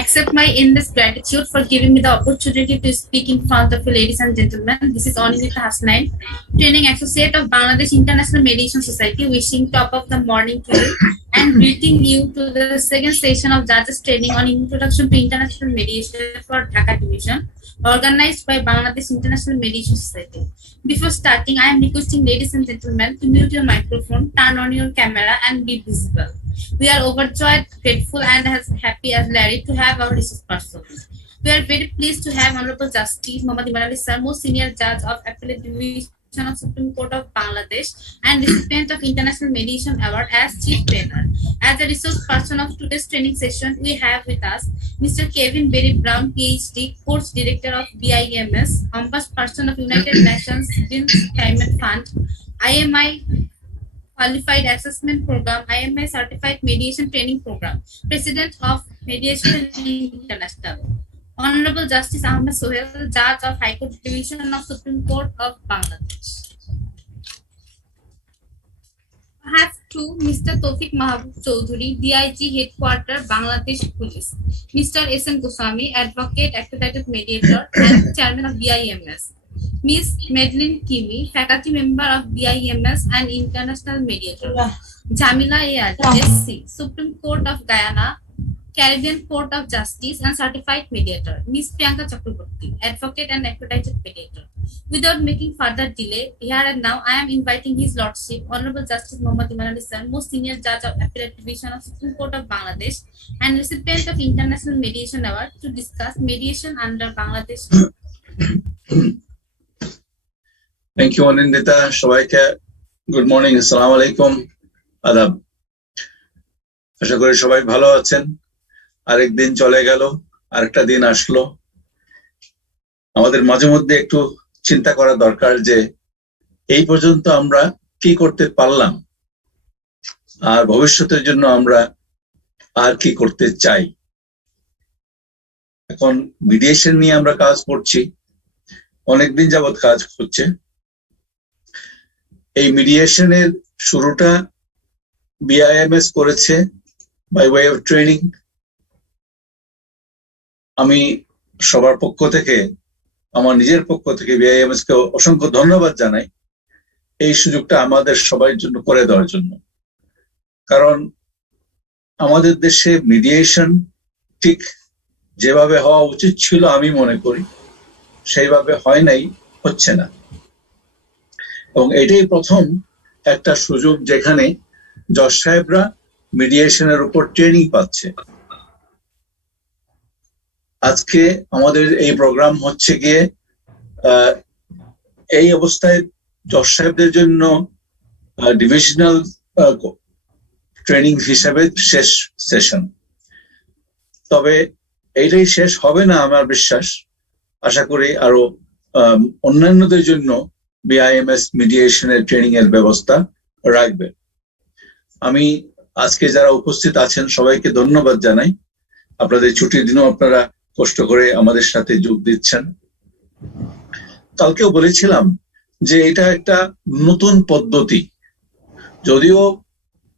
accept my endless gratitude for giving me the opportunity to speak in front of you, ladies and gentlemen. This is Onidita Hasnain, Training Associate of Bangladesh International Mediation Society, wishing top of the morning to you and greeting you to the second session of Judges Training on Introduction to International Mediation for Dhaka Division, organized by Bangladesh International Mediation Society. Before starting, I am requesting ladies and gentlemen to mute your microphone, turn on your camera and be visible. We are overjoyed, grateful and as happy as Larry to have our resource person. We are very pleased to have Honorable Justice Mohammad Iman Ali Sir, most senior judge of Appellate Division of Supreme Court of Bangladesh and recipient of International Mediation Award as Chief Trainer. As a resource person of today's training session, we have with us Mr. Kevin Berry Brown, PhD, Course Director of BIMS, Ombudsperson of United Nations Climate Fund, IMI Qualified Assessment Program, IMI Certified Mediation Training Program, President of Mediation International. Honorable Justice Ahmed Sohail, Judge of High Court Division of Supreme Court of Bangladesh. I have two, Mr. Tawfiq Mahbub Choudhury, DIG Headquarter, Bangladesh Police. Mr. S.N. Goswami, Advocate, Accredited Mediator, and Chairman of BIMS. Ms. Madeline Kimi, Faculty Member of BIMS and International Mediator. Jamila A. SC, Supreme Court of Guyana, Caribbean Court of Justice and Certified Mediator. Ms. Priyanka Chakraborty, Advocate and Accredited Mediator. Without making further delay, here and now I am inviting His Lordship, Honorable Justice Mohammad Iman Ali Sir, most senior judge of Appellate Division of Supreme Court of Bangladesh and recipient of International Mediation Award, to discuss mediation under Bangladesh. Thank you, Onindita. Shobaike, good morning. Assalamu alaikum. Adab. আশা করি সবাই ভালো আছেন। আরেক দিন চলে গেল, আরেকটা দিন আসলো। আমাদের মাঝে মধ্যে একটু চিন্তা করা দরকার যে এই পর্যন্ত আমরা কি করতে পারলাম আর ভবিষ্যতের জন্য আমরা আর কি করতে চাই। এখন মিডিয়েশন নিয়ে আমরা কাজ করছি, অনেকদিন যাবত কাজ হচ্ছে। এই মিডিয়েশনের শুরুটা BIMS করেছে বাই ওয়ে অফ ট্রেনিং। আমি সবার পক্ষ থেকে, আমার নিজের পক্ষ থেকে BIMS কে অসংখ্য ধন্যবাদ জানাই এই সুযোগটা আমাদের সবার জন্য করে দেওয়ার জন্য। কারণ আমাদের দেশে মিডিয়েশন ঠিক যেভাবে হওয়া উচিত ছিল আমি মনে করি সেইভাবে হয় নাই, হচ্ছে না। এবং এটাই প্রথম একটা সুযোগ যেখানে জজ সাহেবরা মিডিয়েশনের উপর ট্রেনিং পাচ্ছে। আজকে আমাদের এই প্রোগ্রাম হচ্ছে গিয়ে এই অবস্থায় জজ সাহেবদের জন্য ডিভিশনাল ট্রেনিং হিসাবে শেষ সেশন। তবে এইটাই শেষ হবে না আমার বিশ্বাস। আশা করি আরো অন্যান্যদের জন্য BIMS মিডিয়েশনের ট্রেনিং এর ব্যবস্থা রাখবে। আমি আজকে যারা উপস্থিত আছেন সবাইকে ধন্যবাদ জানাই। আপনাদের ছুটির দিনও আপনারা কষ্ট করে আমাদের সাথে যোগ দিচ্ছেন। কালকেও বলেছিলাম যে এটা একটা নতুন পদ্ধতি, যদিও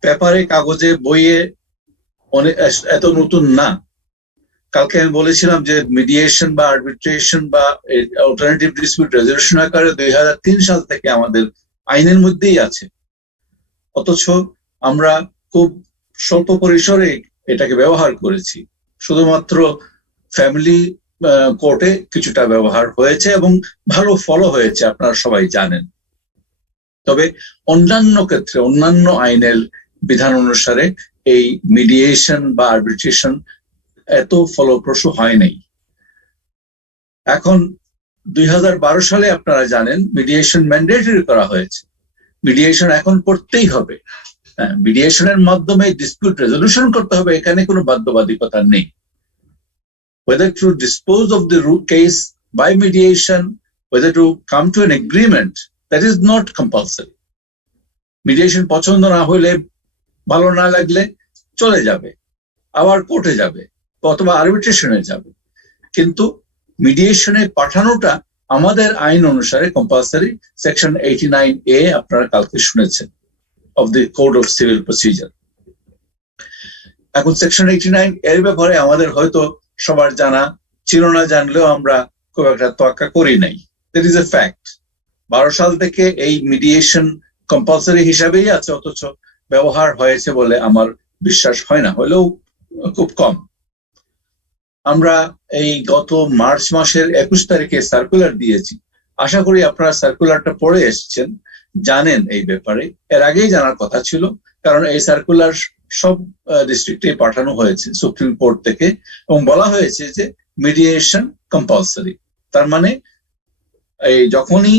পেপারে, কাগজে, বইয়ে অনেক এত নতুন না। কালকে আমি বলেছিলাম যে মিডিয়েশন বা আরবিট্রেশন বা অল্টারনেটিভ ডিসপিউট রেজলিউশন আকারে 2003 সাল থেকে আমাদের আইনের মধ্যেই আছে, অথচ আমরা খুব স্বল্প পরিসরে এটাকে ব্যবহার করেছি। শুধুমাত্র ফ্যামিলি কোর্টে কিছুটা ব্যবহার হয়েছে এবং ভালো ফলো হয়েছে, আপনারা সবাই জানেন। তবে অন্যান্য ক্ষেত্রে, অন্যান্য আইনের বিধান অনুসারে এই মিডিয়েশন বা আরবিট্রেশন এত ফলপ্রসূ হয় নাই। এখন 2012 সালে আপনারা জানেন মিডিয়েশন ম্যান্ডেটরি করা হয়েছে। মিডিয়েশন এখন করতেই হবে। মিডিয়েশনের মাধ্যমে ডিসপিউট রেজলিউশন করতে হবে, এখানে কোনো বাধ্যবাধকতা নেই। Whether to dispose of the root case by mediation, whether to come to an agreement, that is not compulsory. Mediation পছন্দ না হলে, ভালো না লাগলে চলে যাবে, আবার কোর্টে যাবে অথবা আরবিট্রেশনে যাবে। কিন্তু মিডিয়েশনে পাঠানোটা আমাদের আইন অনুসারে কম্পালসারি। সেকশন 89A আপনারা কালকে শুনেছেন of the Code of Civil Procedure। এখন সেকশন 89 এর ব্যাপারে আমাদের হয়তো সবার জানা ছিল না, জানলেও আমরা খুব একটা তোয়াক্কা করি নাই। দ্যাট ইজ এ ফ্যাক্ট। 12 সাল থেকে এই মিডিয়েশন কম্পালসারি হিসাবেই আছে, অথচ ব্যবহার হয়েছে বলে আমার বিশ্বাস হয় না, হলেও খুব কম। আমরা এই গত মার্চ মাসের 21 তারিখে সার্কুলার দিয়েছি। আশা করি আপনারা সার্কুলারটা পড়ে এসেছেন, জানেন এই ব্যাপারে। এর আগেই জানার কথা ছিল, কারণ এই সার্কুলার সব ডিস্ট্রিক্টে পাঠানো হয়েছে সুপ্রিম কোর্ট থেকে, এবং বলা হয়েছে যে মিডিয়েশন কম্পালসারি। তার মানে এই যখনই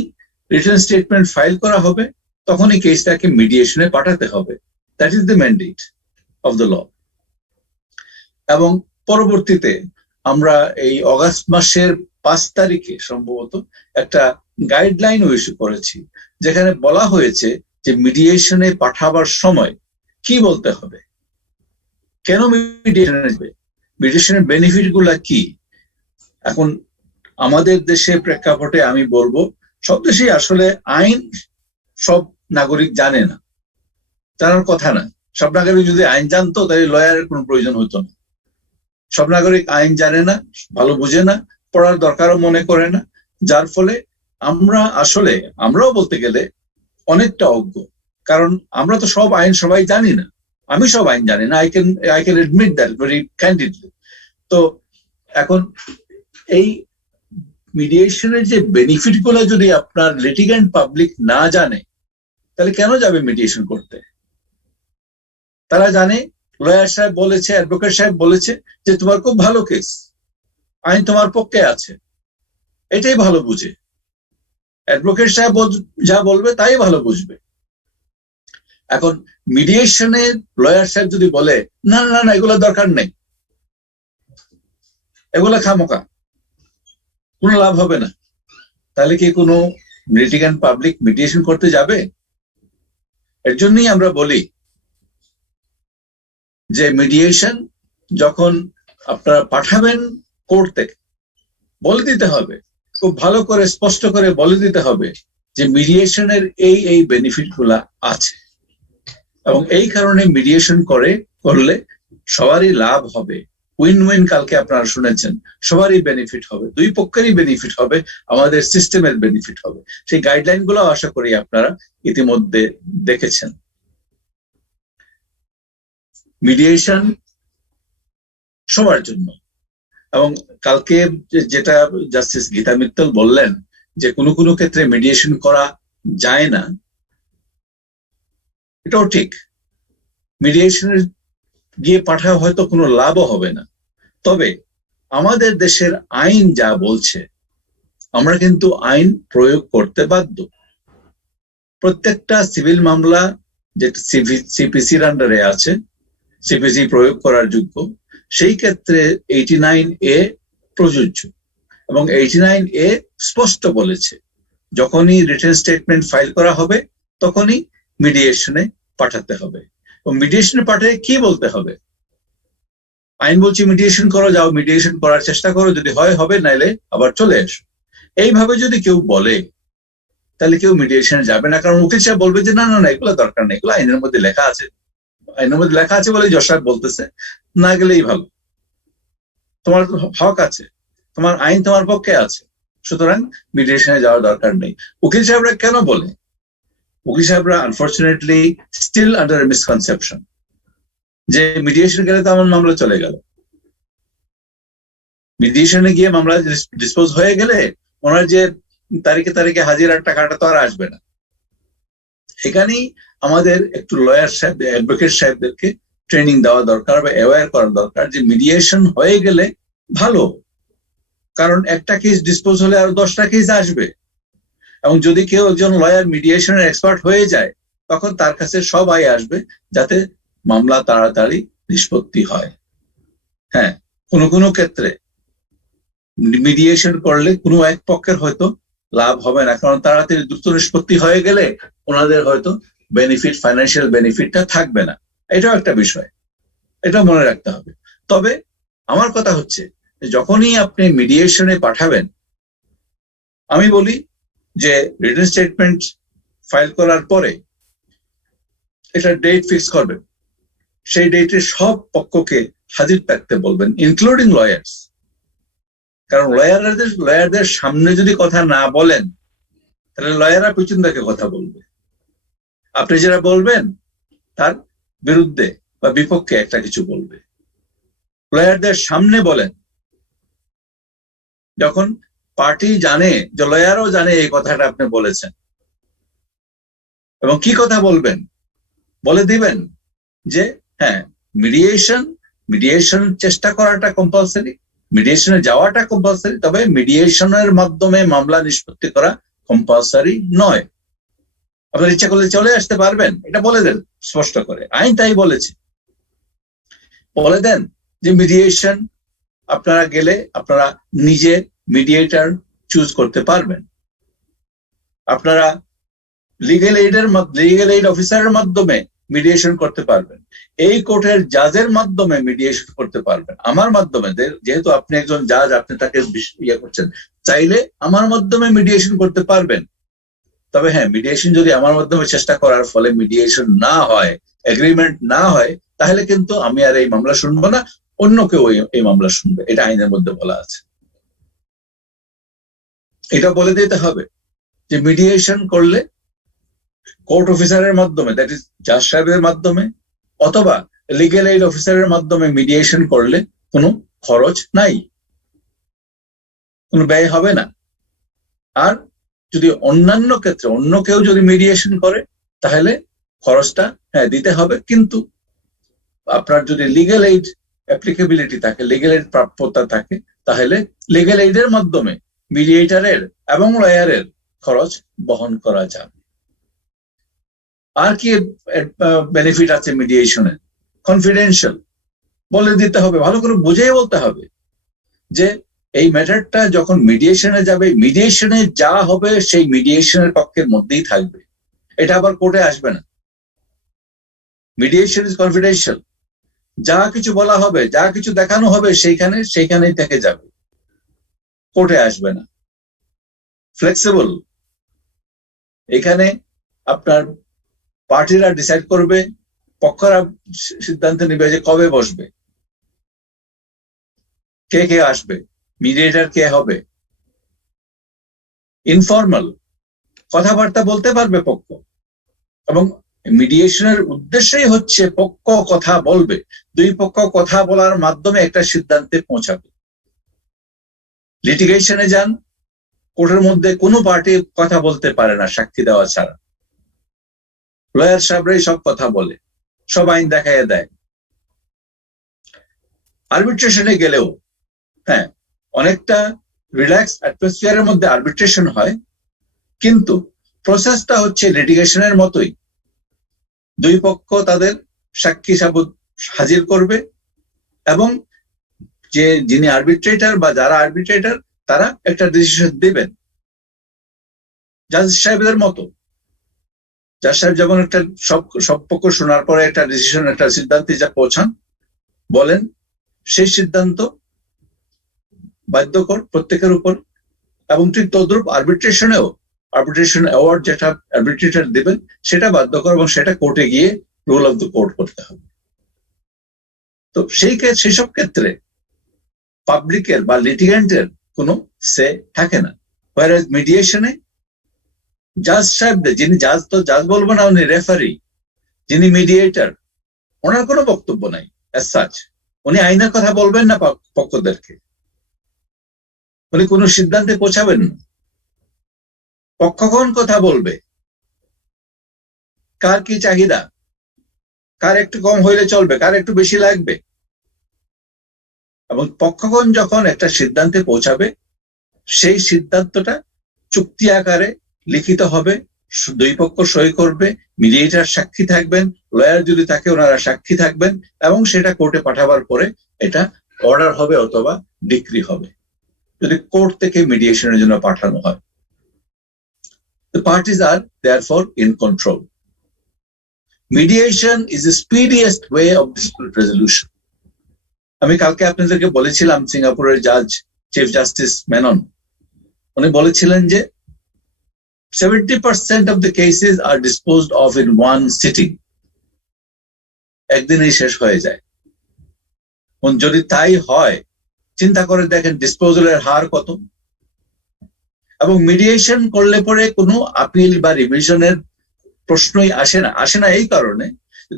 রিটেন স্টেটমেন্ট ফাইল করা হবে তখনই কেসটাকে মিডিয়েশনে পাঠাতে হবে। That is the mandate of the law. এবং পরবর্তীতে আমরা এই অগাস্ট মাসের 5 তারিখে সম্ভবত একটা গাইডলাইনও ইস্যু করেছি, যেখানে বলা হয়েছে যে মিডিয়েশনে পাঠাবার সময় কি বলতে হবে, কেন মিডিয়েশনে যাবে, মিডিয়েশনের বেনিফিট গুলা কি। এখন আমাদের দেশে প্রেক্ষাপটে আমি বলবো, সব দেশেই আসলে আইন সব নাগরিক জানে না, জানার কথা না। সব নাগরিক যদি আইন জানতো তাহলে লয়ারের কোনো প্রয়োজন হতো না। সব নাগরিক আইন জানে না, ভালো বুঝে না, পড়ার দরকারও মনে করে না, যার ফলে আমরাও বলতে গেলে অনেকটা অজ্ঞ। কারণ আমরা তো সব আইন সবাই জানি না, আমি সব আইন জানি না, I can admit that very candidly. তো এখন এই মিডিয়েশনের যে বেনিফিট গুলো যদি আপনার লিটিগেন্ট পাবলিক না জানে, তাহলে কেন যাবে মিডিয়েশন করতে? তারা জানে লয়ার সাহেব বলেছে, অ্যাডভোকেট সাহেব বলেছে যে তোমার খুব ভালো কেস, আইন তোমার পক্ষে আছে, এটাই ভালো বুঝে। অ্যাডভোকেট সাহেব যা বলবে তাই ভালো বুঝবে। এখন মিডিয়েশনে লয়ার সাহেব যদি বলে না না না এগুলো দরকার নেই, এগুলো খামোকা, কোনো লাভ হবে না, তাহলে কি কোনো লিটিগেন্ট পাবলিক মিডিয়েশন করতে যাবে? এর জন্যই আমরা বলি যে মিডিয়েশন যখন আপনারা পাঠাবেন কোর্ট থেকে, বলে দিতে হবে, খুব ভালো করে স্পষ্ট করে বলে দিতে হবে যে মিডিয়েশনের এই বেনিফিট গুলা আছে, এবং এই কারণে মিডিয়েশন করলে সবারই লাভ হবে, উইন উইন। কালকে আপনারা শুনেছেন, সবারই বেনিফিট হবে, দুই পক্ষেরই বেনিফিট হবে, আমাদের সিস্টেমের বেনিফিট হবে। সেই গাইডলাইন গুলো আশা করি আপনারা ইতিমধ্যে দেখেছেন। মিডিয়েশন সবার জন্য। এবং কালকে যেটা জাস্টিস গীতা মিত্তল বললেন যে কোনো কোনো ক্ষেত্রে মিডিয়েশন করা যায় না, এটাও ঠিক। মিডিয়েশনের গিয়ে পাঠায় হয়তো কোনো লাভও হবে না, তবে আমাদের দেশের আইন যা বলছে আমরা কিন্তু আইন প্রয়োগ করতে বাধ্য। প্রত্যেকটা সিভিল মামলা যেটা সিপিসির আন্ডারে আছে, সিপিসি প্রয়োগ করার যোগ্য, সেই ক্ষেত্রে 89A প্রযোজ্য। এবং 89A স্পষ্ট বলেছে যখনই রিটেন স্টেটমেন্ট ফাইল করা হবে তখনই মিডিয়েশনে পাঠাতে হবে। এবং মিডিয়েশনে পাঠিয়ে কি বলতে হবে? আইন বলছি মিডিয়েশন করো, যাও মিডিয়েশন করার চেষ্টা করো, যদি হয় হবে, নাইলে আবার চলে এসো। এইভাবে যদি কেউ বলে তাহলে কেউ মিডিয়েশনে যাবে না, কারণ উকিল সাহেব বলবে যে না না না এগুলো দরকার নেই, এগুলো আইনের মধ্যে লেখা আছে, আইনের মধ্যে লেখা আছে বলে জজ সাহেব বলতেছে, না গেলেই ভালো, তোমার হক আছে, তোমার আইন তোমার পক্ষে আছে, সুতরাং মিডিয়েশনে যাওয়ার দরকার নেই। উকিল সাহেবরা কেন বলে? উকিল সাহেবরা আনফর্চুনেটলি স্টিল আন্ডার মিসকনসেপশন যে মিডিয়েশন গেলে তো আমার মামলা চলে গেল, মিডিয়েশনে গিয়ে মামলা ডিসপোজ হয়ে গেলে ওনার যে তারিখে তারিখে হাজিরার টাকাটা তো আর আসবে না। এখানেই আমাদের একটু লয়ার সাহেব, অ্যাডভোকেট সাহেবদেরকে ট্রেনিং দেওয়া দরকার বা অ্যাওয়্যার করা দরকার যে মিডিয়েশন হয়ে গেলে ভালো, কারণ একটা কেস ডিসপোজ হলে আরো 10টা কেস আসবে। এবং যদি কেউ একজন লয়ার মিডিয়েশনের এক্সপার্ট হয়ে যায় তখন তার কাছে সব আয় আসবে যাতে মামলা তাড়াতাড়ি নিষ্পত্তি হয়। হ্যাঁ, কোনো কোনো ক্ষেত্রে মিডিয়েশন করলে কোনো এক পক্ষের হয়তো লাভ হবে না, কারণ তাড়াতাড়ি দ্রুত নিষ্পত্তি হয়ে গেলে ওনাদের হয়তো বেনিফিট, ফাইন্যান্সিয়াল বেনিফিটটা থাকবে না। এটাও একটা বিষয়, এটা মনে রাখতে হবে। তবে আমার কথা হচ্ছে যখনই আপনি মিডিয়েশনে পাঠাবেন, আমি বলি যে রিটেন স্টেটমেন্ট ফাইল করার পরে একটা ডেট ফিক্স করবেন, সেই ডেটে সব পক্ষকে হাজির থাকতে বলবেন, ইনক্লুডিং লয়ার্স। কারণ লয়ারদের সামনে যদি কথা না বলেন তাহলে লয়াররা পিছন থেকে কথা বলবে, আপনি যেটা বলবেন তার বিরুদ্ধে বা বিপক্ষে একটা কিছু বলবে। লয়ারদের সামনে বলেন, যখন পার্টি জানে, যে লয়ারও জানে এই কথাটা আপনি বলেছেন, এবং কি কথা বলবেন বলে দিবেন যে হ্যাঁ মিডিয়েশন চেষ্টা করাটা কম্পালসারি, মিডিয়েশনে যাওয়াটা কম্পালসারি, তবে মিডিয়েশনের মাধ্যমে মামলা নিষ্পত্তি করা কম্পালসারি নয়। আপনার ইচ্ছা করলে চলে আসতে পারবেন, এটা বলে দেন স্পষ্ট করে, আইন তাই বলেছে। বলে দেন যে মিডিয়েশন আপনারা গেলে আপনারা নিজে মিডিয়েটর চুজ করতে পারবেন, আপনারা লিগ্যাল এইড অফিসারের মাধ্যমে মিডিয়েশন করতে পারবেন, এই কোর্টের জাজের মাধ্যমে মিডিয়েশন করতে পারবেন, আমার মাধ্যমে, যেহেতু আপনি একজন জাজ, আপনি তাকে ইয়ে করছেন, চাইলে আমার মাধ্যমে মিডিয়েশন করতে পারবেন। তবে হ্যাঁ, মিডিয়েশন যদি আমার মাধ্যমে চেষ্টা করার ফলে মিডিয়েশন না হয়, এগ্রিমেন্ট না হয়, তাহলে কিন্তু আমি আর এই মামলা শুনবো না, অন্য কেউ এই মামলা শুনবে, এটা আইনের মধ্যে বলা আছে। এটা বলে দিতে হবে যে মিডিয়েশন করলে কোর্ট অফিসারের মাধ্যমে, দ্যাট ইজ জাজ সাহেবের মাধ্যমে, অথবা লিগ্যাল এইড অফিসারের মাধ্যমে মিডিয়েশন করলে কোনো খরচ নাই, কোনো ব্যয় হবে না। আর যদি অন্যান্য ক্ষেত্রে অন্য কেউ যদি মিডিয়েশন করে তাহলে খরচটা হ্যাঁ দিতে হবে, কিন্তু আপনার যদি লিগ্যাল এইড অ্যাপ্লিকেবিলিটি থাকে, লিগ্যাল এইড প্রাপ্যতা থাকে, তাহলে লিগ্যাল এইডের মাধ্যমে মিডিয়েটরের এবং লয়ারের খরচ বহন করা যাবে। আর কি বেনিফিট আছে মিডিয়েশনের? কনফিডেন্সিয়াল বলে দিতে হবে, ভালো করে বুঝিয়ে বলতে হবে যে এই ম্যাটারটা যখন মিডিয়েশনে যাবে, মিডিয়েশনে যা হবে সেই মিডিয়েশনের পক্ষের মধ্যেই থাকবে, এটা আবার কোর্টে আসবে না। মিডিয়েশন ইজ কনফিডেন্সিয়াল, যা কিছু বলা হবে, যা কিছু দেখানো হবে সেইখানেই থেকে যাবে, কোর্টে আসবে না। ফ্লেক্সিবল, এখানে আপনার পার্টিরা ডিসাইড করবে, পক্ষরা সিদ্ধান্ত নেবে যে কবে বসবে, কে কে আসবে, মিডিয়েটর কে হবে। ইনফর্মাল কথাবার্তা বলতে পারবে পক্ষ, এবং মিডিয়েশনের উদ্দেশ্যই হচ্ছে পক্ষ কথা বলবে, দুই পক্ষ কথা বলার মাধ্যমে একটা সিদ্ধান্তে পৌঁছাবে। লিটিগেশনে যান, কোর্টের মধ্যে কোনো পার্টি কথা বলতে পারে না সাক্ষী দেওয়া ছাড়া, লয়ার সাহেবরাই সব কথা বলে, সব আইন দেখাইয়া দেয়। আরবিট্রেশনে গেলেও হ্যাঁ অনেকটা রিল্যাক্স অ্যাটমসফিয়ারের মধ্যে আরবিট্রেশন হয়, কিন্তু প্রসেসটা হচ্ছে লিটিগেশনের মতোই। দুই পক্ষ তাদের সাক্ষী সাবুত হাজির করবে, এবং যিনি আরবিট্রেটর বা যারা আরবিট্রেটর তারা একটা ডিসিশন দিবেন জাজ সাহেবদের মতো। জাজ সাহেব যেমন একটা সব পক্ষ শোনার পরে একটা ডিসিশন, একটা সিদ্ধান্তে যা পৌঁছান, বলেন সেই সিদ্ধান্ত বাধ্যকর প্রত্যেকের উপর, এবং ঠিক তদ্রূপ আরবিট্রেশনেও আরবিট্রেশন অ্যাওয়ার্ড যেটা আরবিট্রেটর দিবেন সেটা বাধ্যকর, এবং সেটা কোর্টে গিয়ে রুল অফ দ্য কোর্ট করতে হবে। তো সেসব ক্ষেত্রে পাবলিকের বা লিটিগেন্টের কোনো সে থাকে না। হোয়ারএজ মিডিয়েশনে জাজ সাহেবদের, যিনি জাজ বলবো না, উনি রেফারি, যিনি মিডিয়েটর, ওনার কোনো বক্তব্য নাই অ্যাজ সাচ। উনি আইনের কথা বলবেন না পক্ষদেরকে, উনি কোনো সিদ্ধান্তে পৌঁছাবেন না। পক্ষগণ কথা বলবে, কার কি চাহিদা, কার একটু কম হইলে চলবে, কার একটু বেশি লাগবে, এবং পক্ষগণ যখন একটা সিদ্ধান্তে পৌঁছাবে সেই সিদ্ধান্তটা চুক্তি আকারে লিখিত হবে, দুই পক্ষ সই করবে, মিডিয়েটর সাক্ষী থাকবেন, লয়ার যদি থাকে ওনারা সাক্ষী থাকবেন, এবং সেটা কোর্টে পাঠাবার পরে এটা অর্ডার হবে অথবা ডিক্রি হবে, যদি কোর্ট থেকে মিডিয়েশনের জন্য পাঠানো হয়। The parties are therefore in control. Mediation is the speediest way of dispute resolution. আমি কালকে আপনাদেরকে বলেছিলাম, সিঙ্গাপুরের জাজ চিফ জাস্টিস মেনন উনি বলেছিলেন যে 70% of the cases are disposed of in one sitting. একদিনেই শেষ হয়ে যায়। যদি তাই হয় চিন্তা করে দেখেন ডিসপোজালের হার কত। এবং মিডিয়েশন করলে পরে কোনো আপিল বা রিভিশনের প্রশ্নই আসে না এই কারণে,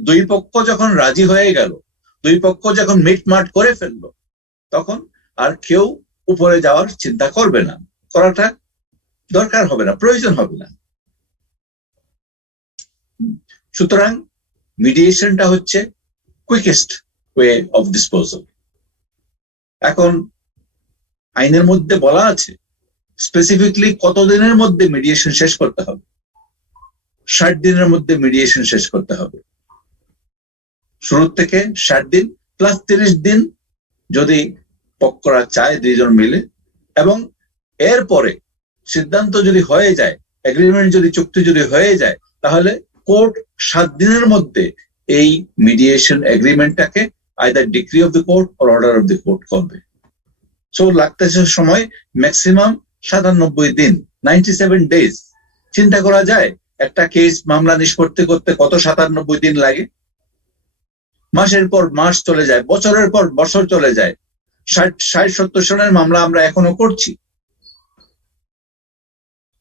দুই পক্ষ যখন রাজি হয়ে গেল, দুই পক্ষ যখন মিটমাট করে ফেললো, তখন আর কেউ উপরে যাওয়ার চিন্তা করবে না, করাটা দরকার হবে না, প্রয়োজন হবে না। সুতরাং মিডিয়েশনটা হচ্ছে কুইকেস্ট ওয়ে অফ ডিসপোজাল। এখন আইনের মধ্যে বলা আছে স্পেসিফিকলি কতদিনের মধ্যে মিডিয়েশন শেষ করতে হবে। 60 দিনের মধ্যে মিডিয়েশন শেষ করতে হবে। শুরু থেকে 60 দিন প্লাস 30 দিন যদি পক্ষরা চায় দুইজন মিলে, এবং এরপরে সিদ্ধান্ত যদি হয়ে যায়, এগ্রিমেন্ট যদি চুক্তি যদি হয়ে যায়, তাহলে কোর্ট 7 দিনের মধ্যে এই মিডিয়েশন এগ্রিমেন্টটাকে either decree of the court or order of the court করবে। সো লাগতেছে সময় ম্যাক্সিমাম 97 দিন, 97 ডেজ। চিন্তা করা যায় একটা কেস মামলা নিষ্পত্তি করতে কত 97 দিন লাগে। মাসের পর মাস চলে যায়, বছরের পর বছর চলে যায়। 60-70 সনের মামলা আমরা এখনো করছি।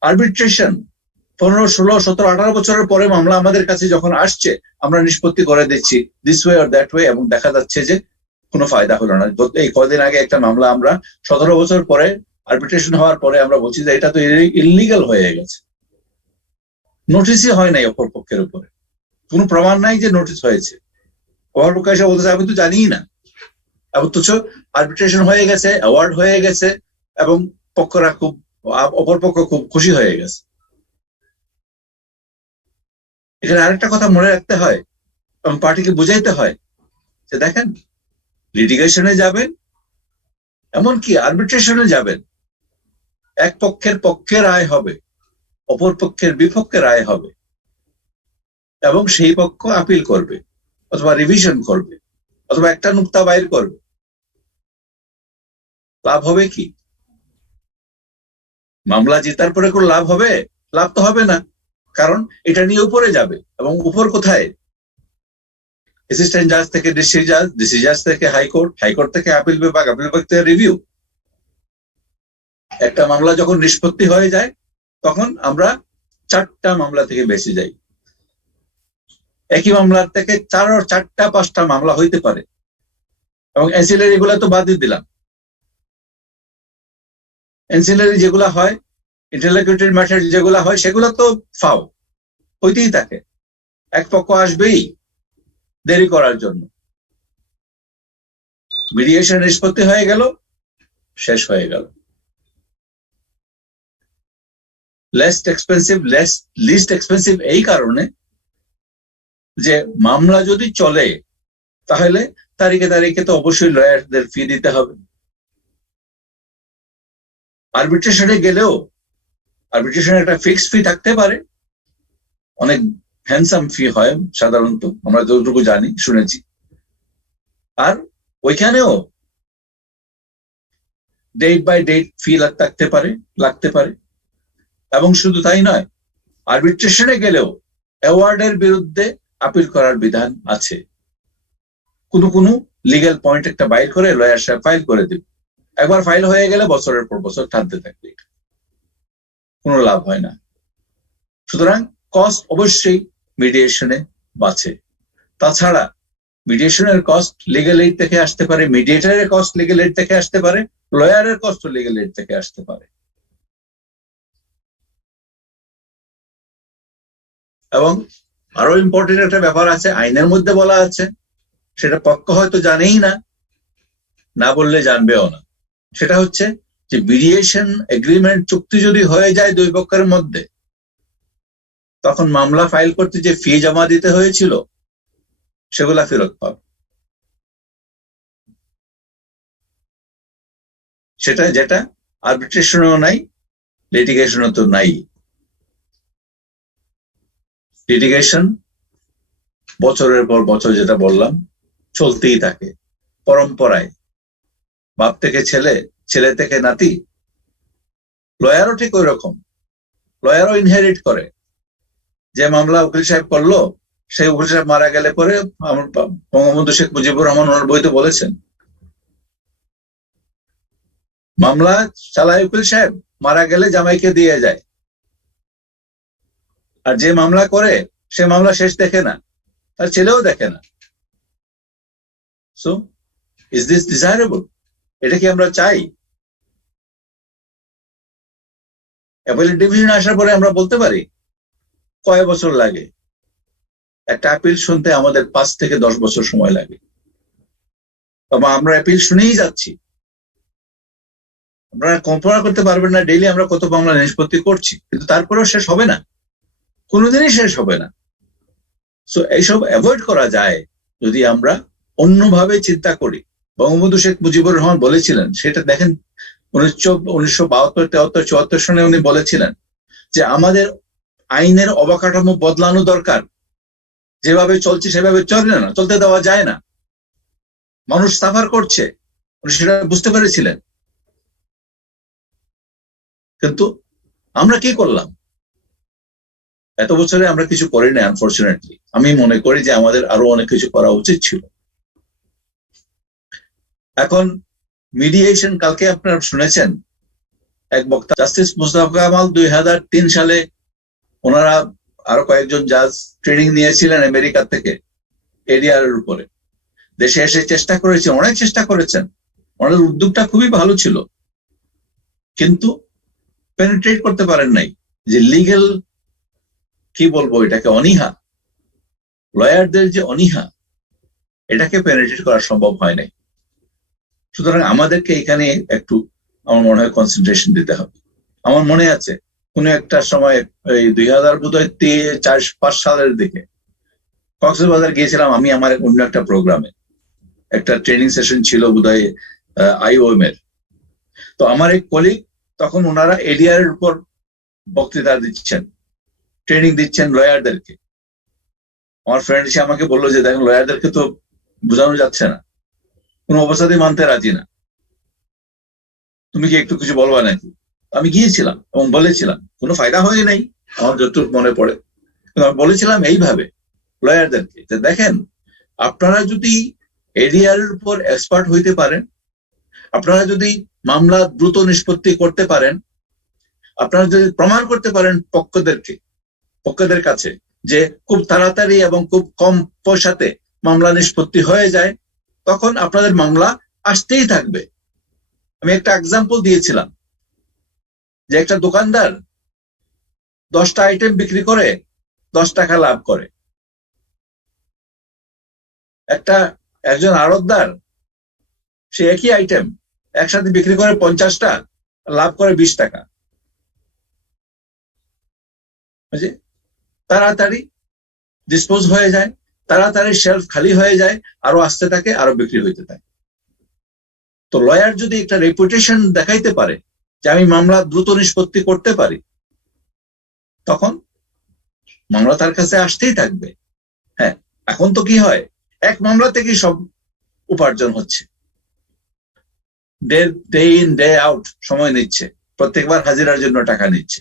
আরবিট্রেশন 15, 16, 17, 18 বছরের পরে মামলা আমাদের কাছে যখন আসছে, আমরা নিষ্পত্তি করে দিচ্ছি this way or that way, এবং দেখা যাচ্ছে যে কোনো ফায়দা হলো না। এই কদিন আগে একটা মামলা আমরা 17 বছর পরে আরবিট্রেশন হওয়ার পরে আমরা বলছি যে এটা তো ইললিগাল হয়ে গেছে। নোটিশই হয় নাই অপর পক্ষের উপরে, কোনো প্রমাণ নাই যে নোটিশ হয়েছে। অপর পক্ষ এসে বলতেছে আমি তো জানিই না, অথচ আরবিট্রেশন হয়ে গেছে, অ্যাওয়ার্ড হয়ে গেছে, এবং পক্ষরা খুব, অপর পক্ষ খুব খুশি হয়ে গেছে। এখানে আরেকটা কথা মনে রাখতে হয় এবং পার্টিকে বুঝাইতে হয় যে দেখেন, লিটিগেশনে যাবেন, এমনকি আরবিট্রেশনে যাবেন, এক পক্ষের পক্ষে রায় হবে, অপর পক্ষের বিপক্ষে রায় হবে, এবং সেই পক্ষ আপিল করবে অথবা রিভিশন করবে অথবা একটা নুক্তা বাইর করবে। লাভ হবে কি? মামলা জেতার পরে কোনো লাভ হবে? লাভ তো হবে না, কারণ এটা নিয়ে উপরে যাবে, এবং উপর কোথায়? অ্যাসিস্ট্যান্ট জাজ থেকে ডিস্ট্রিক্ট জাজ, ডিস্ট্রিক্ট জাজ থেকে হাইকোর্ট, হাইকোর্ট থেকে আপিল বিভাগ, আপিল বিভাগ থেকে রিভিউ। একটা মামলা যখন নিষ্পত্তি হয়ে যায়, তখন আমরা 4টা মামলা থেকে বেঁচে যাই। একই মামলার থেকে 4টা 5টা মামলা হইতে পারে, এবং অ্যান্সিলারি গুলা তো বাদই দিলাম। অ্যান্সিলারি যেগুলা হয়, ইন্টারলোকিউটরি ম্যাটার যেগুলা হয়, সেগুলো তো ফাও হইতেই থাকে। এক পক্ষ আসবেই দেরি করার জন্য। মিডিয়েশন নিষ্পত্তি হয়ে গেল, শেষ হয়ে গেল। লিস্ট এক্সপেন্সিভ এই কারণে যে মামলা যদি চলে, তাহলে তারিখে তারিখে তো অবশ্যই লয়ারদের ফি দিতে হবে। আরবিট্রেশনে গেলেও আরবিট্রেশনে একটা ফিক্সড ফি থাকতে পারে, অনেক হ্যান্ডসাম ফি হয় সাধারণত, আমরা যতটুকু জানি, শুনেছি। আর ওইখানেও ডেট বাই ডেট ফি লাগতে পারে। এবং শুধু তাই নয়, আরবিট্রেশনে গেলেও অ্যাওয়ার্ডের বিরুদ্ধে আপিল করার বিধান আছে। কোনো লিগ্যাল পয়েন্ট একটা বাইর করে লয়ার সাহেব ফাইল করে দেবে। একবার ফাইল হয়ে গেলে বছরের পর বছর টানতে থাকবে, কোনো লাভ হয় না। সুতরাং কস্ট অবশ্যই মিডিয়েশনে বাঁচে। তাছাড়া মিডিয়েশনের কস্ট লিগ্যাল এইড থেকে আসতে পারে, মিডিয়েটরের কস্ট লিগ্যাল এইড থেকে আসতে পারে, লয়ারের কস্ট লিগ্যাল এইড থেকে আসতে পারে। এবং আরো ইম্পর্টেন্ট একটা ব্যাপার আছে, আইনের মধ্যে বলা আছে, সেটা পক্ষ হয়তো জানেই না বললে জানবেও না। সেটা হচ্ছে যে মিডিয়েশন এগ্রিমেন্ট চুক্তি যদি হয়ে যায় দুই পক্ষের মধ্যে, তখন মামলা ফাইল করতে যে ফি জমা দিতে হয়েছিল সেগুলা ফেরত পাবে। যেটা আরবিট্রেশনও নাই, লিটিগেশনও তো নাই। লিটিগেশন বছরের পর বছর, যেটা বললাম, চলতেই থাকে পরম্পরায়। বাপ থেকে ছেলে, ছেলে থেকে নাতি। লয়ারও ঠিক ওই রকম, লয়ারও ইনহেরিট করে। যে মামলা উকিল সাহেব করলো, সেই উকিল সাহেব মারা গেলে পরে, আমার বঙ্গবন্ধু শেখ মুজিবুর রহমান ওনার বইতে বলেছেন, মামলা চালায় উকিল সাহেব, মারা গেলে জামাইকে দিয়ে যায়, আর যে মামলা করে সে মামলা শেষ দেখে না, তার ছেলেও দেখে না। So is this desirable? এটা কি আমরা চাই? অ্যাপেলেট ডিভিশন আসার পরে আমরা বলতে পারি কয় বছর লাগে? একটা আপিল শুনতে আমাদের 5 থেকে 10 বছর সময় লাগে, তবে আমরা আপিল শুনেই যাচ্ছি। আপনারা কল্পনা করতে পারবেন না ডেইলি আমরা কত মামলা নিষ্পত্তি করছি, কিন্তু তারপরেও শেষ হবে না, কোনোদিনই শেষ হবে না। সো এইসব অ্যাভয়েড করা যায় যদি আমরা অন্যভাবে চিন্তা করি। বঙ্গবন্ধু শেখ মুজিবুর রহমান বলেছিলেন, সেটা দেখেন 1972, 73, 74 সনে উনি বলেছিলেন যে আমাদের আইনের অবকাঠামো বদলানো দরকার, যেভাবে চলছে সেভাবে চলে না, চলতে দেওয়া যায় না, মানুষ সাফার করছে, উনি সেটা বুঝতে পেরেছিলেন। কিন্তু আমরা কি করলাম? এত বছরে আমরা কিছু করি না, আনফরচুনেটলি। আমি মনে করি যে আমাদের আরো অনেক কিছু করা উচিত ছিল। এখন মিডিয়েশন, কালকে আপনারা শুনেছেন এক বক্তা জাস্টিস মুস্তাফা কামাল 2003 সালে ওনারা আরো কয়েকজন জাজ ট্রেনিং নিয়েছিলেন আমেরিকা থেকে এডিআর এর উপরে, দেশে এসে চেষ্টা করেছেন, অনেক চেষ্টা করেছেন, ওনাদের উদ্যোগটা খুবই ভালো ছিল, কিন্তু পেনিট্রেট করতে পারেন নাই যে লিগ্যাল, কি বলবো এটাকে, অনীহা, লয়ারদের যে অনীহা, এটাকে পেনিট্রেট করা সম্ভব হয় নাই। সুতরাং আমাদেরকে এখানে একটু আমার মনে হয় কনসেন্ট্রেশন দিতে হবে। আমার মনে আছে কোন একটা সময় এই 2004-5 সালের দিকে কক্সবাজার গিয়েছিলাম আমি, আমার অন্য একটা প্রোগ্রামে, একটা ট্রেনিং সেশন ছিল বোধহয় IOM এর। তো আমার এক কলিগ তখন ওনারা এডিআর এর উপর বক্তৃতা দিচ্ছেন, ট্রেনিং দিচ্ছেন লয়ারদেরকে। আমার ফ্রেন্ড এসে আমাকে বললো যে দেখেন লয়ারদেরকে তো বোঝানো যাচ্ছে না, কোনো অবস্থাতেই মানতে রাজি না, তুমি কি একটু কিছু বলবা নাকি? আমি গিয়েছিলাম এবং বলেছিলাম, কোনো ফায়দা হয় নাই আমার যতটুকু মনে পড়ে, কিন্তু আমি বলেছিলাম এইভাবে লয়ারদেরকে যে দেখেন, আপনারা যদি এডিআর এর উপর এক্সপার্ট হইতে পারেন, আপনারা যদি মামলা দ্রুত নিষ্পত্তি করতে পারেন, আপনারা যদি প্রমাণ করতে পারেন পক্ষদের কাছে যে খুব তাড়াতাড়ি এবং খুব কম পয়সাতে মামলা নিষ্পত্তি হয়ে যায়, তখন আপনাদের মামলা আসতেই থাকবে। আমি একটা এক্সাম্পল দিয়েছিলাম যে একটা দোকানদার 10টা আইটেম বিক্রি করে 10 টাকা লাভ করে, একজন আড়তদার সে একই আইটেম একসাথে বিক্রি করে 50টা, লাভ করে 20 টাকা। তাড়াতাড়ি ডিসপোজ হয়ে যায়, তাড়াতাড়ি শেলফ খালি হয়ে যায়, আরো আসতে থাকে, আরো বিক্রি হইতে থাকে। তো লয়ার যদি একটা রেপুটেশন দেখাইতে পারে যে আমি মামলা দ্রুত নিষ্পত্তি করতে পারি, তখন মামলা তার কাছে আসতেই থাকবে। হ্যাঁ, এখন তো কি হয়, এক মামলা থেকেই সব উপার্জন হচ্ছে, ডে ইন ডে আউট সময় নিচ্ছে, প্রত্যেকবার হাজিরার জন্য টাকা নিচ্ছে,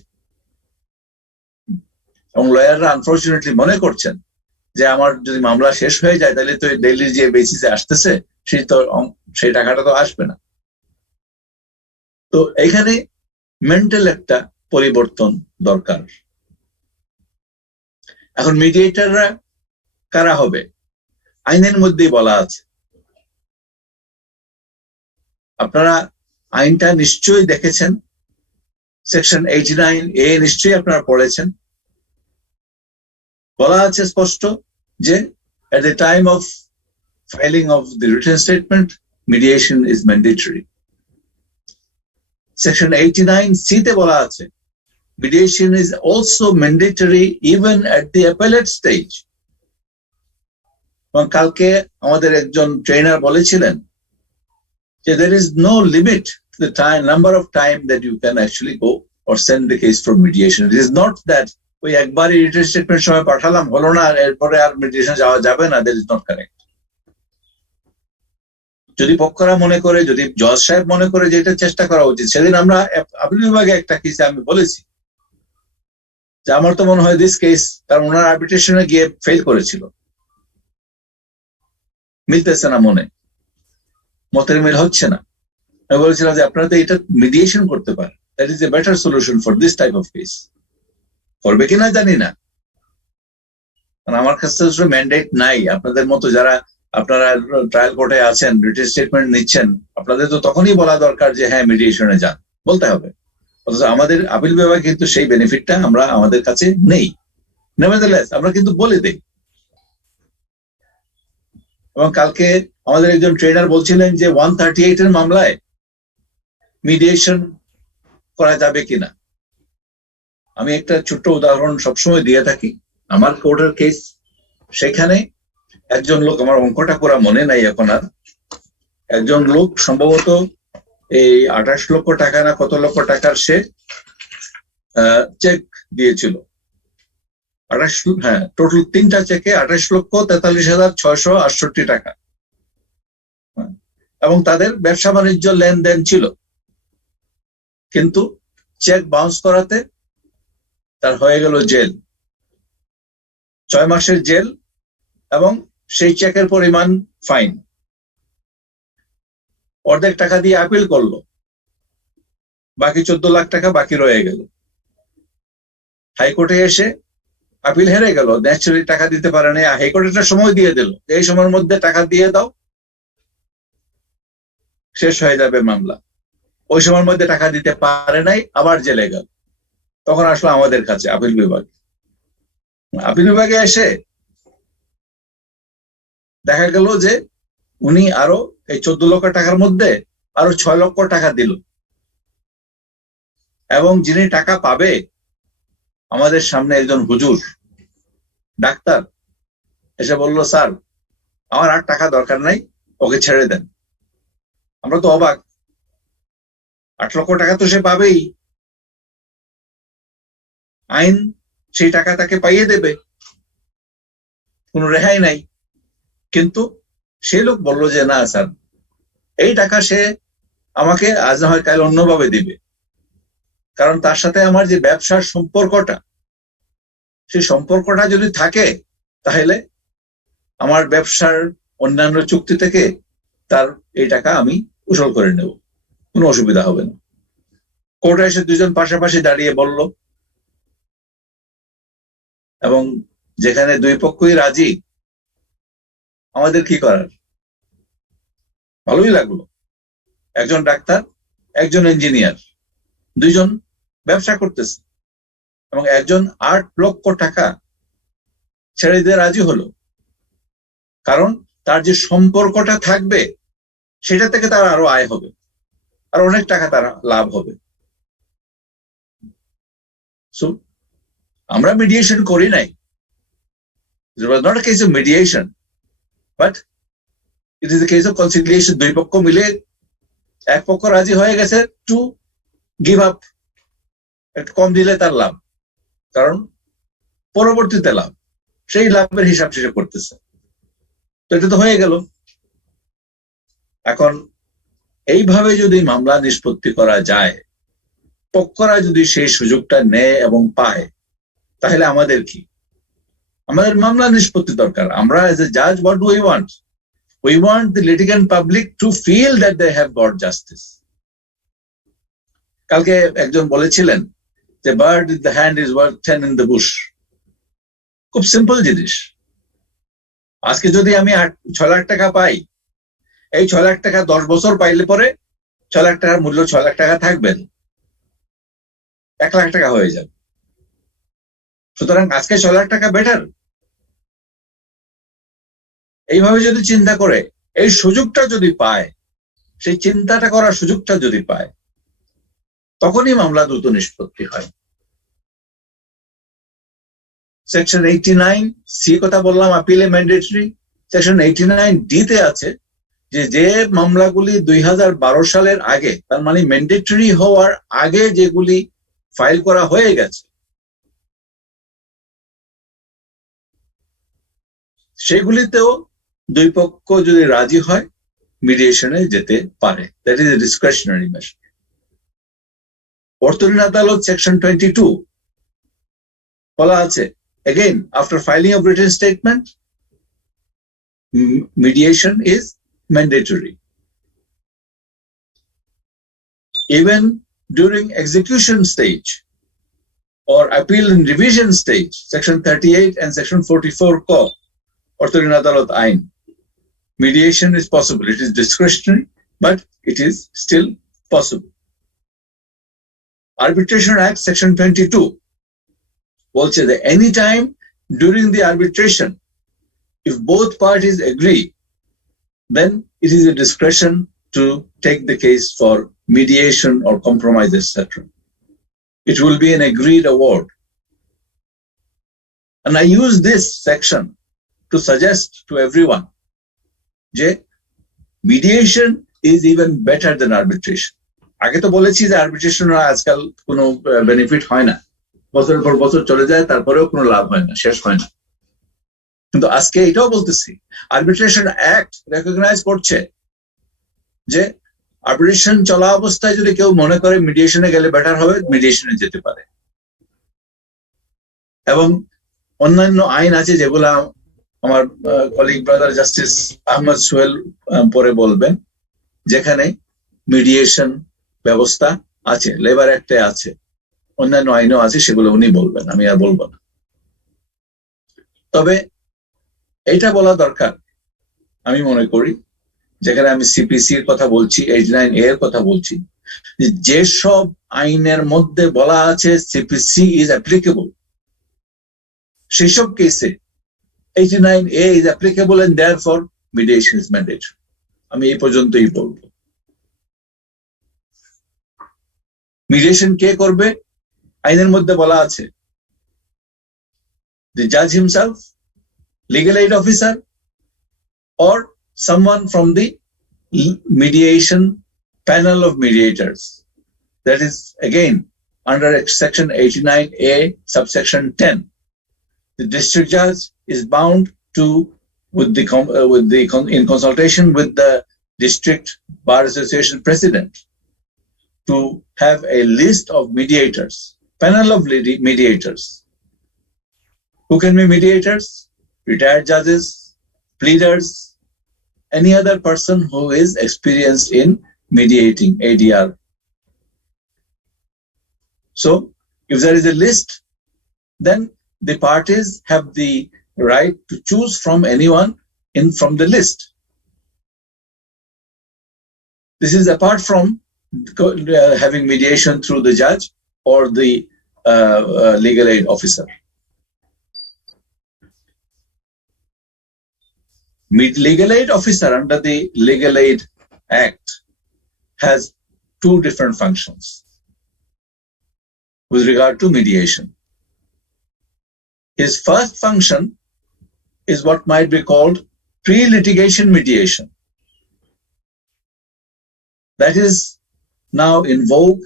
এবং লয়াররা আনফরচুনেটলি মনে করছেন যে আমার যদি মামলা শেষ হয়ে যায় তাহলে তো ডেইলি যে বেসিসে আসতেছে সেই টাকাটা তো আসবে না। তো এখানে মেন্টাল একটা পরিবর্তন দরকার। এখন মিডিয়েটররা কারা হবে? আইনের মধ্যেই বলা আছে। আপনারা আইনটা নিশ্চয়ই দেখেছেন, সেকশন 89A নিশ্চয়ই আপনারা পড়েছেন। বলা আছে স্পষ্ট যে at the time of filing of the written statement, mediation is mandatory. Section 89C তে বলা আছে mediation is also mandatory even at the appellate stage. এবং কালকে আমাদের একজন ট্রেনার বলেছিলেন যে there is no limit to the number of time that you can actually go or send the case for mediation. It is not that ওই একবারই written statement সময় পাঠালাম, হলো না, এরপরে আর মিডিয়েশন যাওয়া যাবে না, দ্যাট ইজ নট কারেক্ট। যদি পক্ষরা মনে করে, যদি জজ সাহেব মনে করে যে এটা চেষ্টা করা উচিত, সেদিন আমরা আপিল বিভাগে একটা কেসে আমি বলেছি যে আমার তো মনে হয় দিস কেস, কারণ ওনার আর্বিট্রেশনে গিয়ে ফেল করেছিল, মিলতেছে না, মতের মিল হচ্ছে না, আমি বলেছিলাম যে আপনারা তো এটা মিডিয়েশন করতে পারেন, that is a better solution for this type of case. করবে কিনা জানি না, কারণ আমার কাছে ম্যান্ডেট নাই। আপনাদের মতো যারা আপনারা ট্রায়াল কোর্টে আছেন, রিটেন স্টেটমেন্ট নিচ্ছেন, আপনাদের তো তখনই বলা দরকার যে হ্যাঁ মিডিয়েশনে যান, বলতে হবে। অথচ আমাদের আপিল বিভাগ কিন্তু সেই বেনিফিটটা আমাদের কাছে নেই। নেভারদারলেস আমরা কিন্তু বলে দেই। এবং কালকে আমাদের একজন ট্রেনার বলছিলেন যে 138 এর মামলায় মিডিয়েশন করা যাবে কিনা। আমি একটা ছোট্ট উদাহরণ সবসময় দিয়ে থাকি, আমার কোর্টের কেস। সেখানে একজন লোক, আমার অঙ্কটা পুরা মনে নাই এখন আর, একজন লোক সম্ভবত এই 28 লক্ষ টাকা না কত লক্ষ টাকার সে চেক দিয়েছিল। টোটাল 3টা চেকে 28,43,668 টাকা, এবং তাদের ব্যবসা বাণিজ্য লেনদেন ছিল। কিন্তু চেক বাউন্স করাতে তার হয়ে গেল জেল, 6 মাসের জেল, এবং সেই চেকের পরিমাণ ফাইন। অর্ধেক টাকা দিয়ে আপিল করলো, বাকি 14 লাখ টাকা বাকি রয়ে গেল। হাইকোর্টে এসে আপিল হেরে গেল, ন্যাচারালি টাকা দিতে পারে না। হাইকোর্ট একটা সময় দিয়ে দিল, এই সময়ের মধ্যে টাকা দিয়ে দাও, শেষ হয়ে যাবে মামলা। ওই সময়ের মধ্যে টাকা দিতে পারে নাই, আবার জেলে গেল। তখন আসলো আমাদের কাছে আপিল বিভাগে। আপিল বিভাগে এসে দেখা গেল যে উনি আরো এই 14 লক্ষ টাকার মধ্যে আরো 6 লক্ষ টাকা দিল, এবং যিনি টাকা পাবে আমাদের সামনে একজন হুজুর ডাক্তার এসে বলল, স্যার আমার আর টাকা দরকার নাই, ওকে ছেড়ে দেন। আমরা তো অবাক, 8 লক্ষ টাকা তো সে পাবেই, আইন সেই টাকা তাকে পাইয়ে দেবে, কোনো রেহাই নাই। কিন্তু সেই লোক বলল যে না স্যার, এই টাকা সে আমাকে আজ না হয় কাল অন্যভাবে দিবে, কারণ তার সাথে আমার যে ব্যবসার সম্পর্কটা, সেই সম্পর্কটা যদি থাকে তাহলে আমার ব্যবসার অন্যান্য চুক্তি থেকে তার এই টাকা আমি উসুল করে নেব, কোনো অসুবিধা হবে না। কোর্টে এসে দুজন পাশাপাশি দাঁড়িয়ে বলল, এবং যেখানে দুই পক্ষই রাজি, আমাদের কি করার? ভালোই লাগলো। একজন ডাক্তার, একজন ইঞ্জিনিয়ার, দুইজন ব্যবসা করতেছে, এবং একজন 8 লক্ষ টাকা ছেড়ে দিয়ে রাজি হলো, কারণ তার যে সম্পর্কটা থাকবে সেটা থেকে তার আরো আয় হবে, আর অনেক টাকা তার লাভ হবে। সো আমরা মিডিয়েশন করি নাই, it was not a case of mediation, but it is a case of conciliation. দুই পক্ষ মিলে এক পক্ষ রাজি হয়ে গেছে টু গিভ আপ, একটু কম দিলে তার লাভ, কারণ পরবর্তীতে লাভ, সেই লাভের হিসাব শেষে করতেছে। তো এটা তো হয়ে গেল। এখন এইভাবে যদি মামলা নিষ্পত্তি করা যায়, পক্ষরা যদি সেই সুযোগটা নেয় এবং পায়, তাহলে আমাদের কি? আমাদের মামলা নিষ্পত্তি দরকার। আমরা এজ এ জাজ, what do we want? We want the litigant public to feel that they have got justice. কালকে একজন বলেছিলেন যে bird in the hand is worth 10 in the bush. খুব সিম্পল জিনিস। আজকে যদি আমি 6 লাখ টাকা পাই, এই 6 লাখ টাকা 10 বছর পাইলে পরে 6 লাখ টাকার মূল্য 6 লাখ টাকা থাকবে, 1 লাখ টাকা হয়ে যাবে। সুতরাং আজকে 6 লাখ টাকা বেটার। এইভাবে যদি চিন্তা করে এই সুযোগটা যদি পায়, সেই চিন্তাটা করার সুযোগটা যদি পায়, তখনই মামলা দ্রুত নিষ্পত্তি হয়। সেকশন 89C কথা বললাম, আপিলে ম্যান্ডেটরি। সেকশন 89D তে আছে যে মামলাগুলি 2012 সালের আগে, তার মানে ম্যান্ডেটরি হওয়ার আগে যেগুলি ফাইল করা হয়ে গেছে, সেগুলিতেও দুই পক্ষ যদি রাজি হয় মিডিয়েশনে যেতে পারে। That is a discretionary measure. অর্থঋণ আদালত সেকশন 22 বলা আছে, again after filing of written statement, mediation is mandatory. even during execution stage or appeal and revision stage, section 38 and section 44 ক অর্থঋণ আদালত আইন, mediation is possible. It is discretionary, but it is still possible. Arbitration Act section 22 বলছে that any time during the arbitration, if both parties agree, then it is a discretion to take the case for mediation or compromise, etc. It will be an agreed award. And I use this section to suggest to everyone that mediation is even better than arbitration. আগে তো বলেছি যে আর্বিট্রেশন আজকাল কোনো বেনিফিট হয় না, বছরের পর বছর চলে যায়, তারপরেও কোনো লাভ হয় না, শেষ হয় না। কিন্তু আজকে এটাও বলতেছি, আর্বিট্রেশন অ্যাক্ট রেকগনাইজ করছে যে আর্বিট্রেশন চলা অবস্থায় যদি কেউ মনে করে মিডিয়েশনে গেলে বেটার হবে, মিডিয়েশনে যেতে পারে। এবং অন্যান্য আইন আছে যেগুলো আমার colleague brother justice Ahmad Sohel পরে বলবেন, যেখানে মিডিয়েশন ব্যবস্থা আছে, লেবার অ্যাক্টে আছে, অন্যান্য আইনও আছে, সেগুলো উনি বলবেন, আমি আর বলবো না। তবে এইটা বলা দরকার, আমি মনে করি, যেখানে আমি সিপিসির কথা বলছি, 89A এর কথা বলছি, যেসব আইনের মধ্যে বলা আছে সিপিসি ইজ অ্যাপ্লিকেবল, সেসব কেসে 89A is applicable and therefore mediation is mandatory. আমি এই পর্যন্তই বলবো। মিডিয়েশন কে করবে? আইনের মধ্যে বলা আছে the judge himself, legal aid officer, or someone from the mediation panel of mediators. That is again under section 89A subsection 10. The district judge is bound to, in consultation with the district bar association president, to have a list of mediators, panel of mediators. Who can be mediators? Retired judges, pleaders, any other person who is experienced in mediating ADR. So, if there is a list, then the parties have the right to choose from anyone from the list. This is apart from having mediation through the judge or the legal aid officer. Legal aid officer under the Legal Aid Act has two different functions with regard to mediation. His first function is what might be called pre-litigation mediation. That is now in vogue.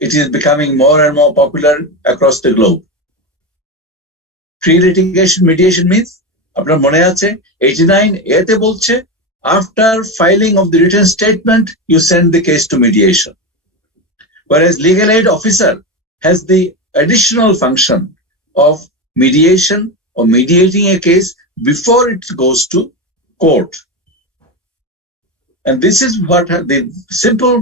It is becoming more and more popular across the globe. Pre-litigation mediation means, আপনার মনে আছে 89A তে বলছে, after filing of the written statement, you send the case to mediation. Whereas legal aid officer has the additional function of mediation or mediating a case before it goes to court. And this is what the simple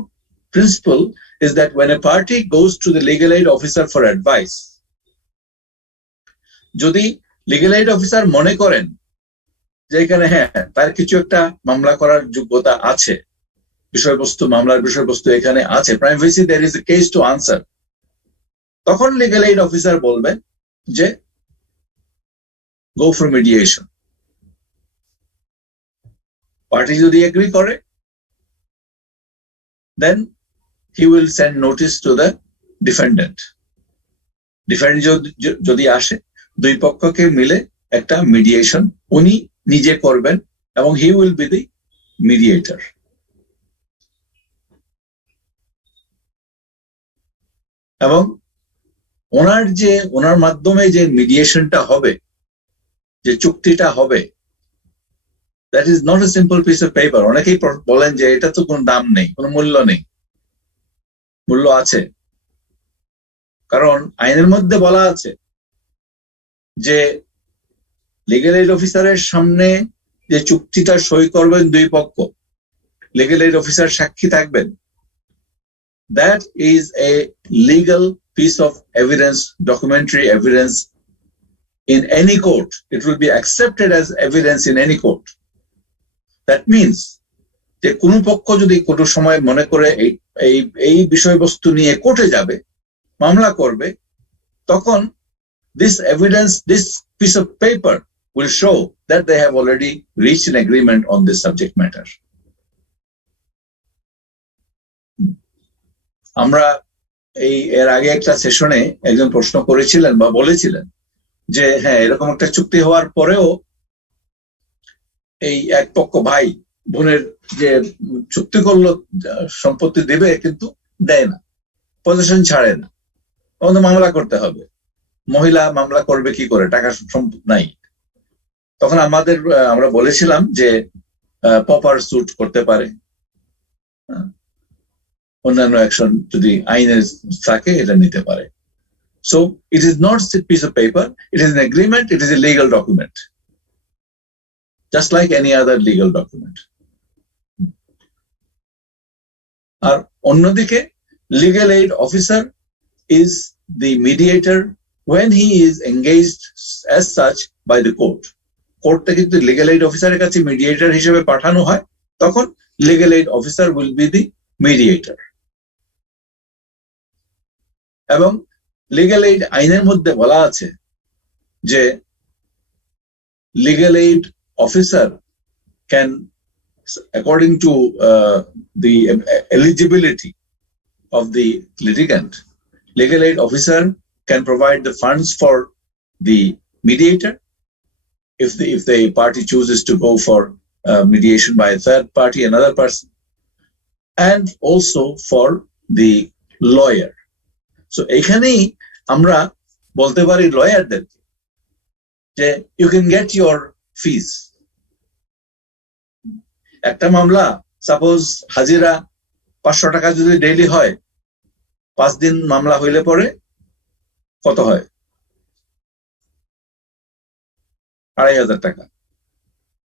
principle is, that when a party goes to the legal aid officer for advice, যদি legal aid officer মনে করেন যে এখানে হ্যাঁ তার কিছু একটা মামলা করার যোগ্যতা আছে, বিষয়বস্তু, মামলার বিষয়বস্তু এখানে আছে, prima facie there is a case to answer, তখন legal aid officer বলবেন যে go for mediation. Party যদি agree করে, then he will send notice to the defendant. Defendant যদি আসে, দুই পক্ষকে মিলে একটা মিডিয়েশন উনি নিজে করবেন এবং he will be the mediator. এবং ওনার মাধ্যমে যে মিডিয়েশনটা হবে, যে চুক্তিটা হবে, that is not a simple piece of paper. অনেকেই বলেন যে এটা তো কোনো দাম নেই, কোনো মূল্য নেই। মূল্য আছে, কারণ আইনের মধ্যে বলা আছে যে লিগ্যাল এইড অফিসারের সামনে যে চুক্তিটা সই করবেন দুই পক্ষ, লিগ্যাল এইড অফিসার সাক্ষী থাকবেন, that is a legal piece of evidence, documentary evidence in any court. It will be accepted as evidence in any court. That means যে কোনো পক্ষ যদি কোনো সময় মনে করে এই বিষয়বস্তু নিয়ে কোর্টে যাবে, মামলা করবে, তখন this evidence, this piece of paper will show that they have already reached an agreement on this subject matter. আমরা এর আগে একটা সেশনে একজন প্রশ্ন করেছিলেন বা বলেছিলেন যে হ্যাঁ, এরকম একটা চুক্তি হওয়ার পরেও এই এক পক্ষ ভাই বোনের যে চুক্তি করলো সম্পত্তি দেবে কিন্তু দেয় না, পজিশন ছাড়ে না, তখন মামলা করতে হবে। মহিলা মামলা করবে কি করে, টাকা নাই। তখন আমরা বলেছিলাম যে পপার স্যুট করতে পারে, অন্যান্য অ্যাকশন যদি আইনের থাকে এটা নিতে পারে। So it is not a piece of paper, it is an agreement, it is a legal document, just like any other legal document. আর অন্যদিকে legal aid officer is the mediator when he is engaged as such by the court. Court থেকে যদি legal aid officer-এর কাছে mediator হিসেবে পাঠানো হয়, তখন legal aid officer will be the mediator. এবং লিগ্যাল এইড আইনের মধ্যে বলা আছে যে legal aid officer can, according to the eligibility of the litigant, legal aid officer can provide the funds for the mediator if the party chooses to go for mediation by a third party, another person, and also for the lawyer. So এখানেই আমরা বলতে পারি লয়ারদেরকে যে you can get your fees. একটা মামলা সাপোজ হাজিরা 500 টাকা যদি ডেইলি হয়, 5 দিন মামলা হইলে পরে কত হয়? 2500 টাকা।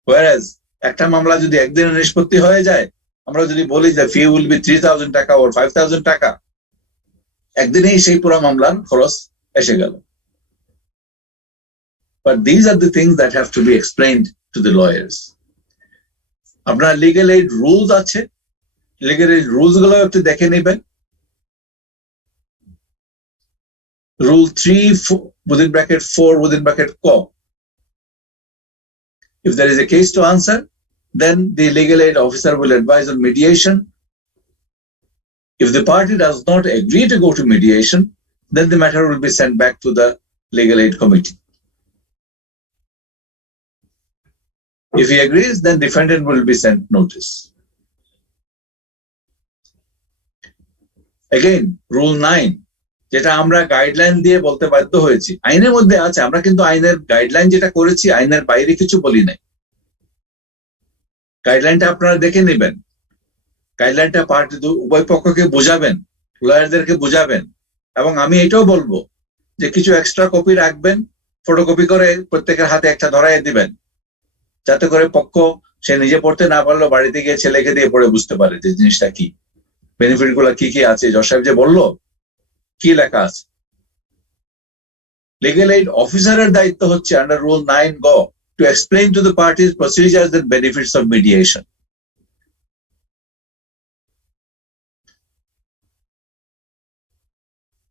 Whereas একটা মামলা যদি একদিনে নিষ্পত্তি হয়ে যায়, আমরা যদি বলি যে ফি উইল বি 3000 টাকা or 5000 টাকা, একদিনেই সেই পুরো মামলার খরচ এসে গেল। But these are the things that have to be explained to the lawyers. আপনার লিগ্যাল এইড রুলস আছে, লিগ্যাল এইড রুলস গুলো একটু দেখে নেবেন। Rule 3 within bracket 4 within bracket co. If there is a case to answer, then the legal aid officer will advise on mediation. If the party does not agree to go to mediation, then the matter will be sent back to the legal aid committee. If he agrees, then defendant will be sent notice. Again, Rule 9, যেটা আমরা গাইডলাইন দিয়ে বলতে বাধ্য হয়েছি, আইনের মধ্যে আছে, আমরা কিন্তু আইনের গাইডলাইন যেটা করেছি আইনের বাইরে কিছু বলি নাই। গাইডলাইনটা আপনারা দেখে নেবেন। গাইডলাইনটা পার্টি উভয় পক্ষকে বোঝাবেন, লয়ারদেরকে বোঝাবেন, এবং আমি এটাও বলবো যে কিছু এক্সট্রা কপি রাখবেন, ফটোকপি করে প্রত্যেকের হাতে একটা ধরাই দিবেন, যাতে করে পক্ষ সে নিজে পড়তে না পারলেও বাড়িতে গিয়ে ছেলেকে দিয়ে পড়ে বুঝতে পারে যে জিনিসটা কি, বেনিফিট গুলো কি কি আছে, জজ সাহেব যে বললো কি লেখা আছে। লিগ্যাল এইড অফিসারের দায়িত্ব হচ্ছে আন্ডার রুল 9 গ to explain to the parties procedures and benefits of mediation.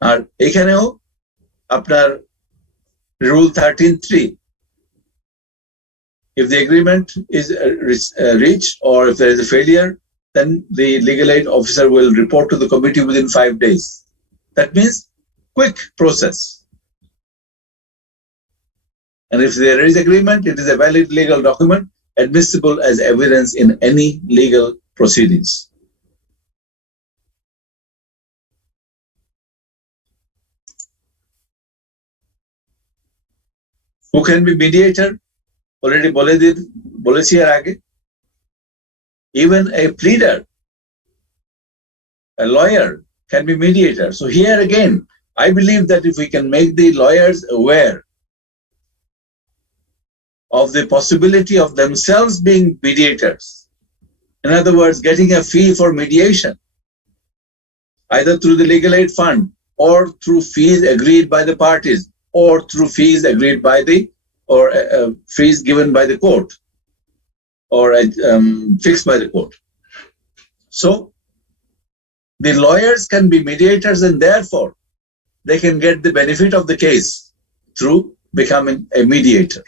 আর এখানেও আপনার রুল 13(3), if the agreement is reached or if there is a failure, then the legal aid officer will report to the committee within 5 days. That means quick process. And if there is agreement, it is a valid legal document admissible as evidence in any legal proceedings. Who can be mediator? Already bolechi er age. Even a pleader, a lawyer can be mediator. So here again, I believe that if we can make the lawyers aware of the possibility of themselves being mediators, in other words, getting a fee for mediation, either through the legal aid fund or through fees agreed by the parties or through fees agreed by the or fees given by the court or fixed by the court. So the lawyers can be mediators and therefore they can get the benefit of the case through becoming a mediator.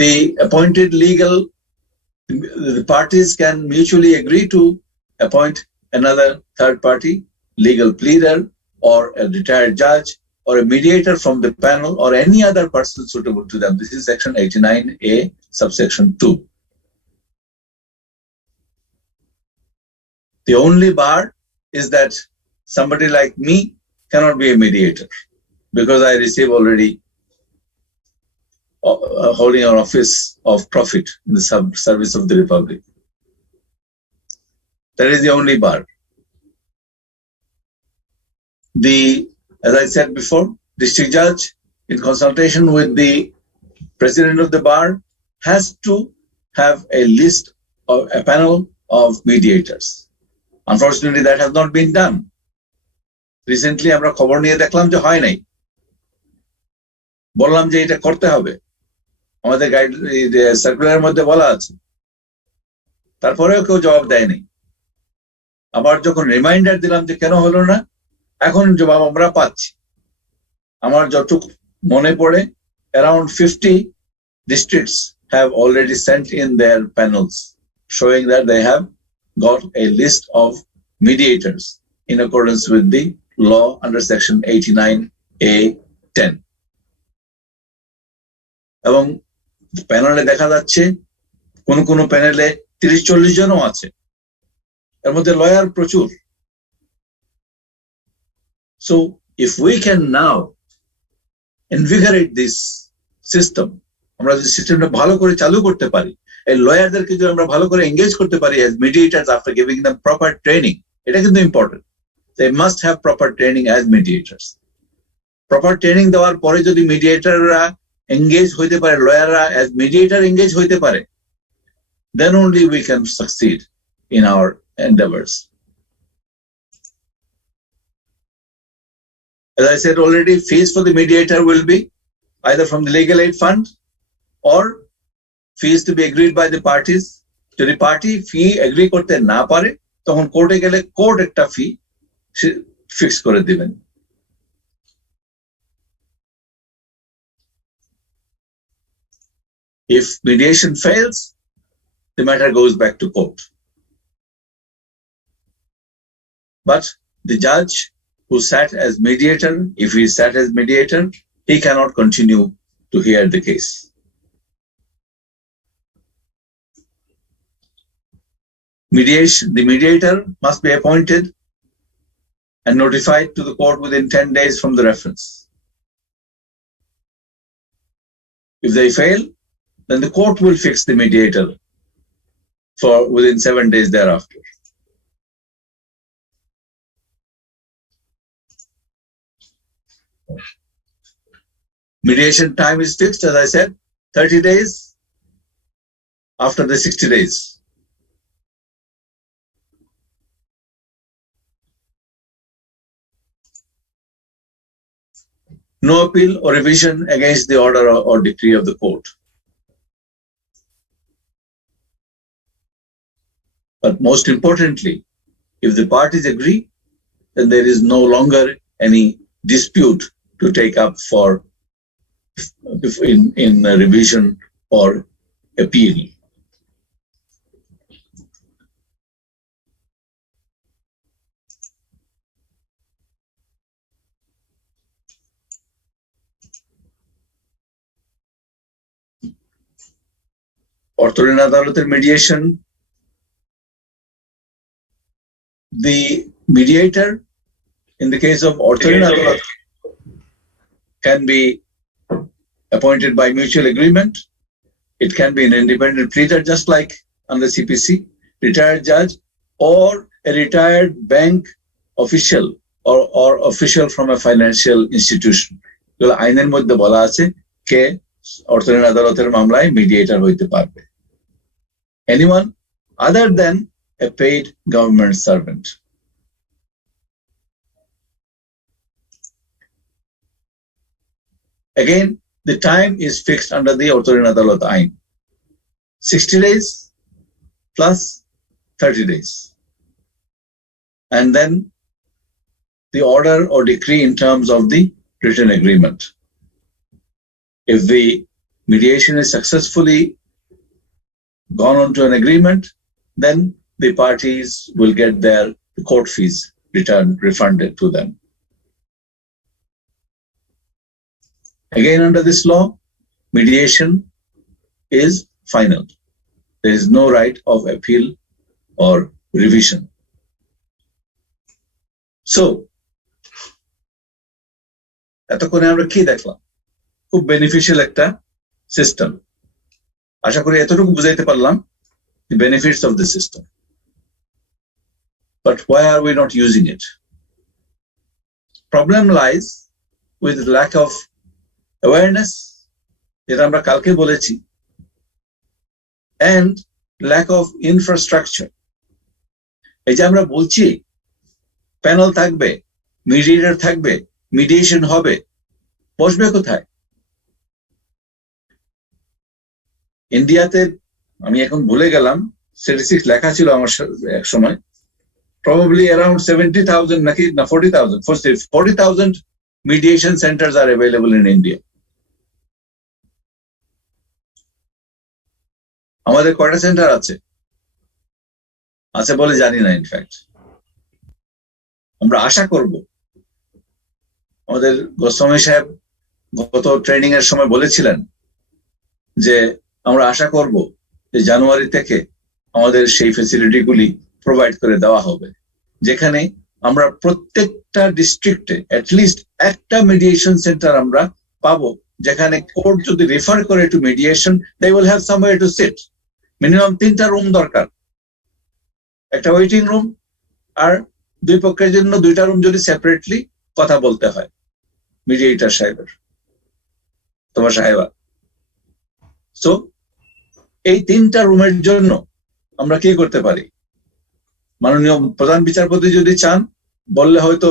The appointed the parties can mutually agree to appoint another third party, legal pleader, or a retired judge, or a mediator from the panel, or any other person suitable to them. This is section 89A, subsection 2. The only bar is that somebody like me cannot be a mediator because I receive already holding an office of profit in the service of the Republic. That is the only bar. As I said before, district judge, in consultation with the president of the bar, has to have a list of a panel of mediators. Unfortunately, that has not been done. Recently, আমরা খবর নিয়ে দেখলাম যে হয় নাই। বললাম যে এটা করতে হবে, আমাদের সার্কুলারের মধ্যে বলা আছে, তারপরেও কেউ জবাব দেয়নি। আবার যখন রিমাইন্ডার দিলাম যে কেন হলো না, এখন জবাব আমরা পাচ্ছি। আমার যতটুকু মনে পড়ে, around 50 districts have already sent in their panels showing that they have got a list of mediators in accordance with the law under section 89A(10). এবং প্যানেলে দেখা যাচ্ছে কোন প্যানেলে 30-40 জনও আছে, এর মধ্যে লয়ার প্রচুর। So if we can now invigorate this system, আমরা যদি সিস্টেমটা ভালো করে চালু করতে পারি, এই লয়ারদেরকে যদি আমরা ভালো করে এঙ্গেজ করতে পারি as mediators after giving them proper training, এটা কিন্তু important. They must have proper training as mediators. Proper training দেওয়ার পরে যদি মিডিয়েটররা এঙ্গেজ হইতে পারে, লয়াররা as mediator এঙ্গেজ হইতে পারে, then only we can succeed in our endeavors. As I said already, fees for the mediator will be either from the legal aid fund or fees to be agreed by the parties. যদি পার্টি ফি এগ্রি করতে না পারে, তখন কোর্টে গেলে কোর্ট একটা ফি ফিক্স করে দিবেন। If mediation fails, the matter goes back to court. But the judge who sat as mediator, if he sat as mediator, he cannot continue to hear the case. The mediator must be appointed and notified to the court within 10 days from the reference. If they fail, then the court will fix the mediator for within 7 days thereafter. Mediation time is fixed, as I said, 30 days after the 60 days. No appeal or revision against the order or decree of the court. But most importantly, if the parties agree, then there is no longer any dispute to take up for in revision or appeal. অর্থঋণ আদালতের mediation, the mediator in the case of অর্থঋণ আদালত can be appointed by mutual agreement. It can be an independent pleader, just like under CPC, retired judge, or a retired bank official or official from a financial institution. আইনের মধ্যে বলা আছে কে অর্থঋণ আদালতের মামলায় মিডিয়েটর হইতে পারবে। anyone other than a paid government servant. Again, the time is fixed under the Otorin Adalat Ain. 60 days plus 30 days. And then the order or decree in terms of the written agreement. If the mediation is successfully gone on to an agreement, then the parties will get their court fees refunded to them. Again, under this law, mediation is final. There is no right of appeal or revision. So, এতক্ষণে আমরা কি দেখলাম? খুব বেনিফিশিয়াল একটা সিস্টেম। আশা করি এতটুকু বুঝাইতে পারলাম the benefits of the system. But why are we not using it? Problem lies with lack of awareness, যেটা আমরা কালকে বলেছি, and lack of infrastructure. এই যে আমরা বলছি প্যানেল থাকবে, মিডিয়েটর থাকবে, মিডিয়েশন হবে, বসবে কোথায়? ইন্ডিয়াতে আমি এখন ভুলে গেলাম, স্ট্যাটিস্টিক্স লেখা ছিল আমার এক সময়, probably around 70,000 নাকি না 40,000 mediation centers are available in India. আমাদের কয়টা সেন্টার আছে? আছে বলে জানি না। ইনফ্যাক্ট আমরা আশা করব, আমাদের গোস্বামী সাহেব গত ট্রেনিং এর সময় বলেছিলেন যে আমরা আশা করব যে জানুয়ারি থেকে আমাদের সেই ফ্যাসিলিটিগুলি প্রোভাইড করে দেওয়া হবে, যেখানে আমরা প্রত্যেকটা ডিস্ট্রিক্টে অ্যাটলিস্ট একটা মিডিয়েশন সেন্টার আমরা পাবো, যেখানে কোর্ট যদি রেফার করে to mediation, they will have somewhere to sit. Minimum 3টা রুম দরকার, একটা ওয়েটিং রুম, আর দুই পক্ষের জন্য 2টা রুম যদি সেপারেটলি কথা বলতে হয় মিডিয়েটর সাহেবের, তোমার সাহেবা। সো এই 3টা রুমের জন্য আমরা কি করতে পারি? মাননীয় প্রধান বিচারপতি যদি চান, বললে হয়তো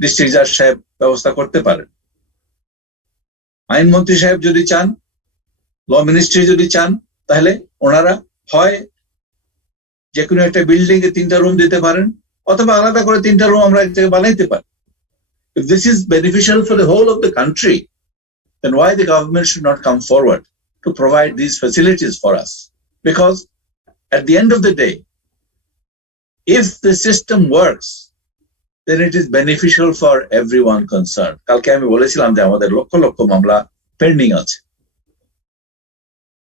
ডিস্ট্রিক্ট জাজ সাহেব ব্যবস্থা করতে পারেন। আইনমন্ত্রী সাহেব যদি চান, ল মিনিস্ট্রি যদি চান, তাহলে ওনারা হয় যে কোনো একটা বিল্ডিং এ 3টা রুম দিতে পারেন, অথবা আলাদা করে 3টা রুম আমরা এক জায়গায় বানাইতে পারি। If this is beneficial for the whole of the country, then why the government should not come forward to provide these facilities for us? Because at the end of the day, if the system works, then it is beneficial for everyone concerned. কালকে আমি বলেছিলাম যে আমাদের লক্ষ লক্ষ মামলা পেন্ডিং আছে,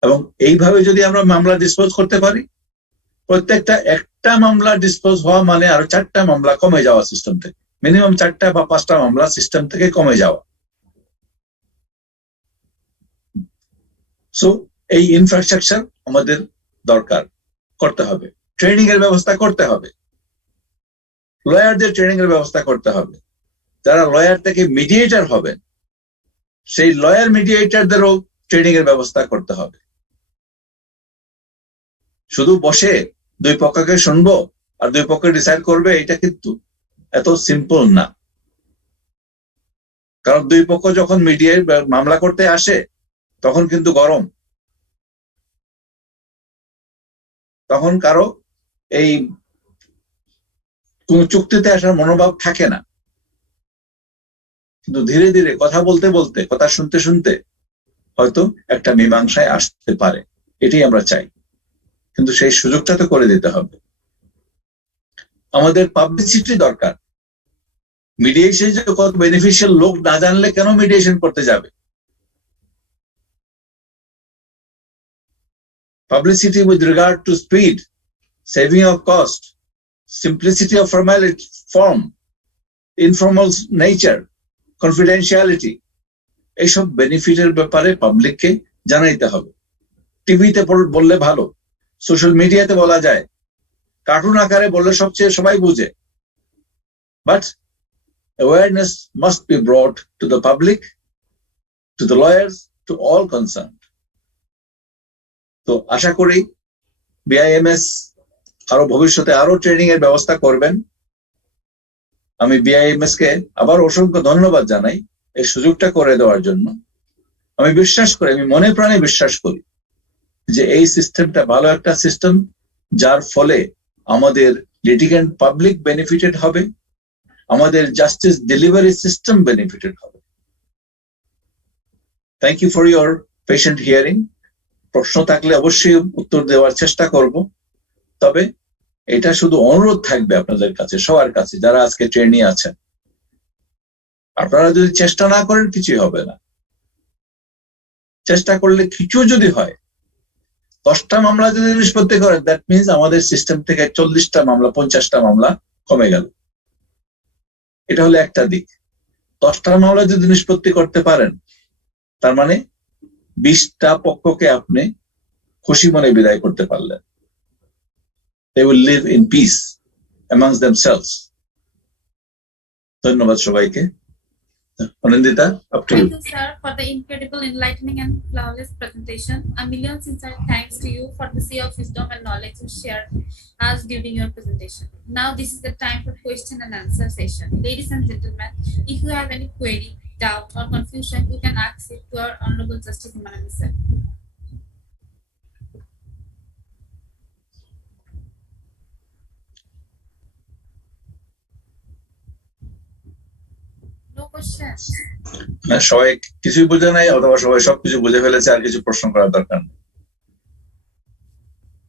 এবং এইভাবে যদি আমরা মামলা ডিসপোজ করতে পারি, প্রত্যেকটা একটা মামলা ডিসপোজ হওয়া মানে আরো 4টা মামলা কমে যাওয়া সিস্টেম থেকে, মিনিমাম 4টা বা 5টা মামলা সিস্টেম থেকে কমে যাওয়া। সো এই ইনফ্রাস্ট্রাকচার আমাদের দরকার করতে হবে, ট্রেনিং এর ব্যবস্থা করতে হবে, লয়ারদের ট্রেনিং এর ব্যবস্থা করতে হবে। যারা লয়ার থেকে মিডিয়েটর হবেন, সেই লয়ার মিডিয়েটরদেরও ট্রেনিং এর ব্যবস্থা করতে হবে। শুধু বসে দুই পক্ষকে শুনবো আর দুই পক্ষ ডিসাইড করবে, এটা কিন্তু এত সিম্পল না। কারণ দুই পক্ষ যখন মামলা করতে আসে, তখন কিন্তু গরম, তখন কারো এই কোন চুক্তিতে আসার মনোভাব থাকে না। কিন্তু ধীরে ধীরে কথা বলতে বলতে, কথা শুনতে শুনতে হয়তো একটা মীমাংসায় আসতে পারে, এটাই আমরা চাই। কিন্তু সেই সুযোগটা তো করে দিতে হবে। আমাদের পাবলিসিটি দরকার। মিডিয়েশন যে কত বেনিফিশিয়াল, লোক না জানলে কেন মিডিয়েশন করতে যাবে? Publicity with regard to speed, saving of cost, simplicity of form, informal nature, confidentiality, এইসব বেনিফিটের ব্যাপারে পাবলিককে জানাইতে হবে। টিভিতে বললে ভালো, সোশ্যাল মিডিয়াতে বলা যায়, কার্টুন আকারে বললে সবচেয়ে সবাই বুঝে, but awareness must be brought to the public, to the lawyers, to all concerned. তো আশা করি বিআইএমএস আরো ভবিষ্যতে আরো ট্রেনিং এর ব্যবস্থা করবেন। আমি বিআইএমএস কে আবার অসংখ্য ধন্যবাদ জানাই এই সুযোগটা করে দেওয়ার জন্য। আমি বিশ্বাস করি, আমি মনে প্রাণে বিশ্বাস করি যে এই সিস্টেমটা ভালো একটা সিস্টেম, যার ফলে আমাদের লিটিগেন্ট পাবলিক বেনিফিটেড হবে, আমাদের জাস্টিস ডেলিভারি সিস্টেম বেনিফিটেড হবে। Thank you for your patient hearing. প্রশ্ন থাকলে অবশ্যই উত্তর দেওয়ার চেষ্টা করব, তবে এটা শুধু অনুরোধ থাকবে আপনাদের কাছে, সবার কাছে যারা আজকে ট্রেনি আছেন, আপনারা যদি চেষ্টা না করেন কিছুই হবে না। চেষ্টা করলে কিছু যদি হয়, 10টা মামলা যদি নিষ্পত্তি করেন, দ্যাট মিনস আমাদের সিস্টেম থেকে 40টা মামলা 50টা মামলা কমে গেল। এটা হলো একটা দিক। 10টা মামলা যদি নিষ্পত্তি করতে পারেন, তার মানে 20টা পক্ষকে আপনি খুশি মনে বিদায় করতে পারলেন। They will live in peace amongst themselves. ধন্যবাদ সবাইকে। Anindita, up to you. Thank you, sir, for the incredible, enlightening, and flawless presentation. A million sincere thanks to you for the sea of wisdom and knowledge you shared us during your presentation. Now, this is the time for question and answer session. Ladies and gentlemen, if you have any query, doubt, or confusion, you can ask it to our Honorable Justice Imanami, sir. No questions. সবাই কিছুই বুঝে নাই, অথবা সবাই সবকিছু বুঝে ফেলেছে, আর কিছু প্রশ্ন করার দরকার নেই।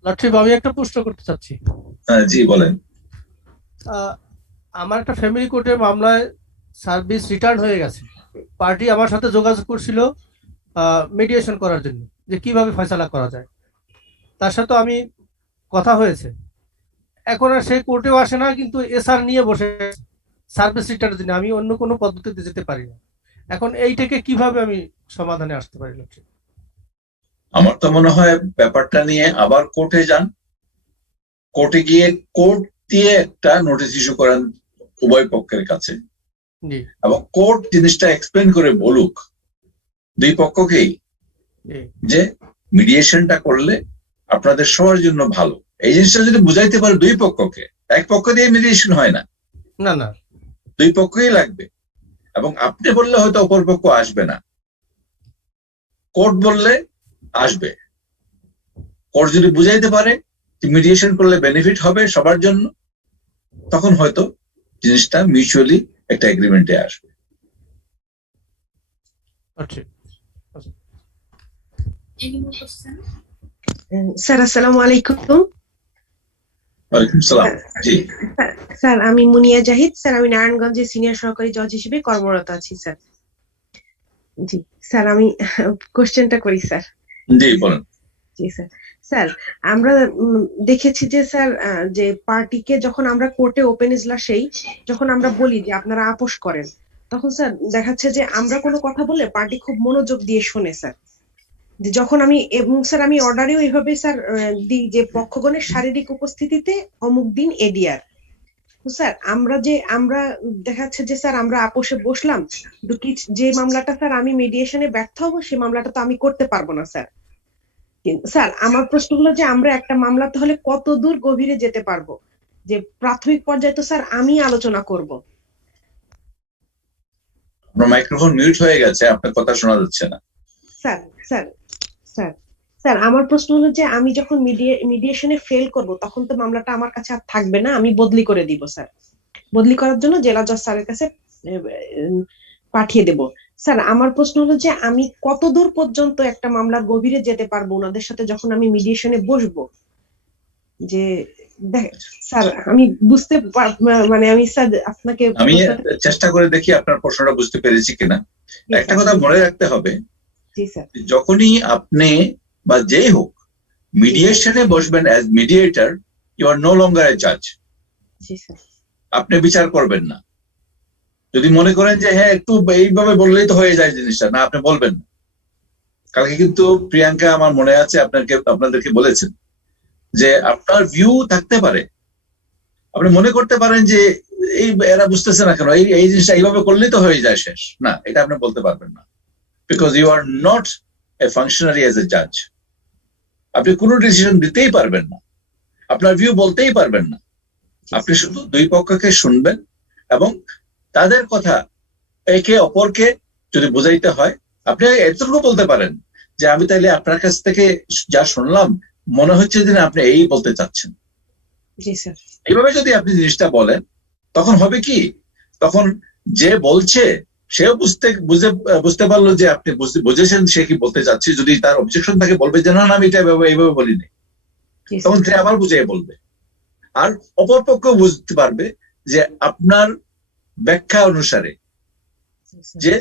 লর্ডশিপ, আমি একটা প্রশ্ন করতে চাচ্ছি। জি বলেন। আমার একটা ফ্যামিলি কোর্টের মামলায় সার্ভিস রিটার্ন হয়ে গেছে। পার্টি আমার সাথে যোগাযোগ করছিল মিডিয়েশন করার জন্য, যে কিভাবে ফয়সালা করা যায়। তার সাথে আমি কথা হয়েছে, এখন আর সেই কোর্টেও আসে না, কিন্তু এসআর নিয়ে বসে সার্ভিস রিটার্নের জন্য। আমি অন্য কোনো পদ্ধতিতে যেতে পারি না। এখন এইটাকে কিভাবে আমি সমাধানে আসতে পারি? আমার তো মনে হয় ব্যাপারটা নিয়ে আবার কোর্টে যান, কোর্টে গিয়ে কোর্ট দিয়ে একটা নোটিশ ইস্যু করেন উভয় পক্ষের কাছে, এবং কোর্ট জিনিসটা এক্সপ্লেন করে বলুক দুই পক্ষকেই যে মিডিয়েশনটা করলে আপনাদের সবার জন্য ভালো। এই জিনিসটা যদি বুঝাইতে পারে দুই পক্ষকে, এক পক্ষ দিয়ে মিডিয়েশন হয় না, না না, দুই পক্ষই লাগবে। এবং আপনি বললে হয়তো অপর পক্ষ আসবে না, কোর্ট বললে আসবে। কোর্ট যদি বুঝাইতে পারে যে মিডিয়েশন করলে বেনিফিট হবে সবার জন্য, তখন হয়তো জিনিসটা মিউচুয়ালি একটা এগ্রিমেন্টে আসবে। স্যার, আসসালামু আলাইকুম। ওয়ালাইকুম সালাম। জি স্যার, আমি মুনিয়া জাহিদ। স্যার, আমি নারায়ণগঞ্জে সিনিয়র সহকারী জজ হিসেবে কর্মরত আছি স্যার। জি স্যার, আমি কোশ্চেনটা করি স্যার। জি বলেন। জি স্যার। স্যার, আমরা দেখেছি যে স্যার, যে পার্টিকে যখন আমরা কোর্টে ওপেন ইজলাসেই যখন আমরা বলি যে আপনারা আপোষ করেন, তখন স্যার দেখাচ্ছে যে আমরা কোনো কথা বললে পার্টি খুব মনোযোগ দিয়ে শোনে স্যার। যে যখন আমি, এবং স্যার আমি অর্ডারেও এইভাবে স্যার দিই যে পক্ষগণের শারীরিক উপস্থিতিতে অমুক দিন এডিআর। স্যার আমরা দেখাচ্ছে যে স্যার আমরা আপোষে বসলাম, যে মামলাটা স্যার আমি মিডিয়েশনে ব্যর্থ হবো সেই মামলাটা তো আমি করতে পারবো না স্যার। স্যার, আমার প্রশ্ন হলো যে আমরা একটা মামলা তাহলে কত দূর গভীরে যেতে পারবো? যে প্রাথমিক পর্যায়ে তো স্যার আমি আলোচনা করব। আপনার মাইক্রোফোন মিউট হয়ে গেছে, আপনার কথা শোনা যাচ্ছে না। স্যার স্যার স্যার স্যার আমার প্রশ্ন হলো যে আমি যখন মিডিয়েশনে ফেল করব, তখন তো মামলাটা আমার কাছে আর থাকবে না, আমি বদলি করে দিব স্যার। বদলি করার জন্য জেলা জজ স্যারের কাছে পাঠিয়ে দেব। স্যার, আমার প্রশ্ন হলো যে আমি কত দূর পর্যন্ত একটা মামলার গভীরে যেতে পারবো ওনাদের সাথে যখন আমি মিডিয়েশনে বসবো? যে স্যার আমি বুঝতে মানে আমি স্যার আপনাকে আমি চেষ্টা করে দেখি আপনার প্রশ্নটা বুঝতে পেরেছি কিনা। একটা কথা মনে রাখতে হবে, যখনই আপনি বা যেই হোক মিডিয়েশনে বসবেন as mediator, you are no longer a জাজ। আপনি বিচার করবেন না। যদি মনে করেন যে হ্যাঁ একটু এইভাবে বললেই তো হয়ে যায় জিনিসটা, না, আপনি বলবেন না। কালকে কিন্তু প্রিয়াঙ্কা আমার মনে আছে আপনাদেরকে বলেছেন যে আপনার ভিউ থাকতে পারে, আপনি মনে করতে পারেন যে এই এরা বুঝতেছে না কেন, এই জিনিসটা এইভাবে করলেই তো হয়ে যায় শেষ। না, এটা আপনি বলতে পারবেন না, because you are not a functionary as a জাজ। আপনি কোনো ডিসিশন দিতেই পারবেন না। আপনার ভিউ বলতেই পারবেন না। আপনি শুধু দুই পক্ষকে শুনবেন এবং তাদের কথা একে অপরকে যদি বুঝাইতে হয়, আপনি এতটুকু বলতে পারেন যে আমি তাইলে আপনার কাছ থেকে যা শুনলাম মনে হচ্ছে যে আপনি এই বলতে চাচ্ছেন। এইভাবে যদি আপনি জিনিসটা বলেন, তখন হবে কি, তখন যে বলছে সেও বুঝতে পারলো যে আপনি বুঝেছেন সে কি বলতে চাচ্ছে। যদি তার অবজেকশন থাকে বলবে যে না আমি এটা এইভাবে বলিনি, তখন সে আবার বুঝিয়ে বলবে। আর অপরপক্ষ বুঝতে পারবে যে আপনার ব্যাখ্যা অনুসারে যে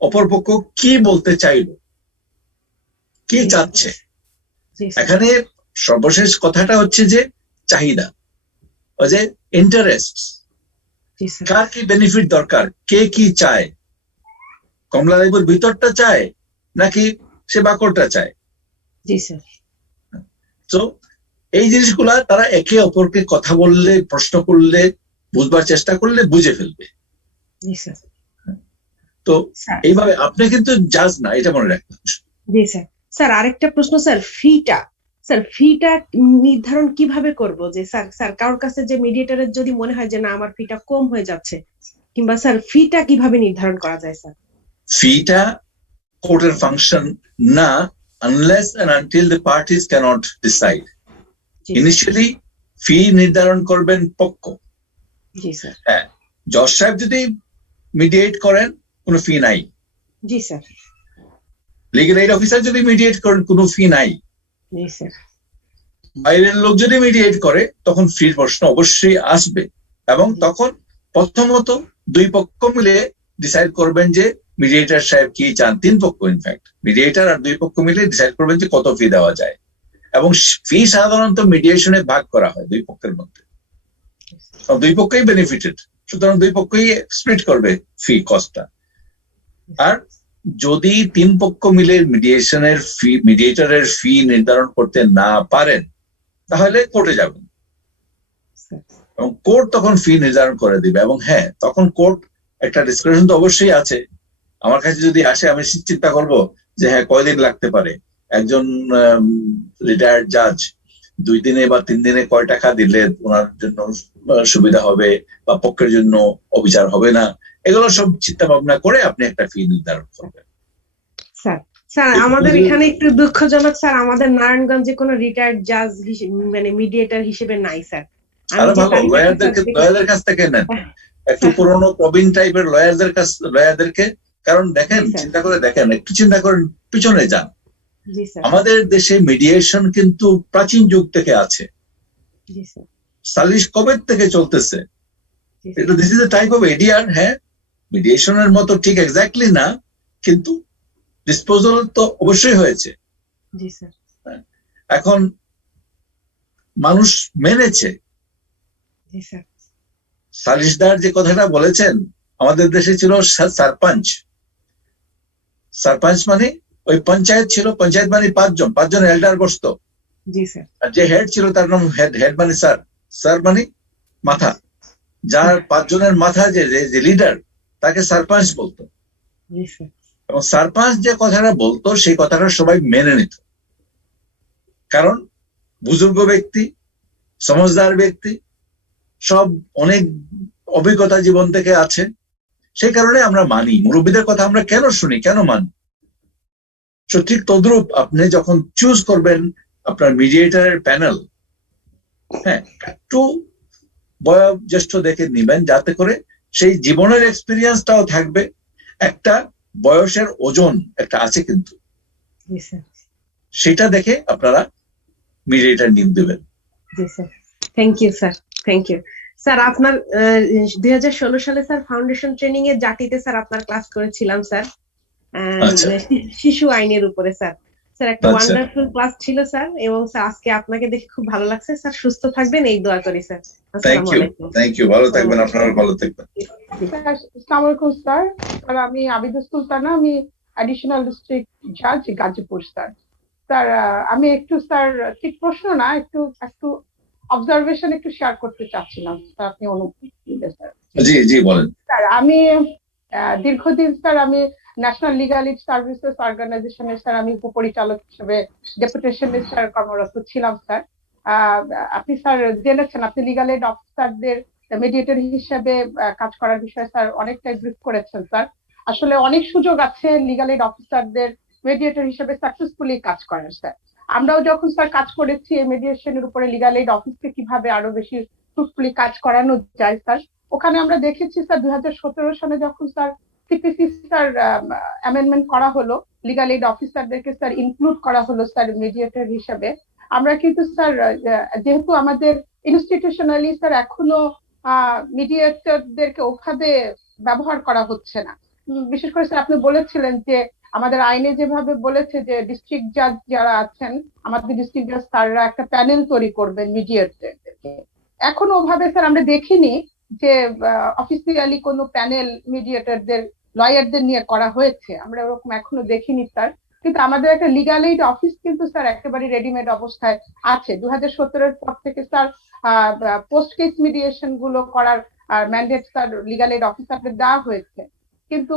অপরপক্ষ কি বলতে চাইল, কি চাচ্ছে। এখানে সর্বশেষ কথাটা হচ্ছে যে চাহিদা, ওই যে ইন্টারেস্ট, কার কি বেনিফিট দরকার, কে কি চায়, কমলা লেবুর ভিতরটা চায় নাকি সে বাকরটা চায়। তো এই জিনিসগুলা তারা একে অপরকে কথা বললে, প্রশ্ন করলে, বুঝবার চেষ্টা করলে বুঝে ফেলবে। তো এইভাবে আপনি কিন্তু জাজ না, এটা মনে রাখবেন। জি স্যার। স্যার আরেকটা প্রশ্ন স্যার, ফিটা নির্ধারণ কিভাবে করব? যে স্যার কারোর কাছে যে মিডিয়েটরের যদি মনে হয় যে না আমার ফিটা কম হয়ে যাচ্ছে, কিংবা স্যার ফিটা কিভাবে নির্ধারণ করা যায় স্যার? ফিটা কোর্টের ফাংশন না, unless and until the parties cannot decide. Initially fee নির্ধারণ করবেন পক্ষ। জি স্যার। হ্যাঁ, জজ সাহেব যদি মিডিয়েট করেন কোনো ফি নাই। জি স্যার। লিগ্যাল এইড অফিসার যদি মিডিয়েট করেন কোনো ফি নাই। জি স্যার। বাইরের লোক যদি মিডিয়েট করে তখন ফির প্রশ্ন অবশ্যই আসবে, এবং তখন প্রথমত দুই পক্ষ মিলে ডিসাইড করবেন যে মিডিয়েটর সাহেব কি চান। তিন পক্ষ, ইনফ্যাক্ট মিডিয়েটর আর দুই পক্ষ মিলে ডিসাইড করবেন যে কত ফি দেওয়া যায়। এবং ফি সাধারণত মিডিয়েশনে ভাগ করা হয় দুই পক্ষের মধ্যে, দুই পক্ষই বেনিফিটেড, সুতরাং দুই পক্ষই স্প্লিট করবে ফি কস্টটা। আর যদি তিন পক্ষ মিলে মিডিয়েটরের ফি নির্ধারণ করতে না পারেন তাহলে কোর্টে যাবেন, এবং কোর্ট তখন ফি নির্ধারণ করে দিবে। এবং হ্যাঁ, তখন কোর্ট একটা ডিসক্রিপশন তো অবশ্যই আছে। আমার কাছে যদি আসে আমি চিন্তা করব যে হ্যাঁ কয়দিন লাগতে পারে, একজন রিটায়ার্ড জাজ 2 দিনে বা 3 দিনে কয় টাকা দিলে ওনার জন্য সুবিধা হবে বা পক্ষের জন্য অবিচার হবে না, এগুলো সব চিন্তা ভাবনা করে আপনি একটা ফি নির্ধারণ করবেন। স্যার আমাদের এখানে একটু দুঃখজনক স্যার, আমাদের নারায়ণগঞ্জে কোনো রিটায়ার্ড জাজ মানে মিডিয়েটর হিসেবে নাই স্যার। আরো ভালো লয়ারদের কাছ থেকে নেন, একটু পুরোনো প্রবীণ টাইপের লয়ারদেরকে। কারণ দেখেন, চিন্তা করে দেখেন, একটু চিন্তা করেন, পিছনে যান। আমাদের দেশে মিডিয়েশন কিন্তু প্রাচীন যুগ থেকে আছে। সালিশ কবে থেকে চলতেছে। This is a type of ADR. হ্যাঁ, মিডিয়েশনের মতো ঠিক এক্স্যাক্টলি না, কিন্তু ডিসপোজাল তো অবশ্যই হয়েছে। এখন মানুষ মেনেছে। সালিশদার যে কথাটা বলেছেন, আমাদের দেশে ছিল সারপঞ্চ মানে ওই পঞ্চায়েত ছিল, পঞ্চায়েত মানে 5 জন এল্ডার বসতো। আর যে হেড ছিল তার নাম হেড মানে স্যার মানে মাথা। যার 5 জনের মাথা যে লিডার, তাকে সারপঞ্চ বলতো। এবং সারপঞ্চ যে কথাটা বলতো সেই কথাটা সবাই মেনে নিত, কারণ বুজুর্গ ব্যক্তি, সমঝদার ব্যক্তি, সব অনেক অভিজ্ঞতা জীবন থেকে আছে। সেই কারণে আমরা মানি, মুরব্বীদের কথা আমরা কেন শুনি, কেন মানি। ঠিক তদ্রূপ আপনি যখন চুজ করবেন আপনার মিডিয়েটরের প্যানেল, হ্যাঁ, একটু বয়োজ্যেষ্ঠ দেখে নিবেন, যাতে করে সেই জীবনের এক্সপিরিয়েন্সটাও থাকবে। একটা বয়সের ওজন একটা আছে কিন্তু, সেটা দেখে আপনারা মিডিয়েটর নিয়োগ দেবেন। Thank you sir, thank you sir. আপনার 2016 সালে স্যার ফাউন্ডেশন ট্রেনিং এ জাতিতে স্যার আপনার ক্লাস করেছিলাম স্যার, শিশু আইনের উপরে স্যার। স্যার একটা ওয়ান্ডারফুল ক্লাস ছিল স্যার, এবং স্যার আজকে আপনাকে দেখে খুব ভালো লাগছে স্যার। সুস্থ থাকবেন এই দোয়া করি স্যার। থ্যাংক ইউ, ভালো থাকবেন, আপনারা ভালো থাকবেন। আসসালামু আলাইকুম স্যার। স্যার আমি আবিদুল সুলতানা, আমি অ্যাডিশনাল ডিস্ট্রিক্ট জাজ গাজীপুর স্যার। স্যার আমি একটু স্যার ঠিক প্রশ্ন না, একটু অবজারভেশন একটু শেয়ার করতে চাচ্ছিলাম স্যার, আপনি অনুমতি দিলে স্যার। জি জি বলেন। স্যার আমি দীর্ঘদিন স্যার আমি ন্যাশনাল লিগাল এইড সার্ভিসেস অর্গানাইজেশনের স্যার আমি উপপরিচালক হিসেবে ডেপুটেশনে স্যার কর্মরত ছিলাম স্যার। আপনি স্যার জেনেছেন, আপনি লিগাল এড অফিসারদের মিডিয়েটর হিসেবে কাজ করার বিষয়ে স্যার অনেকটাই ব্রিফ করেছেন স্যার। আসলে অনেক সুযোগ আছে লিগাল এড অফিসারদের মিডিয়েটর হিসেবে সাকসেসফুলি কাজ করার স্যার। আমরাও যখন স্যার কাজ করেছি এই মিডিয়েশনের উপরে লিগাল এড অফিসকে কিভাবে আরো বেশি ফ্রুটফুলি কাজ করানো যায় স্যার, ওখানে আমরা দেখেছি স্যার 2017 সালে যখন স্যার সিপিসি স্যার অ্যামেন্ডমেন্ট করা হলো, লিগাল এড অফিসারদেরকে স্যার ইনক্লুড করা হলো স্যার মিডিয়েটর হিসেবে। আমরা কিন্তু স্যার যেহেতু আমাদের ইনস্টিটিউশনালি স্যার এখনো মিডিয়েটরদেরকে ওভাবে ব্যবহার করা হচ্ছে না। বিশেষ করে স্যার আপনি বলেছিলেন যে আমাদের আইনে যেভাবে বলেছে যে ডিস্ট্রিক্ট জাজ যারা আছেন, আমাদের ডিস্ট্রিক্ট জাজ স্যাররা একটা প্যানেল তৈরি করবেন মিডিয়েটরদেরকে। এখনো ওভাবে স্যার আমরা দেখিনি যে অফিসিয়ালি কোনো প্যানেল মিডিয়েটরদের লয়ারদের নিয়ে করা হয়েছে, আমরা ওরকম এখনো দেখিনি স্যার। কিন্তু আমাদের একটা লিগাল এইড অফিস কিন্তু স্যার একেবারে রেডিমেড অবস্থায় আছে। 2017 পর থেকে স্যার পোস্ট কেস মিডিয়েশন গুলো করার ম্যান্ডেট স্যার লিগাল এইড অফিসারদের দেওয়া হয়েছে। কিন্তু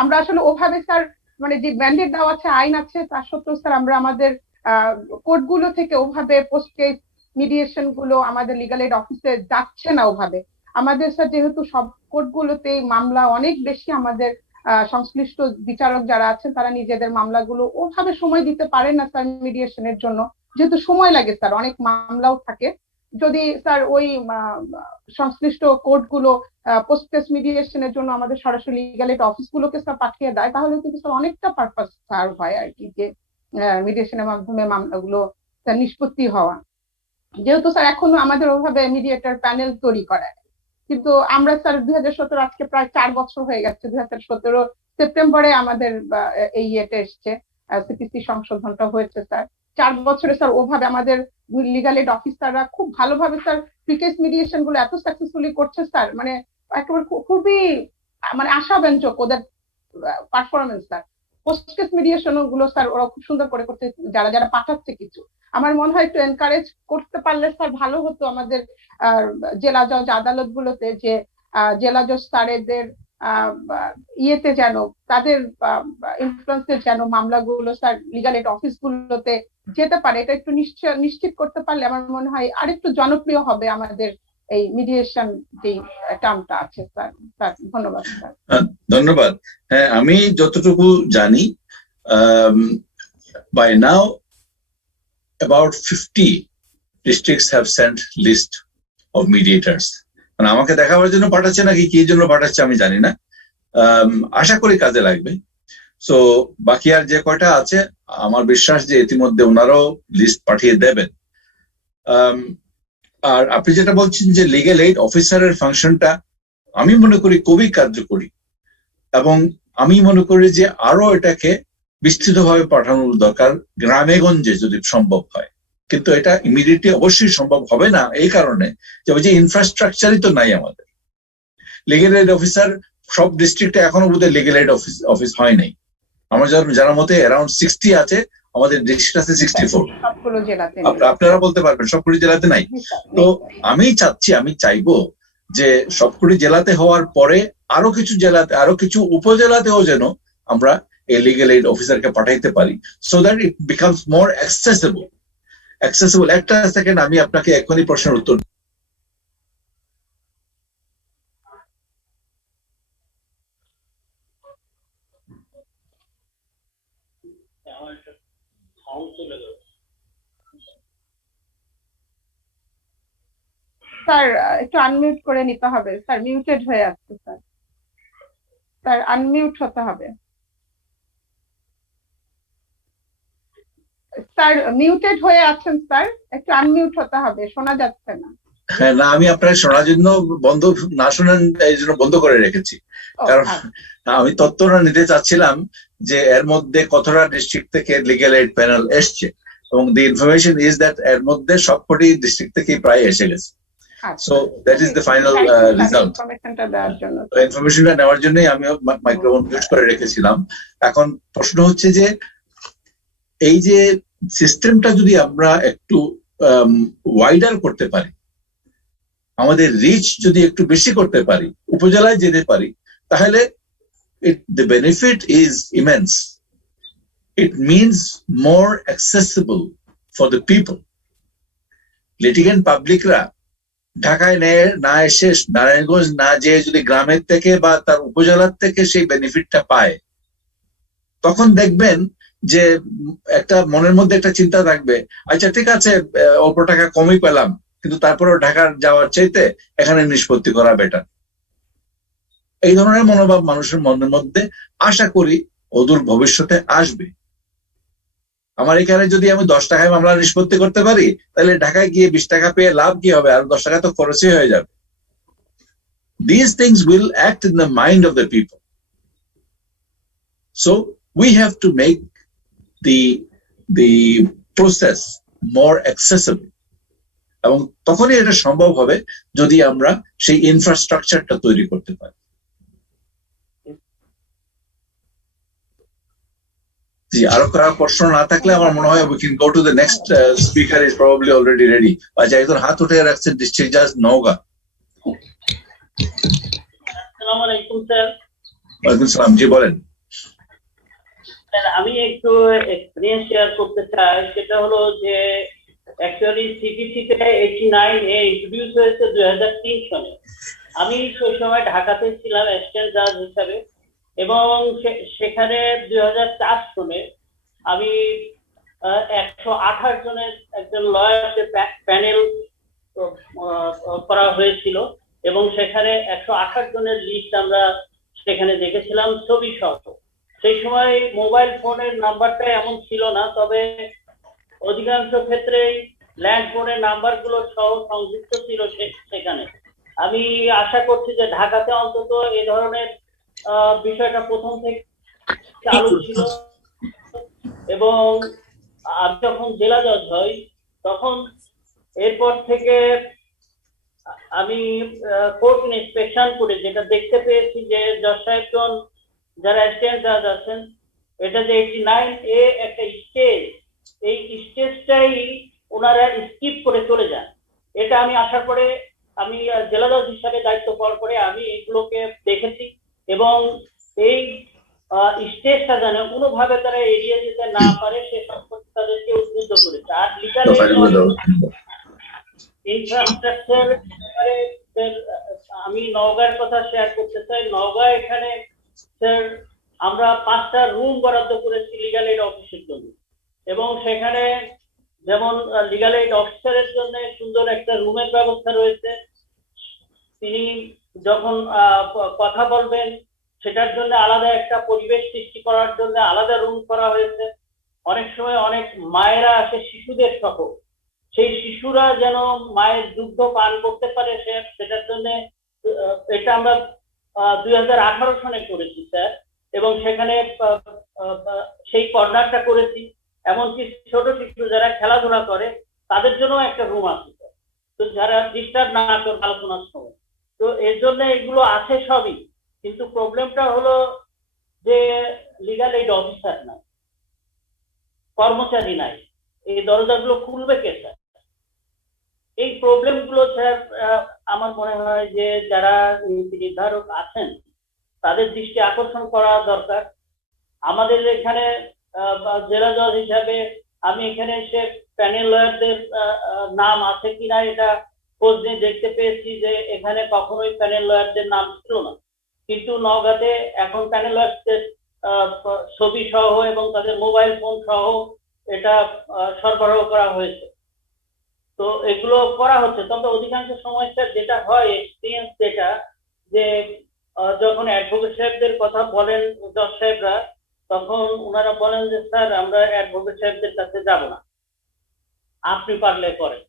আমরা আসলে ওভাবে স্যার মানে যে ম্যান্ডেট দেওয়া আছে, আইন আছে, তা সত্ত্বেও স্যার আমরা আমাদের কোর্টগুলো থেকে ওভাবে পোস্ট কেস মিডিয়েশন গুলো আমাদের লিগাল এইড অফিসে যাচ্ছে না ওভাবে। আমাদের স্যার যেহেতু সব কোর্টগুলোতেই মামলা অনেক বেশি, আমাদের সংশ্লিষ্ট বিচারক যারা আছেন তারা নিজেদের মামলাগুলো ওভাবে সময় দিতে পারেন না স্যার মিডিয়েশনের জন্য, যেহেতু সময় লাগে স্যার, অনেক মামলাও থাকে। যদি স্যার ওই সংশ্লিষ্ট কোর্টগুলো পোস্ট কেস মিডিয়েশনের জন্য আমাদের সরাসরি লিগাল এইড অফিসগুলোকে স্যার পাঠিয়ে দেয়, তাহলে কিন্তু স্যার অনেকটা পারপাস সার্ভ হয় আর কি, যে মিডিয়েশনের মাধ্যমে মামলাগুলো স্যার নিষ্পত্তি হওয়া। যেহেতু স্যার এখনো আমাদের ওভাবে মিডিয়েটর প্যানেল তৈরি করা, কিন্তু আমরা স্যার 2017 আজকে প্রায় 4 বছর হয়ে গেছে, 2017 সেপ্টেম্বরে আমাদের এই ইয়েটা এসছে, সিপিসি সংশোধনটা হয়েছে স্যার। 4 বছরে স্যার ওভাবে আমাদের লিগাল এড অফিসাররা খুব ভালোভাবে স্যার প্রিকেস মিডিয়েশন গুলো এত সাকসেসফুলি করছে স্যার, মানে একেবারে খুবই মানে আশাব্যঞ্জক ওদের performance sir. Post case mediation গুলো স্যার ওরা খুব সুন্দর করে করতে, যারা যারা পাঠাচ্ছে কিছু, আমার মনে হয় একটু এনকারেজ করতে পারলে স্যার ভালো হতো আমাদের জেলা জজ আদালত গুলোতে, যে জেলা জজ স্যারেদের ইয়েতে যেন তাদের ইনফ্লুয়েন্সে যেন মামলাগুলো স্যার লিগাল এড অফিস গুলোতে যেতে পারে। এটা একটু নিশ্চিত করতে পারলে আমার মনে হয় আরেকটু জনপ্রিয় হবে আমাদের এই মিডিয়েশন যে টার্মটা আছে স্যার। স্যার ধন্যবাদ স্যার। ধন্যবাদ। হ্যাঁ, আমি যতটুকু জানি by now about 50 districts have sent list of mediators. মানে আমাকে দেখাবার জন্য পাঠাচ্ছে নাকি কি জন্য পাঠাচ্ছে আমি জানি না, আশা করি কাজে লাগবে। সো বাকি আর যে কয়টা আছে আমার বিশ্বাস যে ইতিমধ্যে ওনারাও লিস্ট পাঠিয়ে দেবেন। আর আপনি যেটা বলছেন যে লিগ্যাল এইড অফিসারের ফাংশনটা আমি মনে করি খুবই কার্যকরী, এবং আমি মনে করি যে আরো এটাকে বিস্তৃতভাবে পাঠানোর দরকার গ্রামে গঞ্জে যদি সম্ভব হয়। কিন্তু এটা ইমিডিয়েটলি অবশ্যই সম্ভব হবে না, এই কারণে যে ওই যে ইনফ্রাস্ট্রাকচারই তো নাই আমাদের। লিগ্যাল এইড অফিসার সব ডিস্ট্রিক্টে এখনো বোধহয় লিগ্যাল এইড অফিস হয় নাই। আমার জানার মতে অ্যারাউন্ড 60 আছে, আমাদের ডিস্ট্রিক্ট আছে 64। আপনারা বলতে পারবেন সবকটি জেলাতে নাই। তো আমি চাইবো যে সবকটি জেলাতে হওয়ার পরে আরো কিছু জেলাতে, আরো কিছু উপজেলাতেও যেন আমরা এই লিগ্যাল এইড অফিসারকে পাঠাইতে পারি, সো দ্যাট ইট বিকামস মোর অ্যাক্সেসিবল। একটা সেকেন্ড, আমি আপনাকে এখনই প্রশ্নের উত্তর। স্যার একটু আনমিউট করে নিতে হবে স্যার, মিউটেড হয়ে আসছে স্যার। স্যার আনমিউট হতে হবে স্যার, মিউটেড হয়ে আছেন স্যার, একটু আনমিউট হতে হবে, শোনা যাচ্ছে না। হ্যাঁ, না আমি আপনার শোনার জন্য না শোনেন এই জন্য বন্ধ করে রেখেছি, কারণ আমি তথ্যটা নিতে চাচ্ছিলাম যে এর মধ্যে কতটা ডিস্ট্রিক্ট থেকে লিগ্যাল এইড প্যানেল এসছে, এবং দি ইনফরমেশন ইজ দ্যাট এর মধ্যে সবকটি ডিস্ট্রিক্ট থেকে প্রায় এসে গেছে। So that is the final result. ইনফরমেশনটা নেওয়ার জন্যই আমি মাইক্রোফোন মিউট করে রেখেছিলাম। এখন প্রশ্ন হচ্ছে যে এই যে সিস্টেমটা যদি আমরা একটু ওয়াইডার করতে পারি, আমাদের রিচ যদি একটু বেশি করতে পারি, উপজেলায় যেতে পারি, তাহলে the benefit is immense. It means more accessible for the people. Litigant পাবলিকরা ঢাকায় না এসে নারায়ণগঞ্জ না যেয়ে যদি গ্রামের থেকে বা তার উপজেলার থেকে সেই বেনিফিটটা পায়, তখন দেখবেন যে একটা মনের মধ্যে একটা চিন্তা থাকবে, আচ্ছা ঠিক আছে অল্প টাকা কমই পেলাম, কিন্তু তারপরেও ঢাকার যাওয়ার চাইতে এখানে নিষ্পত্তি করা বেটার। এই ধরনের মনোভাব মানুষের মনের মধ্যে আশা করি অদূর ভবিষ্যতে আসবে। আমার এখানে যদি আমি 10 টাকায় মামলা নিষ্পত্তি করতে পারি, তাহলে ঢাকায় গিয়ে 20 টাকা পেয়ে লাভ কি হবে? আর 10 টাকা তো খরচই হয়ে যাবে। These things will act in the mind of the people. So we have to make the process more accessible. এবং তখনই এটা সম্ভব হবে যদি আমরা সেই ইনফ্রাস্ট্রাকচারটা তৈরি করতে পারি। জি, আরো কারো প্রশ্ন না থাকলে আমার মনে হয় we can go to the next speaker is probably already ready. আচ্ছা, একজন হাত উঠে রাখছেন, ডিস্ট্রিক্ট জাজ নওগাঁ। আসসালামু আলাইকুম স্যার। ওয়ালাইকুম সালাম, জি বলেন। স্যার, আমি একটু এক্সপিরিয়েন্স শেয়ার করতে চাই। সেটা হলো যে অ্যাকচুয়ালি সিপিসিতে 89 এ ইন্ট্রোডিউস হয়েছে 2003 সালে। আমি সেই সময় ঢাকাতে ছিলাম অ্যাসিস্ট্যান্ট জাজ হিসাবে, এবং সেখানে 2004 সালে আমি 128 জনের একজন লয়ারকে প্যানেল করা হয়েছিল, এবং সেখানে 128 জনের লিস্ট আমরা সেখানে দেখেছিলাম ছবি সহ। সেই সময় মোবাইল ফোনের নাম্বারটা এমন ছিল না, তবে অধিকাংশ ক্ষেত্রেই ল্যান্ড ফোনের নাম্বারগুলো সহ সংযুক্ত ছিল সেখানে। আমি আশা করছি যে ঢাকাতে অন্তত এই ধরনের বিষয়টা প্রথম থেকে চালু ছিল, এবং আমি যখন জেলা জজ হই তখন এরপর থেকে আমি কোর্ট ইন্সপেকশন করে যেটা দেখতে পেয়েছি যে জজ সাহেবগণ যারা অ্যাসিস্ট্যান্ট জাজ আছেন, এটা যে 89 এ একটা স্টেজ, এই স্টেজটাই ওনারা স্কিপ করে চলে যান। এটা আমি আসার পরে, আমি জেলা জজ হিসাবে দায়িত্ব পাওয়ার পরে আমি এগুলোকে দেখেছি, এবং এই স্টেজটা যেন কোনোভাবে তারা এড়িয়ে যেতে না পারে সে সম্পর্কে তাদেরকে উদ্বুদ্ধ করেছে। আর লিগাল ইনফ্রাস্ট্রাকচার ব্যাপারে আমি নওগাঁর কথা শেয়ার করতে চাই। নওগাঁ এখানে স্যার আমরা 5টা রুম বরাদ্দ করেছি লিগাল এইড অফিসের জন্য, এবং সেখানে যেমন লিগাল এইড অফিসারের জন্য সুন্দর একটা রুমের ব্যবস্থা রয়েছে। তিনি যখন কথা বলবেন সেটার জন্য আলাদা একটা পরিবেশ সৃষ্টি করার জন্য আলাদা রুম করা হয়েছে। অনেক সময় অনেক মায়েরা আসে শিশুদের সহ, সেই শিশুরা যেন মায়ের দুগ্ধ পান করতে পারে সেটার জন্য এটা আমরা 2018 সালে করেছি স্যার, এবং সেখানে সেই কর্নারটা করেছি। এমনকি ছোট শিশু যারা খেলাধুলা করে তাদের জন্য একটা রুম আছে, তো যারা ডিস্টার্ব না করে আলোচনার সময়। তো এর জন্য এগুলো আছে সবই, কিন্তু প্রবলেমটা হলো যে লিগাল এইড অফিসার নাই, কর্মচারী নাই, এই দরজাগুলো খুলবে কে স্যার? এই প্রবলেম গুলো স্যার আমার মনে হয় যে যারা নীতি নির্ধারক আছেন তাদের দৃষ্টি আকর্ষণ করা দরকার। আমাদের এখানে জেলা জজ হিসাবে আমি এখানে এসে প্যানেল লয়ারদের নাম আছে কিনা এটা খোঁজ নিয়ে দেখতে পেয়েছি যে এখানে কখনোই প্যানেল লয়ারদের নাম ছিল না, কিন্তু নওগাঁতে এখন প্যানেল লয়ারদের ছবি সহ এবং তাদের মোবাইল ফোন সহ এটা সরবরাহ করা হয়েছে। তো এগুলো করা হচ্ছে, তবে অধিকাংশ সময় যেটা হয় এক্সপিরিয়েন্স যেটা, যে যখন অ্যাডভোকেট সাহেবদের কথা বলেন জজ সাহেবরা, তখন ওনারা বলেন যে স্যার আমরা অ্যাডভোকেট সাহেবদের কাছে যাব না, আপনি পারলে করেন।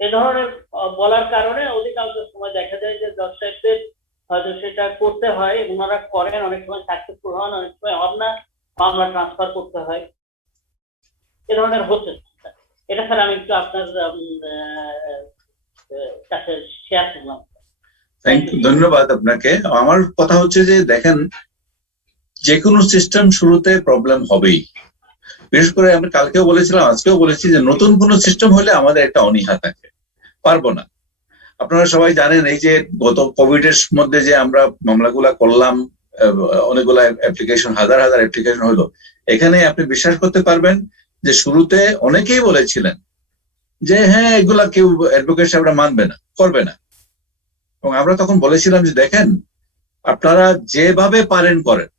এ ধরনের বলার কারণে অধিকাংশ সময় দেখা যায় যে জজ সাহেবদের হয়তো সেটা করতে হয়, ওনারা করেন, অনেক সময় সাকসেসফুল হন, অনেক সময় হন না, মামলা ট্রান্সফার করতে হয়, এ ধরনের হচ্ছে। এটা স্যার আমি একটু আপনার কাছে শেয়ার করলাম। ধন্যবাদ আপনাকে। আমার কথা হচ্ছে যে দেখেন, যে কোনো সিস্টেম শুরুতে প্রবলেম হবেই। বিশেষ করে আমি কালকেও বলেছিলাম, আজকেও বলেছি যে নতুন কোনো সিস্টেম হলে আমাদের একটা অনীহা থাকে, পারবো না। আপনারা সবাই জানেন এই যে গত কোভিড এর মধ্যে যে আমরা মামলাগুলা করলাম, অনেকগুলা অ্যাপ্লিকেশন, হাজার হাজার অ্যাপ্লিকেশন হলো, এখানে আপনি বিশ্বাস করতে পারবেন যে শুরুতে অনেকেই বলেছিলেন যে হ্যাঁ এগুলা কেউ অ্যাডভোকেট সাহেবরা মানবে না, করবে না। এবং আমরা তখন বলেছিলাম যে দেখেন আপনারা যেভাবে পারেন করেন,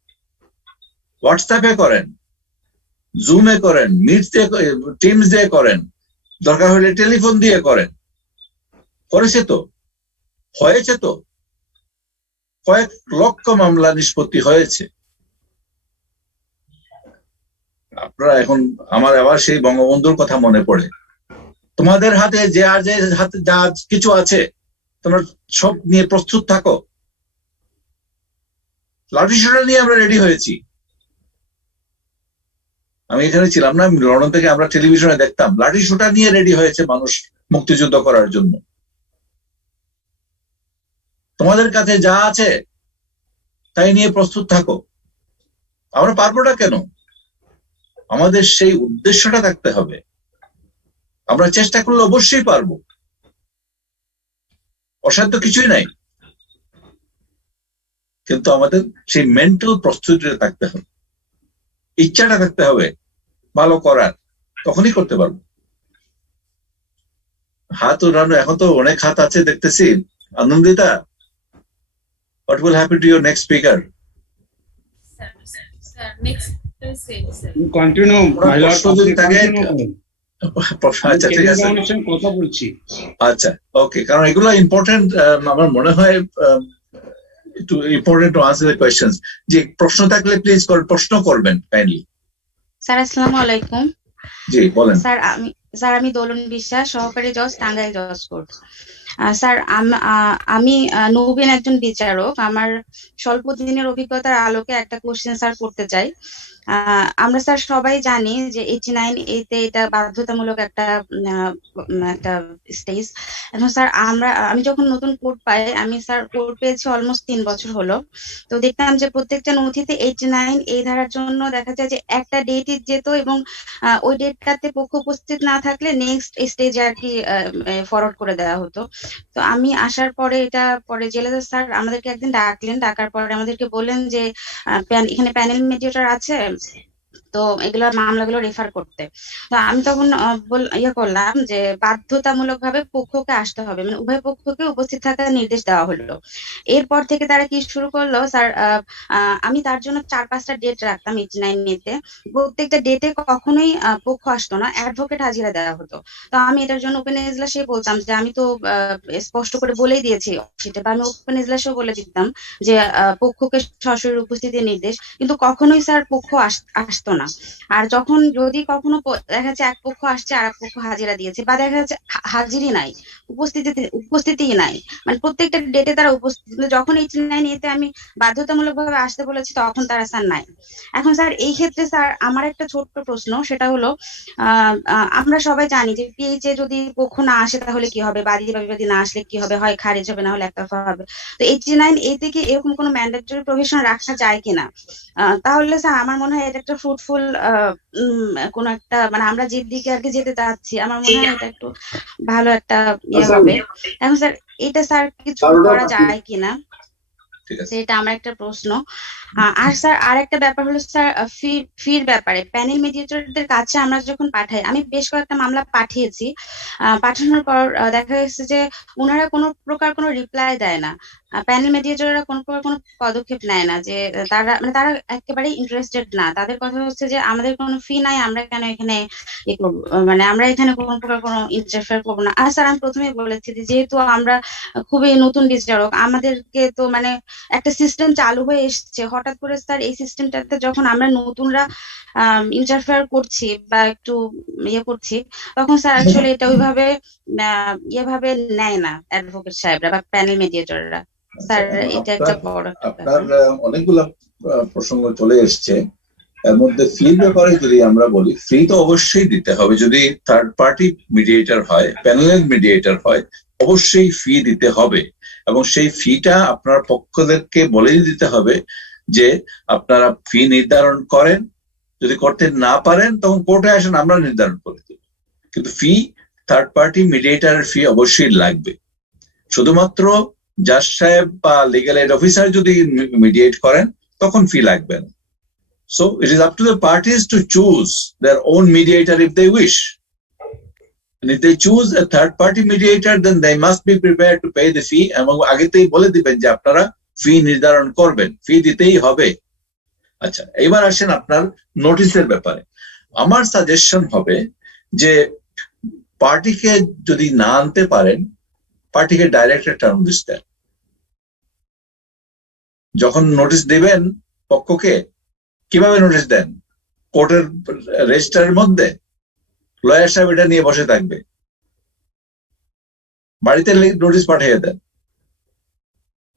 হোয়াটসঅ্যাপে করেন, জুমে করেন, মিট দিয়ে, টিমস দিয়ে করেন, দরকার হলে টেলিফোন দিয়ে করেন। করেছে তো, হয়েছে তো, কয়েক লক্ষ মামলা নিষ্পত্তি হয়েছে। আপনারা এখন আমার আবার সেই বঙ্গবন্ধুর কথা মনে পড়ে, তোমাদের হাতে যে আর যে হাতে যা কিছু আছে তোমরা সব নিয়ে প্রস্তুত থাকো। লাঠিসোঁটা নিয়ে আমরা রেডি হয়েছি। আমি এখানে ছিলাম না, লন্ডন থেকে আমরা টেলিভিশনে দেখতাম লাঠিসোঁটা নিয়ে রেডি হয়েছে মানুষ মুক্তিযুদ্ধ করার জন্য। তোমাদের কাছে যা আছে তাই নিয়ে প্রস্তুত থাকো। আমরা পারবো না কেন? আমাদের সেই উদ্দেশ্যটা থাকতে হবে। আমরা চেষ্টা করলে অবশ্যই পারবো, অসাধ্য কিছুই নাই, কিন্তু আমাদের সেই মেন্টাল প্রস্তুতিটা থাকতে হবে, ইচ্ছাটা থাকতে হবে ভালো করার, তখনই করতে পারবো। হাত উড়ানো, এখন তো অনেক হাত আছে দেখতেছি। Anandita, what will happen to your next speaker? Sir, next sir. Continue আচ্ছা ঠিক আছে, কথা বলছি। আচ্ছা ওকে, কারণ এগুলো ইম্পর্টেন্ট, আমার মনে হয় একটু important to answer the questions. যে প্রশ্ন থাকলে প্লিজ প্রশ্ন করবেন কাইন্ডলি। স্যার আসসালামু আলাইকুম। জি বলেন। স্যার আমি দোলন বিশ্বাস, সহকারী জজ, টাঙ্গাইল জজ কোর্ট। স্যার আমি নবীন একজন বিচারক। আমার স্বল্প দিনের অভিজ্ঞতার আলোকে একটা কোশ্চেন স্যার করতে চাই। আমরা স্যার সবাই জানি যে 89A-তে এটা বাধ্যতামূলক একটা স্টেজ। এখন স্যার আমি যখন নতুন কোর্ট পাই, আমি স্যার কোর্ট পেয়েছি অলমোস্ট 3 বছর হলো। তো দেখতাম যে প্রত্যেকটা নথিতে 89A ধারার জন্য দেখা যায় যে একটা ডেটই যেত, এবং ওই ডেটটাতে পক্ষ উপস্থিত না থাকলে নেক্সট স্টেজে আর কি ফরওয়ার্ড করে দেওয়া হতো। তো আমি আসার পরে জেলাদার স্যার আমাদেরকে একদিন ডাকলেন, ডাকার পরে আমাদেরকে বললেন যে এখানে প্যানেল মিডিয়েটর আছে, তো এগুলো মামলাগুলো রেফার করতে। তো আমি তখন করলাম যে বাধ্যতামূলক ভাবে পক্ষকে আসতে হবে, মানে উভয় পক্ষকে উপস্থিত থাকার নির্দেশ দেওয়া হলো। এরপর থেকে তারা কি শুরু করলো স্যার, আমি তার জন্য 4-5টা ডেট রাখতাম 89A-তে। প্রত্যেকটা ডেটে কখনোই পক্ষ আসতো না, অ্যাডভোকেট হাজিরা দেওয়া হতো। তো আমি এটার জন্য ওপেন এজলাসে বলতাম যে আমি তো স্পষ্ট করে বলেই দিয়েছি সেটা, বা আমি ওপেন এজলাসেও বলে দিতাম যে পক্ষকে সরাসরি উপস্থিতির নির্দেশ, কিন্তু কখনোই স্যার পক্ষ আসতো না। আর যখন যদি কখনো দেখা যাচ্ছে এক পক্ষ আসছে আর এক পক্ষ হাজিরা দিয়েছে, বা দেখা যাচ্ছে হাজিরই নাই, উপস্থিতিই নাই, মানে প্রত্যেকটা ডেটে তারা উপস্থিত, যখন 89A-তে আমি বাধ্যতামূলক ভাবে আসতে বলেছি তখন তারা স্যার নাই। এখন স্যার এই ক্ষেত্রে স্যার আমার একটা ছোট্ট প্রশ্ন, সেটা হলো আমরা সবাই জানি যে পিএইচে যদি পক্ষ না আসে তাহলে কি হবে, বাদী বা বিবাদী না আসলে কি হবে, হয় খারিজ হবে না হলে একতরফা হবে। তো 89A-তে কি এরকম কোনো ম্যান্ডেটরি প্রভিশন রাখা যায় কিনা? তাহলে স্যার আমার মনে হয় এটা একটা ফ্রুটফুল কোন একটা, মানে আমরা যে দিকে আর কি যেতে চাচ্ছি, আমার মনে হয় এটা একটু ভালো একটা হবে। এখন স্যার এটা স্যার কিছু করা যায় কিনা, সেটা আমার একটা প্রশ্ন। আর স্যার আর একটা ব্যাপার হলো স্যার ফির ব্যাপারে প্যানেল মিডিয়েটরদের কাছে আমরা যখন পাঠাই, আমি বেশ কয়েকটা মামলা পাঠিয়েছি, পাঠানোর পর দেখা গেছে যে ওনারা কোনো প্রকার কোনো রিপ্লাই দেয় না, প্যানেল মিডিয়েটররা কোনো প্রকার কোনো পদক্ষেপ নেয় না, যে তারা একেবারে ইন্টারেস্টেড না। তাদের কথা হচ্ছে যে আমাদের কোনো ফি নাই, আমরা কেন এখানে করবো, মানে আমরা এখানে কোনো প্রকার কোনো ইন্টারফেয়ার করবো না। আর স্যার আমি প্রথমেই বলেছি যেহেতু আমরা খুবই নতুন বিচারক, আমাদেরকে তো মানে একটা সিস্টেম চালু হয়ে এসছে, হঠাৎ করে স্যার এই সিস্টেমটাতে যখন আমরা নতুনরা ইন্টারফেয়ার করছি বা একটু করছি, তখন স্যার আসলে এটা ওইভাবে ইয়েভাবে নেয় না অ্যাডভোকেট সাহেবরা বা প্যানেল মিডিয়েটররা। স্যার এটা একটা বড় আপনার অনেকগুলো প্রসঙ্গ চলে এসছে। এর মধ্যে ফির ব্যাপারে যদি আমরা বলি, ফি তো অবশ্যই দিতে হবে। যদি থার্ড পার্টি মিডিয়েটর হয়, প্যানেল মিডিয়েটর হয়, অবশ্যই ফি দিতে হবে, এবং সেই ফিটা আপনার পক্ষদেরকে বলে দিতে হবে যে আপনারা ফি নির্ধারণ করেন, যদি করতে না পারেন তখন কোর্টে আসেন, আমরা নির্ধারণ করে দেব। কিন্তু ফি থার্ড পার্টি মিডিয়েটরের ফি অবশ্যই লাগবে। শুধুমাত্র জাজ সাহেব বা লিগ্যাল এড অফিসার যদি মিডিয়েট করেন তখন ফি লাগবে না। So it is up to the parties to choose their own mediator if they wish. And if they choose a third party mediator, then they must be prepared to pay the fee. এবং আগেতেই বলে দিবেন যে আপনারা ফি নির্ধারণ করবেন, ফি দিতেই হবে। আচ্ছা, এবার আসেন আপনার নোটিশের ব্যাপারে। আমার সাজেশন হবে যে পার্টিকে যদি না আনতে পারেন, পার্টিকে ডাইরেক্ট একটা নোটিশ দেন। যখন নোটিশ দেবেন পক্ষকে, কিভাবে নোটিশ দেন? কোর্টের রেজিস্টারের মধ্যে লয়ার সাহেব এটা নিয়ে বসে থাকবে, বাড়িতে নোটিশ পাঠিয়ে দেন।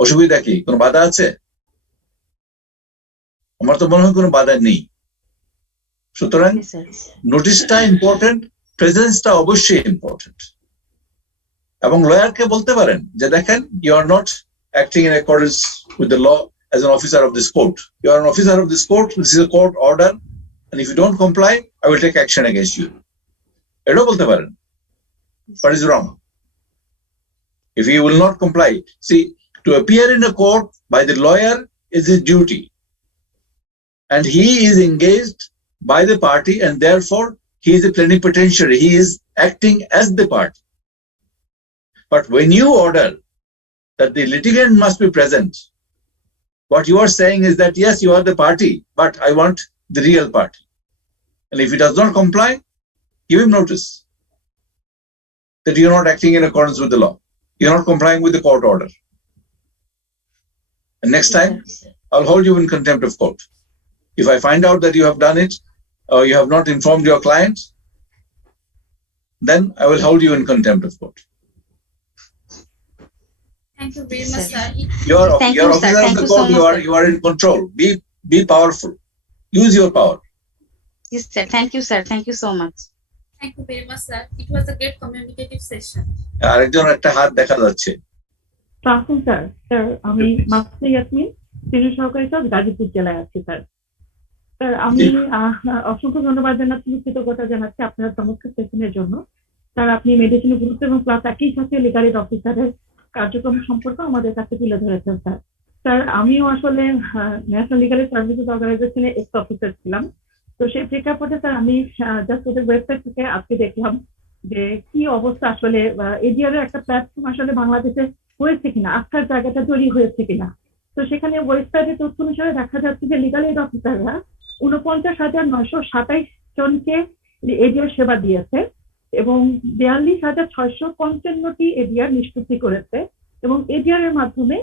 অসুবিধা কি? কোনো বাধা আছে? আমার তো মনে হয় কোনো বাধা নেই। সুতরাং নোটিশটা ইম্পর্টেন্ট, প্রেজেন্সটা অবশ্যই ইম্পর্টেন্ট। এবং লয়ারকে বলতে পারেন যে দেখেন, you are not acting in accordance with the law as an officer of this court. You are an officer of this court. This is a court order, and if you don't comply, I will take action against you. এটাও বলতে পারেন। What is wrong? If he will not comply, see, to appear in a court by the lawyer is his duty, and he is engaged by the party, and therefore he is a plenipotentiary. He is acting as the party. But when you order that the litigant must be present, what you are saying is that yes, you are the party, but I want the real party. And if he does not comply, give him notice that you are not acting in accordance with the law. You are not complying with the court order. And next time, I'll hold you in contempt of court. If I find out that you have done it, or you have not informed your client, then I will hold you in contempt of court. Thank you very much, sir. Thank You're you, sir. officer of Thank the you so court. much, sir. You are in control. Be powerful. Use your power. Yes, sir. Thank you, sir. Thank you so much. Thank you very much, sir. It was a great communicative session. আরেকজন একটা হাত দেখা যাচ্ছে। আসুন sir. Sir, আমি মাসুদ ইয়াসমিন, সিনিয়র সহকারী জজ, গাজীপুর জেলায় আছি স্যার। স্যার, আমি অসংখ্য ধন্যবাদ জানাচ্ছি, কৃতজ্ঞতা জানাচ্ছি আপনার চমৎকার সেশনের জন্য। স্যার, আপনি মেডিসিনের গুরুত্ব এবং প্লাস একই সাথে লিগাল এইড অফিসারের কার্যক্রম সম্পর্কে আমাদের কাছে তুলে ধরেছেন স্যার। স্যার, আমিও আসলে ন্যাশনাল লিগাল এইড সার্ভিসেস অর্গানাইজেশনের এক্স অফিসার ছিলাম। তো সেই প্রেক্ষাপটে স্যার আমি জাস্ট ওদের ওয়েবসাইট থেকে আজকে দেখলাম যে কি অবস্থা, আসলে এডিআর এর একটা প্ল্যাটফর্ম আসলে বাংলাদেশে হয়েছে কিনা, আস্থার জায়গাটা তৈরি হয়েছে কিনা। তো সেখানে ওয়েবসাইটে তথ্য অনুসারে দেখা যাচ্ছে যে লিগাল এইড অফিসাররা 49,927 জনকে এডিআর সেবা দিয়েছে এবং 42,655টি এডিআর নিষ্পত্তি করেছে এবং এডিআর এর মাধ্যমে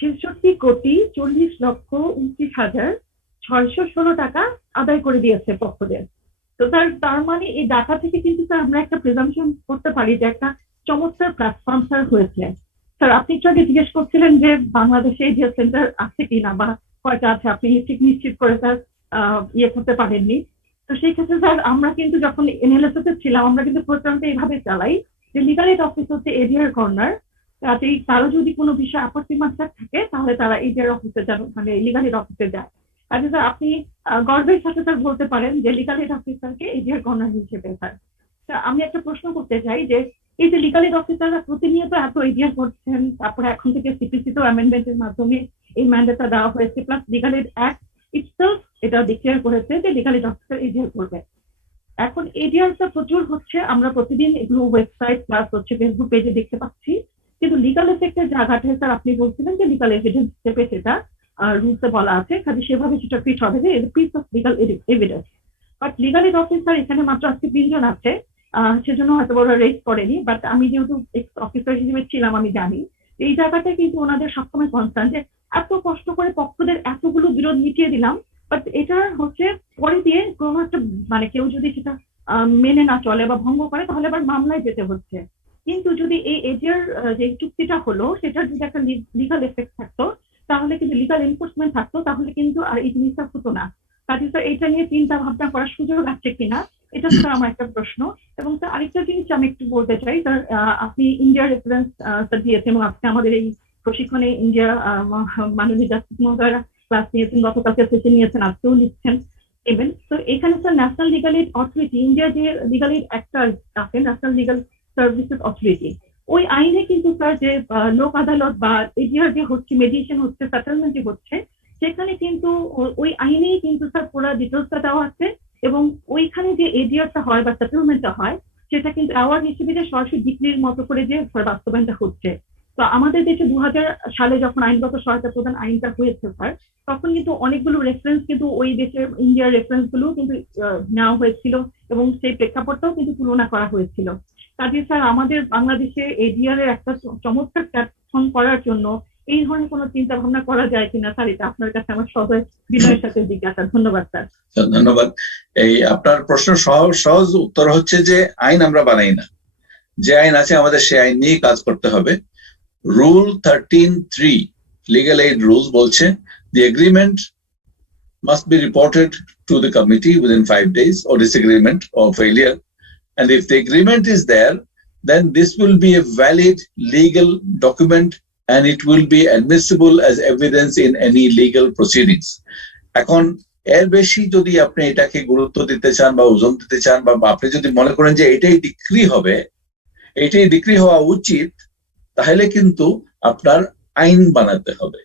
66,40,29,616 টাকা আদায় করে দিয়েছে পক্ষদের। তো স্যার, তার মানে এই ডাটা থেকে কিন্তু স্যার আমরা একটা প্রিজাম্পশন করতে পারি যে একটা চমৎকার প্ল্যাটফর্ম স্যার হয়েছে। স্যার, আপনি একটু আগে জিজ্ঞেস করছিলেন যে বাংলাদেশে এডিআর সেন্টার আছে কিনা বা কয়টা আছে, আপনি ঠিক নিশ্চিত করে স্যার ইয়ে করতে পারেননি। তো সেই ক্ষেত্রে স্যার আমরা কিন্তু যখন এনএলএসএ ছিলাম, আমরা কিন্তু প্রোগ্রামটা এইভাবে চালাই যে লিগাল এইড অফিস হচ্ছে এডিআর কর্নার। তাতে কারো যদি কোনো বিষয় আপত্তি মাত্রা থাকে তাহলে তারা এডিআর অফিসে যান, মানে লিগাল এইড অফিসে যায়। আচ্ছা স্যার, আপনি গর্বের সাথে স্যার বলতে পারেন যে লিগাল এইড অফিসারকে এডিআর কর্নার হিসেবে স্যার। আমি একটা প্রশ্ন করতে চাই যে এই যে লিগাল এইড অফিসাররা প্রতিনিয়ত এত এডিআর করছেন, তারপরে এখন থেকে সিপিসি তো অ্যামেন্ডমেন্টের মাধ্যমে এই ম্যান্ডেটটা দেওয়া হয়েছে, plus legal aid act itself এটা ডিক্লেয়ার করেছে যে লিগাল এইড অফিসার এডিআর করবে। এখন এডিআরটা প্রচুর হচ্ছে, আমরা প্রতিদিন এগুলো ওয়েবসাইট প্লাস হচ্ছে ফেসবুক পেজে দেখতে পাচ্ছি, কিন্তু লিগাল এফেক্টের জায়গাটা স্যার আপনি বলছিলেন যে লিগাল এভিডেন্স হিসেবে সেটা রুলসে বলা আছে, খালি সেভাবে সেটা ফিট হবে যে piece of legal evidence. But legal aid officer এখানে মাত্র আজকে 3 জন আছে, সেজন্য হয়তো ওরা রেজ করেনি। বাট আমি যেহেতু অফিসার হিসেবে ছিলাম, আমি জানি এই জায়গাটা কিন্তু ওনাদের সবসময় কনসার্ন যে এত কষ্ট করে পক্ষদের এতগুলো বিরোধ মিটিয়ে দিলাম, বাট এটা হচ্ছে পরে দিয়ে কোনো একটা মানে কেউ যদি সেটা মেনে না চলে বা ভঙ্গ করে তাহলে আবার মামলায় যেতে হচ্ছে। কিন্তু যদি এই এডিআর যে চুক্তিটা হলো সেটার যদি একটা লিগাল এফেক্ট থাকতো, তাহলে কিন্তু লিগাল এনফোর্সমেন্ট থাকতো, তাহলে কিন্তু আর এই জিনিসটা হতো না। কাজে স্যার এটা নিয়ে চিন্তা ভাবনা করার সুযোগ আছে কিনা, এটা স্যার আমার একটা প্রশ্ন। এবং স্যার আরেকটা জিনিস আমি একটু বলতে চাই স্যার, আপনি ইন্ডিয়ার রেফারেন্স স্যার দিয়েছেন এবং আজকে আমাদের এই প্রশিক্ষণে ইন্ডিয়া মাননীয় জাস্টিস মহোদয়রা ক্লাস নিয়েছেন, গতকালকে সেশন নিয়েছেন, আজকেও নিচ্ছেন ইভেন। তো এখানে sir national legal aid authority, India যে লিগাল এইড একটা আছে ন্যাশনাল লিগাল সার্ভিসেস অথরিটি, ওই আইনে কিন্তু স্যার যে লোক আদালত বা এডিআর যে হচ্ছে, মেডিয়েশন হচ্ছে, সেটেলমেন্ট যে হচ্ছে, সেখানে কিন্তু ওই আইনেই কিন্তু স্যার পুরো ডিটেলসটা দেওয়া আছে এবং ওইখানে যে এডিআরটা হয় বা সেটেলমেন্টটা হয় সেটা কিন্তু অ্যাওয়ার্ড হিসেবে যে সরাসরি ডিগ্রির মতো করে যে বাস্তবায়নটা হচ্ছে। তো আমাদের দেশে 2000 সালে যখন আইনগত সহায়তা প্রদান আইনটা হয়েছে স্যার, তখন কিন্তু অনেকগুলো রেফারেন্স কিন্তু ওই দেশের ইন্ডিয়ার রেফারেন্স গুলো কিন্তু নেওয়া হয়েছিল এবং সেই প্রেক্ষাপটটাও কিন্তু তুলনা করা হয়েছিল। কাজে স্যার আমাদের বাংলাদেশে এডিআর এর একটা চমৎকার প্ল্যাটফর্ম করার জন্য এই ধরনের কোনো চিন্তা ভাবনা করা যায় কিনা স্যার, এটা আপনার কাছে আমার সদয় বিনয়ের সাথে জিজ্ঞাসা। ধন্যবাদ স্যার। ধন্যবাদ। এই আপনার প্রশ্ন সহজ উত্তর হচ্ছে যে আইন আমরা বানাই না, যে আইন আছে আমাদের সেই আইন নিয়ে কাজ করতে হবে। রুল 13(3) লিগ্যাল এইড রুলস বলছে the agreement must be reported to the committee within 5 days or disagreement or failure, and if the agreement is there, then this will be a valid legal document and it will be admissible as evidence in any legal proceedings. এখন এর বেশি যদি আপনি এটাকে গুরুত্ব দিতে চান বা ওজন দিতে চান বা আপনি যদি মনে করেন যে এটাই ডিক্রি হবে, এটাই ডিক্রি হওয়া উচিত, তাহলে কিন্তু আপনার আইন বানাতে হবে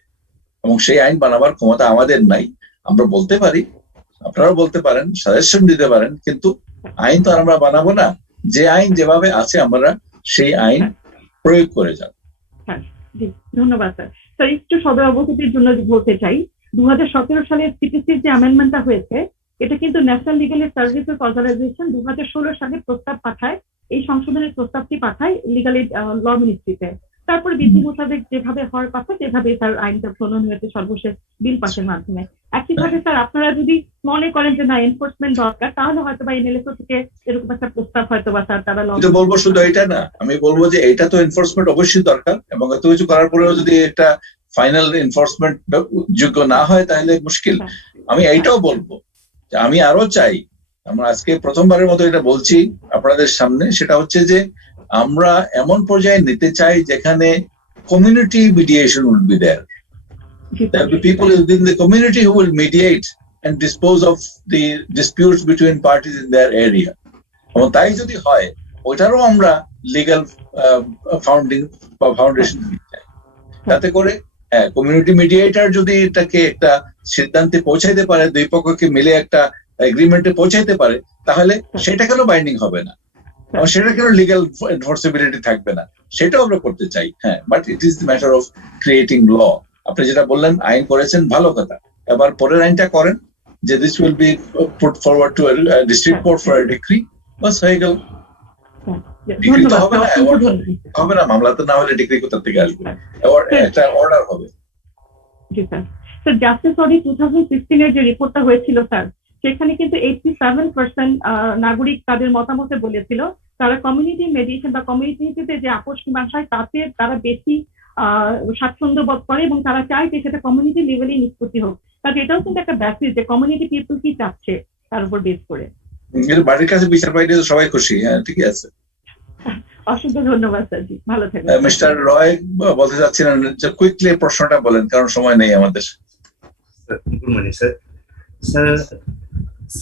এবং সেই আইন বানাবার ক্ষমতা আমাদের নাই। আমরা বলতে পারি, আপনারাও বলতে পারেন, সাজেশন দিতে পারেন, কিন্তু আইন তো আর আমরা বানাবো না। যে আইন যেভাবে আছে আমরা সেই আইন প্রয়োগ করে যাব। ধন্যবাদ স্যার। স্যার একটু সদয় অবগতির জন্য বলতে চাই, 2017 সালের সিপিসির যে অ্যামেন্ডমেন্টটা হয়েছে, এটা কিন্তু ন্যাশনাল লিগ্যাল সার্ভিসেস অর্গানাইজেশন 2016 সালে প্রস্তাব পাঠায়, এই সংশোধনের প্রস্তাবটি পাঠায় লিগ্যাল ল মিনিস্ট্রিতে। তারপরে বিধি মোতাবেক যেভাবে হওয়ার কথা সেভাবে তার আইনটা প্রণয়ন হয়েছে সর্বশেষ বিল পাসের মাধ্যমে। একইভাবে স্যার আপনারা যদি মনে করেন যে না এনফোর্সমেন্ট দরকার, তাহলে হয়তো বা এনএলএসও থেকে এরকম একটা প্রস্তাব হয়তো বা স্যার তারা বলবো। শুধু এটা না, আমি বলবো যে এটা তো এনফোর্সমেন্ট অবশ্যই দরকার, এবং এত কিছু করার পরেও যদি একটা ফাইনাল এনফোর্সমেন্ট যোগ্য না হয় তাহলে মুশকিল। আমি এইটাও বলবো যে আমি আরো চাই, আমরা আজকে প্রথমবারের মতো এটা বলছি আপনাদের সামনে, সেটা হচ্ছে যে আমরা এমন পর্যায়ে নিতে চাই যেখানে community mediation will be there. There will be people within the community who will mediate and dispose of the disputes between parties in their area. এবং তাই যদি হয়, ওইটারও আমরা লিগ্যাল ফাউন্ডেশন দিতে চাই, যাতে করে কমিউনিটি মিডিয়েটর যদি এটাকে একটা সিদ্ধান্তে পৌঁছাইতে পারে, দুই পক্ষকে মিলে একটা এগ্রিমেন্টে পৌঁছাইতে পারে, তাহলে সেটা কেন বাইন্ডিং হবে না, সেটা কেন লিগ্যাল এনফোর্সিবিলিটি থাকবে না, সেটাও আমরা করতে চাই। হ্যাঁ, but it is the matter of creating law. আপনি যেটা বললেন আইন করেছেন, ভালো কথা, এবার পরের আইনটা করেন যে this will be put forward to district court for a decree, বাস হয়ে গেল। ডিক্রি তো হবে না, হবে না, মামলা তো না হলে ডিক্রি কোথা থেকে আসবে, একটা অর্ডার হবে। জি স্যার। স্যার জাস্টিস অডিট 2016 এর যে রিপোর্টটা হয়েছিল স্যার, সেখানে কিন্তু 87% নাগরিক তাদের মতামতে বলেছিল তারা কমিউনিটি মেডিয়েশন বা কমিউনিটিতে যে আপোষ মীমাংসা হয় তাতে তারা বেশি স্বাচ্ছন্দ্য বোধ করে এবং তারা চায় যে সেটা কমিউনিটি লেভেলে নিষ্পত্তি হোক। কাজে এটাও কিন্তু একটা ব্যাপার যে কমিউনিটি পিপল কি চাচ্ছে তার উপর বেস করে। বাড়ির কাছে বিচার পাইলে সবাই খুশি। হ্যাঁ, ঠিক আছে। অসংখ্য ধন্যবাদ স্যার, জি ভালো থাকবেন। মিস্টার রয় বলতে চাচ্ছিলেন, কুইকলি প্রশ্নটা বলেন, কারণ সময় নেই আমাদের। Good morning sir. স্যার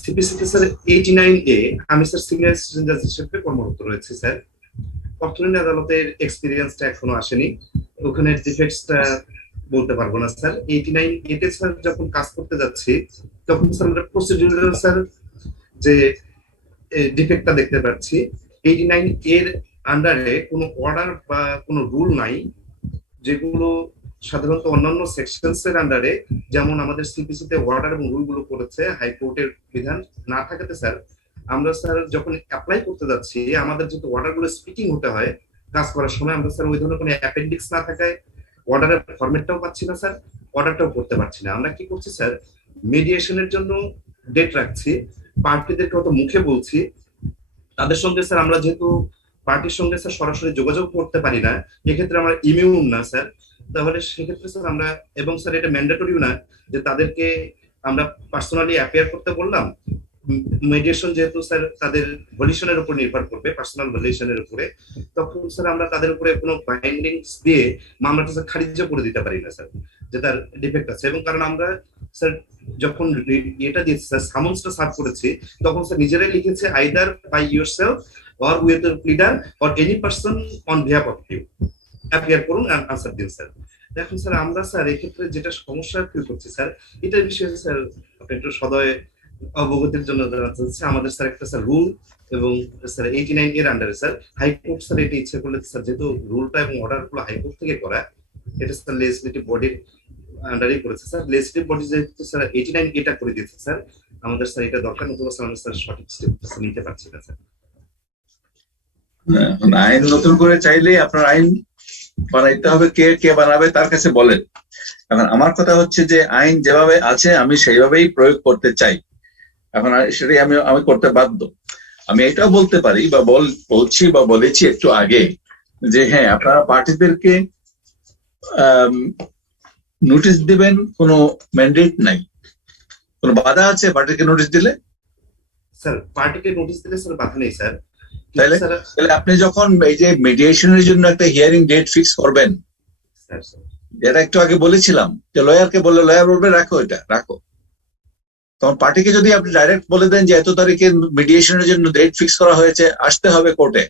সিপিসিতে স্যার 89A আমি স্যার সিনিয়র সিটিজেন জাজ হিসেবে কর্মরত রয়েছে স্যার। অর্থনীতি আদালতের এক্সপিরিয়েন্সটা এখনো আসেনি, ওখানে ডিফেক্টসটা বলতে পারবো না স্যার। 89A তে স্যার যখন কাজ করতে যাচ্ছি তখন স্যার আমরা প্রসিডিউরাল স্যার যে ডিফেক্টটা দেখতে পাচ্ছি, 89 এর আন্ডারে কোনো অর্ডার বা কোনো রুল নাই, যেগুলো সাধারণত অন্যান্য সেকশনস এর আন্ডারে যেমন আমাদের সিপিসিতে অর্ডার এবং রুলগুলো করেছে হাইকোর্টের বিধান না থাকাতে স্যার আমরা স্যার যখন অ্যাপ্লাই করতে যাচ্ছি আমাদের যেহেতু অর্ডারগুলো স্পিকিং হতে হয় কাজ করার সময়, আমরা স্যার ওই ধরনের কোনো অ্যাপেন্ডিক্স না থাকায় অর্ডারের ফরম্যাটটাও পাচ্ছি না স্যার, অর্ডারটাও করতে পারছি না। আমরা কি করছি স্যার, মিডিয়েশনের জন্য ডেট রাখছি, পার্টিদেরকে হয়তো মুখে বলছি, তাদের সঙ্গে স্যার আমরা যেহেতু পার্টির সঙ্গে স্যার সরাসরি যোগাযোগ করতে পারি না, এক্ষেত্রে আমরা ইমিউন না স্যার, তাহলে সেক্ষেত্রে স্যার আমরা, এবং স্যার এটা ম্যান্ডেটরিও না যে তাদেরকে আমরা পার্সোনালি অ্যাপিয়ার করতে বললাম, মেডিয়েশন যেহেতু স্যার তাদের ভলিউশনের উপর নির্ভর করবে, পার্সোনাল ভলিউশনের উপরে, তখন স্যার আমরা তাদের উপরে কোনো বাইন্ডিংস দিয়ে মামলাটা স্যার খারিজ করে দিতে পারি না স্যার, যে তার ডিফেক্ট আছে। এবং কারণ আমরা স্যার যখন এটা দিয়েছি স্যার সামন্সটা সার্ভ করেছি তখন স্যার নিজেরাই লিখেছে either by yourself or with the pleader or any person on behalf of you appear করুন আনসার দিন স্যার। এখন স্যার আমরা স্যার এক্ষেত্রে যেটা সমস্যা ফিল করছি স্যার, এটার বিষয়ে স্যার আপনি একটু সদয় অবগতির জন্য জানাতে চাচ্ছি। আমাদের স্যার একটা স্যার রুল এবং স্যার 89 এর আন্ডারে স্যার হাইকোর্ট স্যার এটা ইচ্ছা করলে স্যার যেহেতু রুলটা এবং অর্ডারগুলো হাইকোর্ট থেকে করা, এটা স্যার লেজিসলেটিভ বডির আন্ডারেই করেছে স্যার। লেজিসলেটিভ বডি যেহেতু স্যার 89 এটা করে দিয়েছে স্যার, আমাদের স্যার এটা দরকার, নতুবা স্যার আমরা স্যার সঠিক স্টেপ নিতে পারছি না স্যার। আইন নতুন করে চাইলে আপনার আইন বানাইতে হবে, কে কে বানাবে তার কাছে বলেন। এখন আমার কথা হচ্ছে যে আইন যেভাবে আছে আমি সেইভাবেই প্রয়োগ করতে চাই, এখন সেটাই আমি করতে বাধ্য। আমি এটাও বলতে পারি বা বলছি বা বলেছি একটু আগে যে হ্যাঁ, আপনারা পার্টিদেরকে নোটিশ দিবেন, কোনো ম্যান্ডেট নাই, কোনো বাধা আছে পার্টিকে নোটিশ দিলে? স্যার পার্টিকে নোটিশ দিলে স্যার বাধা নেই স্যার। তাহলে আপনি যখন এই যে মিডিয়েশনের জন্য একটা হিয়ারিং ডেট ফিক্স করবেন, যেটা একটু আগে বলেছিলাম যে লয়ারকে বললে লয়ার বলবে রাখো, এটা রাখো, তখন পার্টিকে যদি আপনি ডাইরেক্ট বলে দেন যে এত তারিখে মিডিয়েশনের জন্য ডেট ফিক্স করা হয়েছে, আসতে হবে কোর্টে,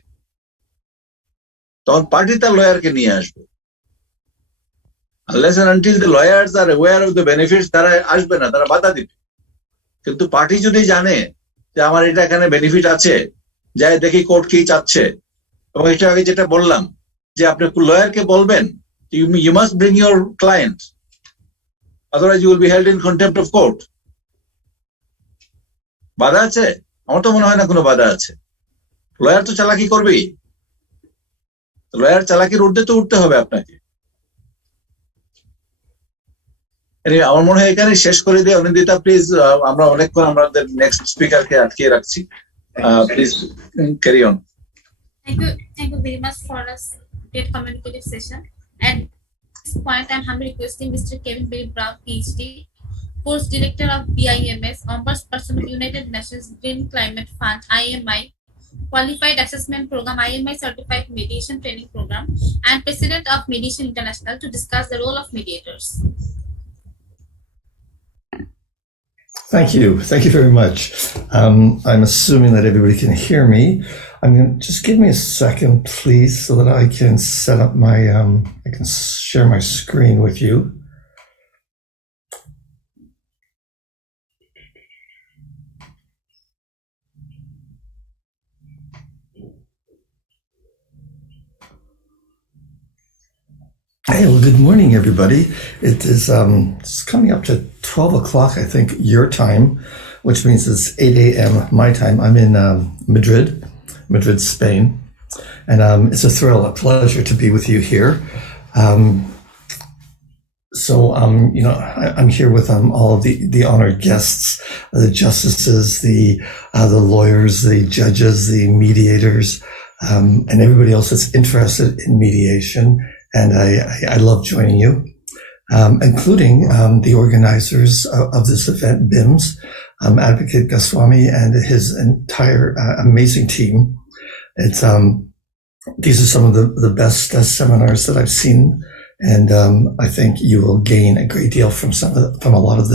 তখন পার্টি তার লয়ারকে নিয়ে আসবে। Unless and until the lawyers are aware of the benefits, তারা আসবে না, তারা বাধা দিবে। কিন্তু পার্টি যদি জানে যে আমার এটা এখানে বেনিফিট আছে, যাই দেখি কোর্ট কি চাচ্ছে, এবং এটা আগে যেটা বললাম যে আপনি লয়ারকে বলবেন you must bring your client, otherwise you will be held in contempt of court. বাধা আছে? আমার তো মনে হয় না কোনো বাধা আছে। লয়ার তো চালাকি করবেই, লয়ার চালাকির ঊর্ধ্বে তো উঠতে হবে আপনাকে। আমার মনে হয় এখানে শেষ করে দিয়ে অনিন্দিতা প্লিজ, আমরা অনেকক্ষণ আমাদের নেক্সট স্পিকারকে আটকিয়ে রাখছি, please carry on. Thank you very much for a great communicative session. At this point, I'm humbly requesting Mr. Kevin Berry Brown, PhD, Course Director of BIMS, Ombudsperson of United Nations Green Climate Fund, IMI, Qualified Assessment Program, IMI Certified Mediation Training Program, and President of Mediation International, to discuss the role of mediators. Thank you. Thank you very much. I'm assuming that everybody can hear me. I'm going to just give me a second, please, so that I can set up my, I can share my screen with you. Hey, well, good morning, everybody. It is it's coming up to 12 o'clock, I think, your time, which means it's 8 a.m. my time. I'm in Madrid, Spain. And it's a thrill, a pleasure to be with you here. I'm here with all of the honored guests, the justices, the lawyers, the judges, the mediators, and everybody else that's interested in mediation. And I love joining you, including the organizers of this event, BIMS, Advocate Goswami and his entire amazing team. It's these are some of the best seminars that I've seen, and I think you will gain a great deal from a lot of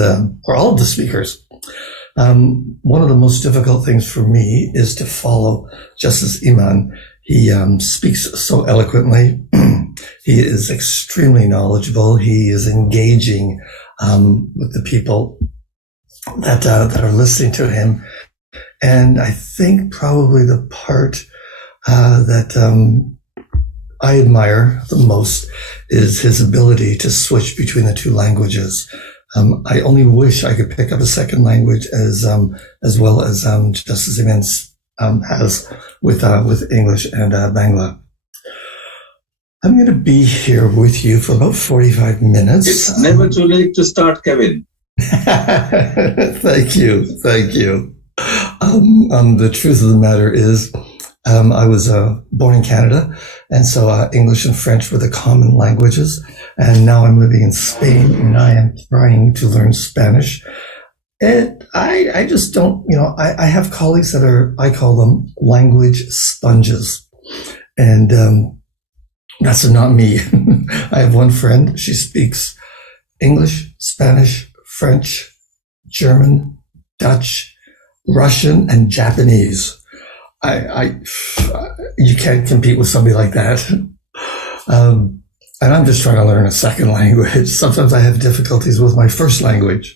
all of the speakers. One of the most difficult things for me is to follow Justice Iman. He speaks so eloquently. He is extremely knowledgeable. He is engaging with the people that are listening to him. And I think probably the part that I admire the most is his ability to switch between the two languages. I only wish I could pick up a second language as well as Justice Iman has with English and Bangla. I'm going to be here with you for about 45 minutes. It's never too late to start, Kevin. Thank you. The truth of the matter is, I was born in Canada, and so English and French were the common languages. And now I'm living in Spain, and I am trying to learn Spanish. And I just don't, I have colleagues that I call them language sponges. And that's not me. I have one friend. She speaks English, Spanish, French, German, Dutch, Russian, and Japanese. You can't compete with somebody like that. And I'm just trying to learn a second language. Sometimes I have difficulties with my first language.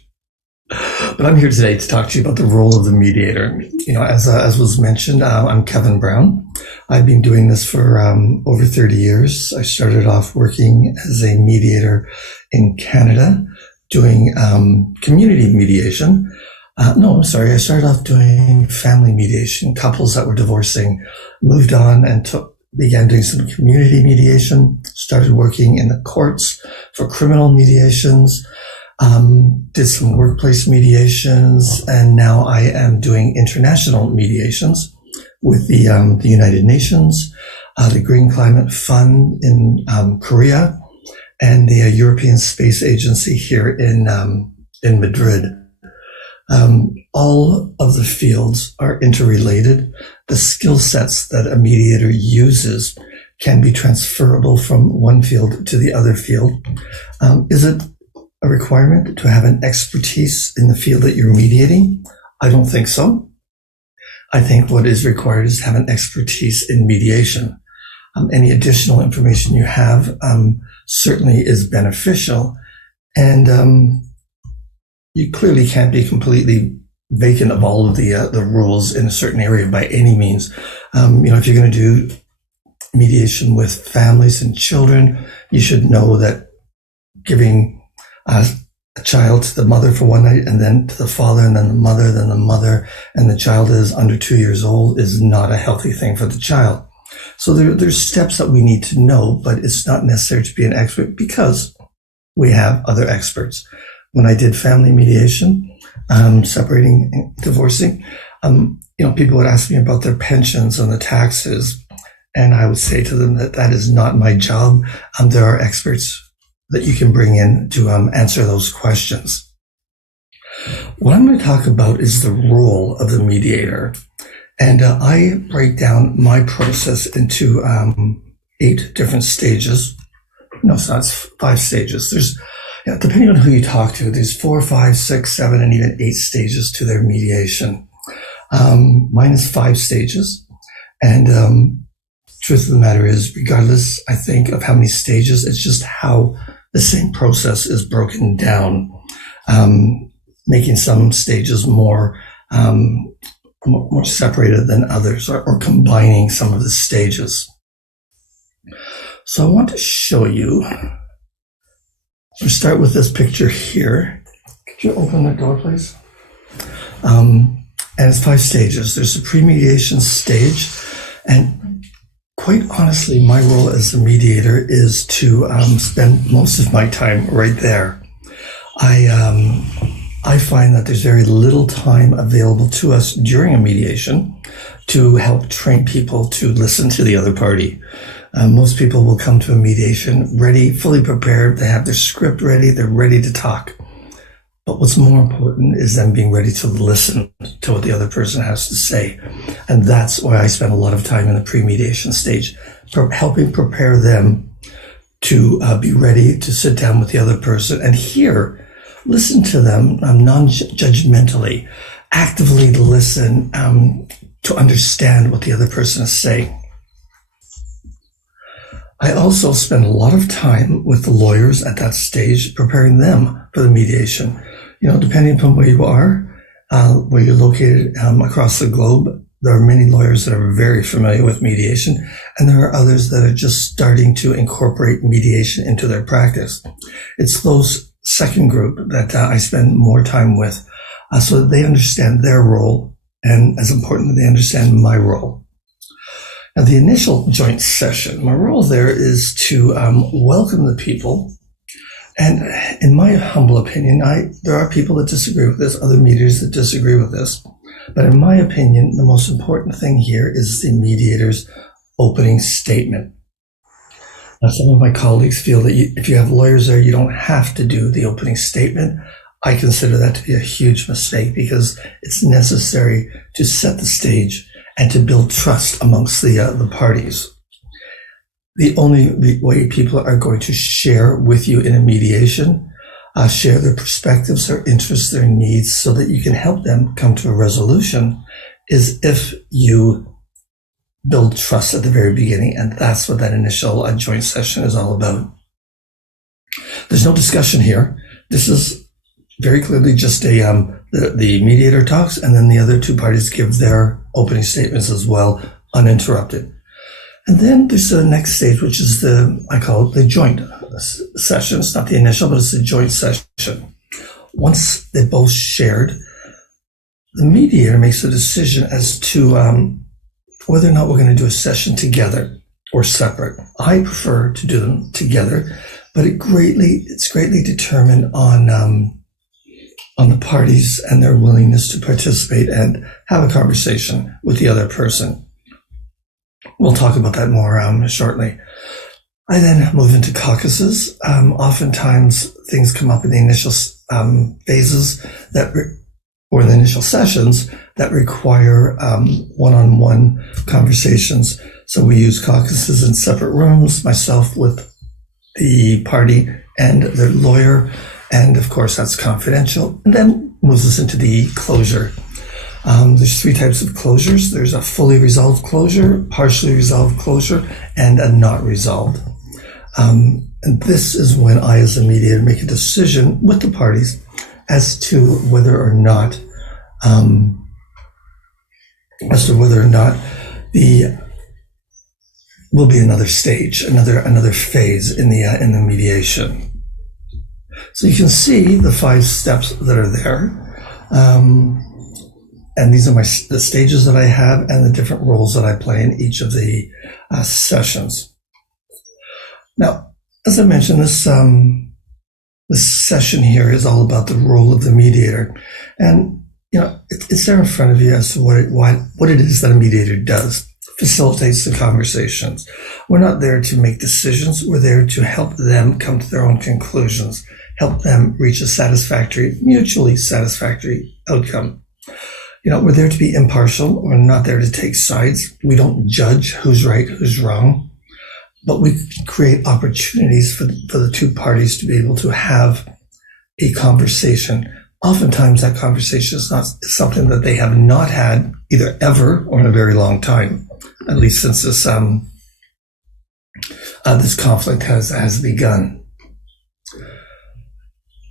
But I'm here today to talk to you about the role of the mediator. As was mentioned, I'm Kevin Brown. I've been doing this for over 30 years. I started off working as a mediator in Canada, doing community mediation. I started off doing family mediation, couples that were divorcing, moved on and began doing some community mediation, started working in the courts for criminal mediations, did some workplace mediations, and now I am doing international mediations with the United Nations, the Green Climate Fund in Korea, and the European Space Agency here in Madrid. All of the fields are interrelated. The skill sets that a mediator uses can be transferable from one field to the other field. Is it a requirement to have an expertise in the field that you're mediating? I don't think so. I think what is required is to have an expertise in mediation. Any additional information you have certainly is beneficial, and you clearly can't be completely vacant of all of the rules in a certain area by any means. If you're going to do mediation with families and children, you should know that giving a child to the mother for one night and then to the father and then the mother, and the child is under 2 years old is not a healthy thing for the child. So there's steps that we need to know, but it's not necessary to be an expert because we have other experts. When I did family mediation, separating and divorcing, people would ask me about their pensions and the taxes, and I would say to them that is not my job. There are experts that you can bring in to answer those questions. What I'm going to talk about is the role of the mediator. And I break down my process into 8 different stages. No, it's not 5 stages. Depending on who you talk to, there's 4, 5, 6, 7, and even 8 stages to their mediation. Mine is 5 stages. And truth of the matter is, regardless, I think, of how many stages, it's just how the same process is broken down, making some stages more separated than others, or combining some of the stages. So I want to show you. We'll start with this picture here. Could you open the door, please? And it's 5 stages. There's a pre-mediation stage, and quite honestly, my role as a mediator is to spend most of my time right there. I find that there's very little time available to us during a mediation to help train people to listen to the other party. Most people will come to a mediation ready, fully prepared. They have their script ready. They're ready to talk. But what's more important is them being ready to listen to what the other person has to say. And that's why I spend a lot of time in the pre-mediation stage, helping prepare them to be ready to sit down with the other person and listen to them non-judgmentally, actively listen to understand what the other person is saying. I also spend a lot of time with the lawyers at that stage, preparing them for the mediation. Depending upon where you are, where you're located across the globe, there are many lawyers that are very familiar with mediation, and there are others that are just starting to incorporate mediation into their practice. It's those second group that I spend more time with, so that they understand their role, and as important, they understand my role. Now, the initial joint session, my role there is to welcome the people. And in my humble opinion, there are people that disagree with this, other mediators that disagree with this. But in my opinion, the most important thing here is the mediator's opening statement. Now, some of my colleagues feel that if you have lawyers there, you don't have to do the opening statement. I consider that to be a huge mistake because it's necessary to set the stage and to build trust amongst the parties. The only way people are going to share with you in a mediation, share their perspectives, their interests, their needs, so that you can help them come to a resolution, is if you build trust at the very beginning. And that's what that initial joint session is all about. There's no discussion here. This is very clearly just the mediator talks, and then the other two parties give their opening statements as well, uninterrupted. And then there's the next stage, which is I call it the joint session. It's not the initial, but it's the joint session. Once they both shared, the mediator makes a decision as to whether or not we're going to do a session together or separate. I prefer to do them together, but it's greatly determined on the parties and their willingness to participate and have a conversation with the other person. We'll talk about that more shortly. I then move into caucuses. Oftentimes things come up in the initial phases or the initial sessions that require one-on-one conversations. So we use caucuses in separate rooms, myself with the party and the lawyer, and of course that's confidential, and then moves us into the closure. There's three types of closures. There's a fully resolved closure, partially resolved closure, and a not resolved. And this is when I, as a mediator, make a decision with the parties as to whether or not will be another stage, another phase in the mediation. So you can see the 5 steps that are there. And these are the stages that I have and the different roles that I play in each of the sessions. Now, as I mentioned, this session here is all about the role of the mediator. And, it's there in front of you as to what it is that a mediator does. Facilitates the conversations. We're not there to make decisions. We're there to help them come to their own conclusions, help them reach a mutually satisfactory outcome. We're there to be impartial. We're not there to take sides. We don't judge who's right, who's wrong, but we create opportunities for the two parties to be able to have a conversation. Oftentimes that conversation is something that they have not had either ever or in a very long time, at least since this conflict has begun.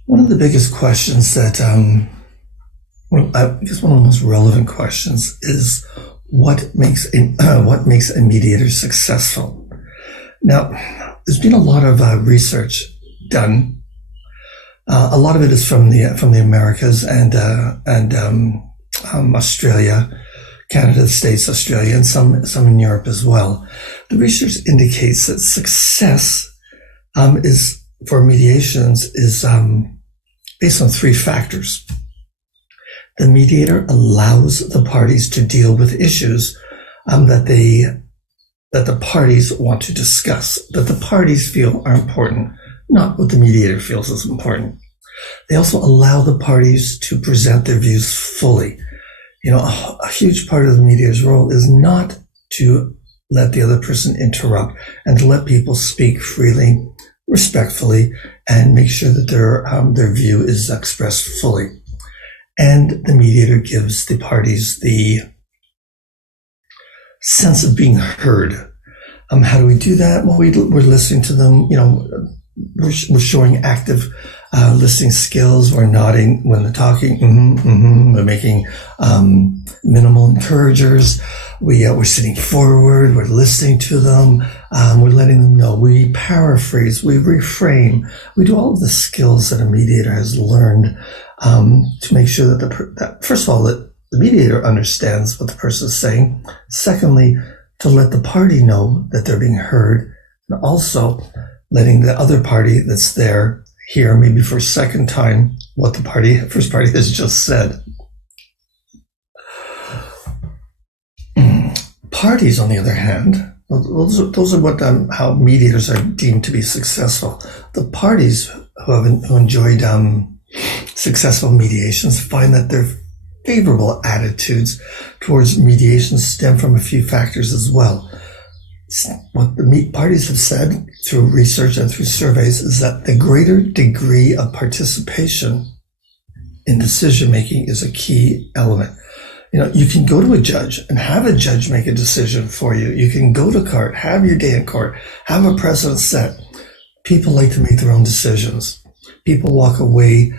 One of the biggest questions that I guess one of the most relevant questions is what makes a mediator successful. Now, there's been a lot of research done. A lot of it is from the Americas and Australia, Canada, the States, Australia, and some in Europe as well. The research indicates that success for mediations is based on 3 factors. The mediator allows the parties to deal with issues that the parties want to discuss, that the parties feel are important, not what the mediator feels is important. They also allow the parties to present their views fully. A huge part of the mediator's role is not to let the other person interrupt and to let people speak freely, respectfully, and make sure that their view is expressed fully. And the mediator gives the parties the sense of being heard. How do we do that? Well, we're listening to them. We're showing active listening skills. We're nodding when they're talking. We're making minimal encouragers. We're sitting forward. We're listening to them. We're letting them know. We paraphrase. We reframe. We do all of the skills that a mediator has learned to make sure that first of all, that the mediator understands what the person is saying. Secondly, to let the party know that they're being heard, and also letting the other party that's there hear, maybe for a second time, what the first party has just said. Parties, on the other hand, those are what how mediators are deemed to be successful. The parties who enjoyed successful mediations find that their favorable attitudes towards mediation stem from a few factors as well. What the parties have said through research and through surveys is that the greater degree of participation in decision making is a key element. You can go to a judge and have a judge make a decision for you. You can go to court, have your day in court, have a precedent set. People like to make their own decisions. People walk away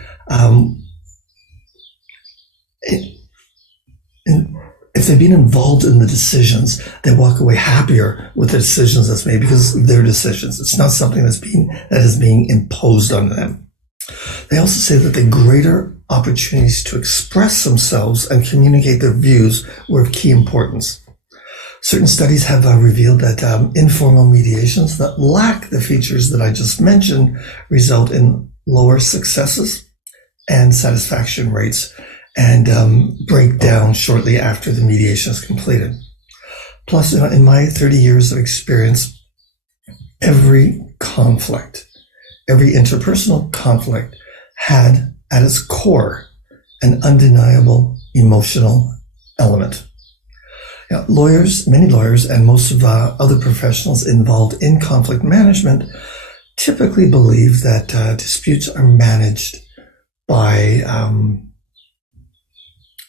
If they've been involved in the decisions, they walk away happier with the decisions that's made because they're decisions. It's not something that is being imposed on them. They also say that the greater opportunities to express themselves and communicate their views were of key importance. Certain studies have revealed that informal mediations that lack the features that I just mentioned result in lower successes and satisfaction rates and break down shortly after the mediation is completed. Plus, in my 30 years of experience, every interpersonal conflict had at its core an undeniable emotional element. Many lawyers and most of other professionals involved in conflict management typically believe that disputes are managed by